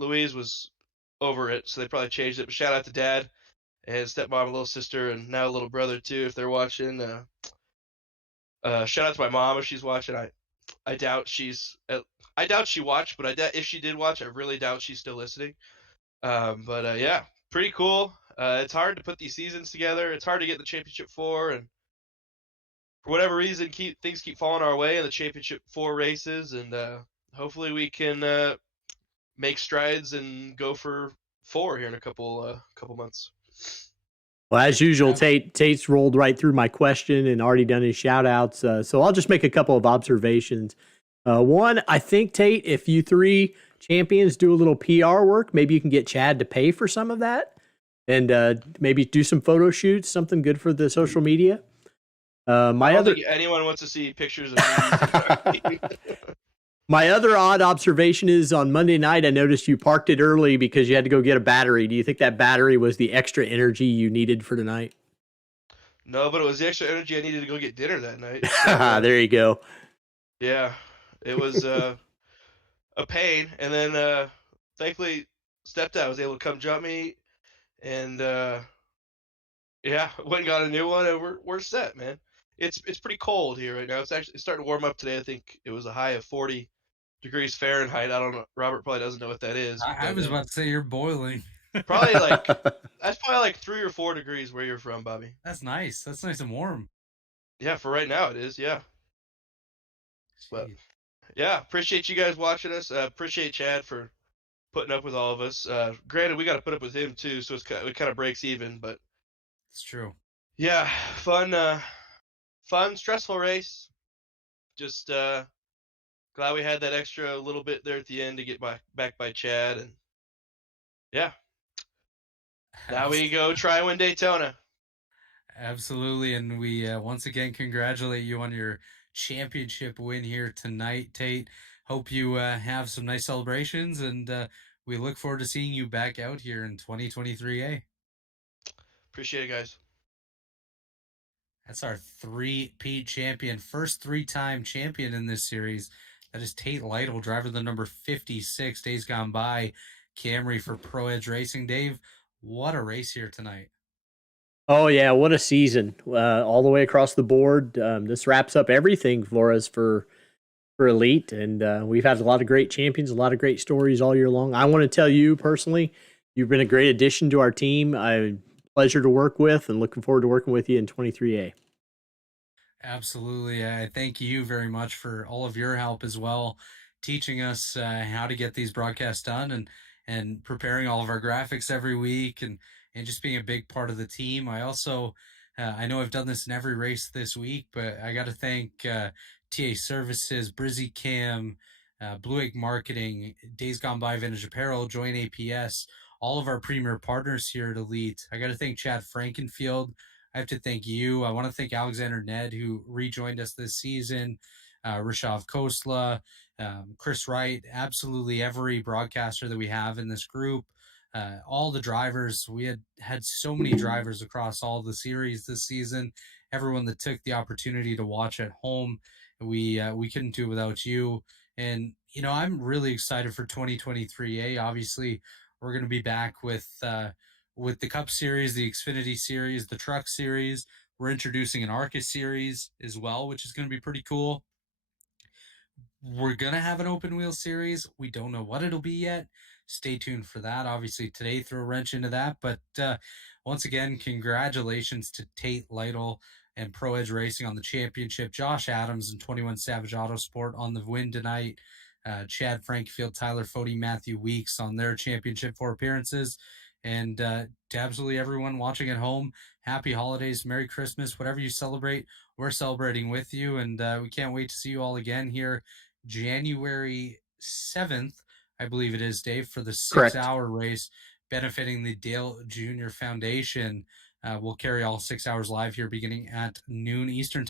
Louise was over it, so they probably changed it. But shout out to Dad and stepmom and little sister, and now little brother too, if they're watching. Shout out to my mom if she's watching. I doubt she watched, but if she did watch, I really doubt she's still listening. But yeah, pretty cool. It's hard to put these seasons together. It's hard to get the championship 4, and for whatever reason, things keep falling our way in the championship 4 races, and hopefully we can make strides and go for 4 here in a couple months. Well, as usual, Tate's rolled right through my question and already done his shout outs. So I'll just make a couple of observations. One, I think, Tate, if you 3 champions do a little PR work, maybe you can get Chad to pay for some of that and maybe do some photo shoots, something good for the social media. I don't think anyone wants to see pictures of me. My other odd observation is on Monday night, I noticed you parked it early because you had to go get a battery. Do you think that battery was the extra energy you needed for tonight? No, but it was the extra energy I needed to go get dinner that night. So, there you go. Yeah, it was a pain. And then thankfully, stepdad was able to come jump me. And yeah, went and got a new one, and we're set, man. It's pretty cold here right now. It's starting to warm up today. I think it was a high of 40 degrees Fahrenheit. I don't know. Robert probably doesn't know what that is. I was about to say you're boiling. Probably that's probably like 3 or 4 degrees where you're from, Bobby. That's nice. That's nice and warm. Yeah, for right now it is. Yeah. But yeah, appreciate you guys watching us. Appreciate Chad for putting up with all of us. Granted, we got to put up with him too, so it kind of breaks even. But it's true. Yeah, fun, stressful race. Just glad we had that extra little bit there at the end to get back by Chad, and yeah, now we go try and win Daytona. Absolutely, and we once again congratulate you on your championship win here tonight, Tate. Hope you have some nice celebrations, and we look forward to seeing you back out here in 2023A. Appreciate it, guys. That's our 3-peat champion, first 3-time champion in this series. That is Tate Lytle, driver the number 56, Dayz Gone By Camry for Pro Edge Racing. Dave, what a race here tonight. Oh, yeah, what a season. All the way across the board. This wraps up everything for us for Elite, and we've had a lot of great champions, a lot of great stories all year long. I want to tell you personally, you've been a great addition to our team. Pleasure to work with, and looking forward to working with you in 23A. Absolutely. I thank you very much for all of your help as well, teaching us how to get these broadcasts done and preparing all of our graphics every week and just being a big part of the team. I also, I know I've done this in every race this week, but I got to thank TA Services, Brizzy Cam, Blue Egg Marketing, Dayz Gone By Vintage Apparel, Join APS, all of our premier partners here at Elite. I got to thank Chad Frankenfield. I have to thank you. I want to thank Alexander Ned, who rejoined us this season, Rishav Khosla, Chris Wright, absolutely every broadcaster that we have in this group, all the drivers. We had so many drivers across all the series this season, everyone that took the opportunity to watch at home. We couldn't do it without you. And, I'm really excited for 2023. Obviously, we're going to be back with the Cup Series, the Xfinity Series, the Truck Series. We're introducing an ARCA Series as well, which is going to be pretty cool. We're going to have an open wheel series. We don't know what it'll be yet. Stay tuned for that. Obviously, today threw a wrench into that. But once again, congratulations to Tate Lytle and Pro Edge Racing on the championship. Josh Adams and 21 Savage Autosport on the win tonight. Chad Frankfield, Tyler Fody, Matthew Weeks on their championship 4 appearances. And to absolutely everyone watching at home, happy holidays, Merry Christmas, whatever you celebrate, we're celebrating with you. And we can't wait to see you all again here January 7th, I believe it is, Dave, for the 6-hour race benefiting the Dale Jr. Foundation. We'll carry all 6 hours live here beginning at noon Eastern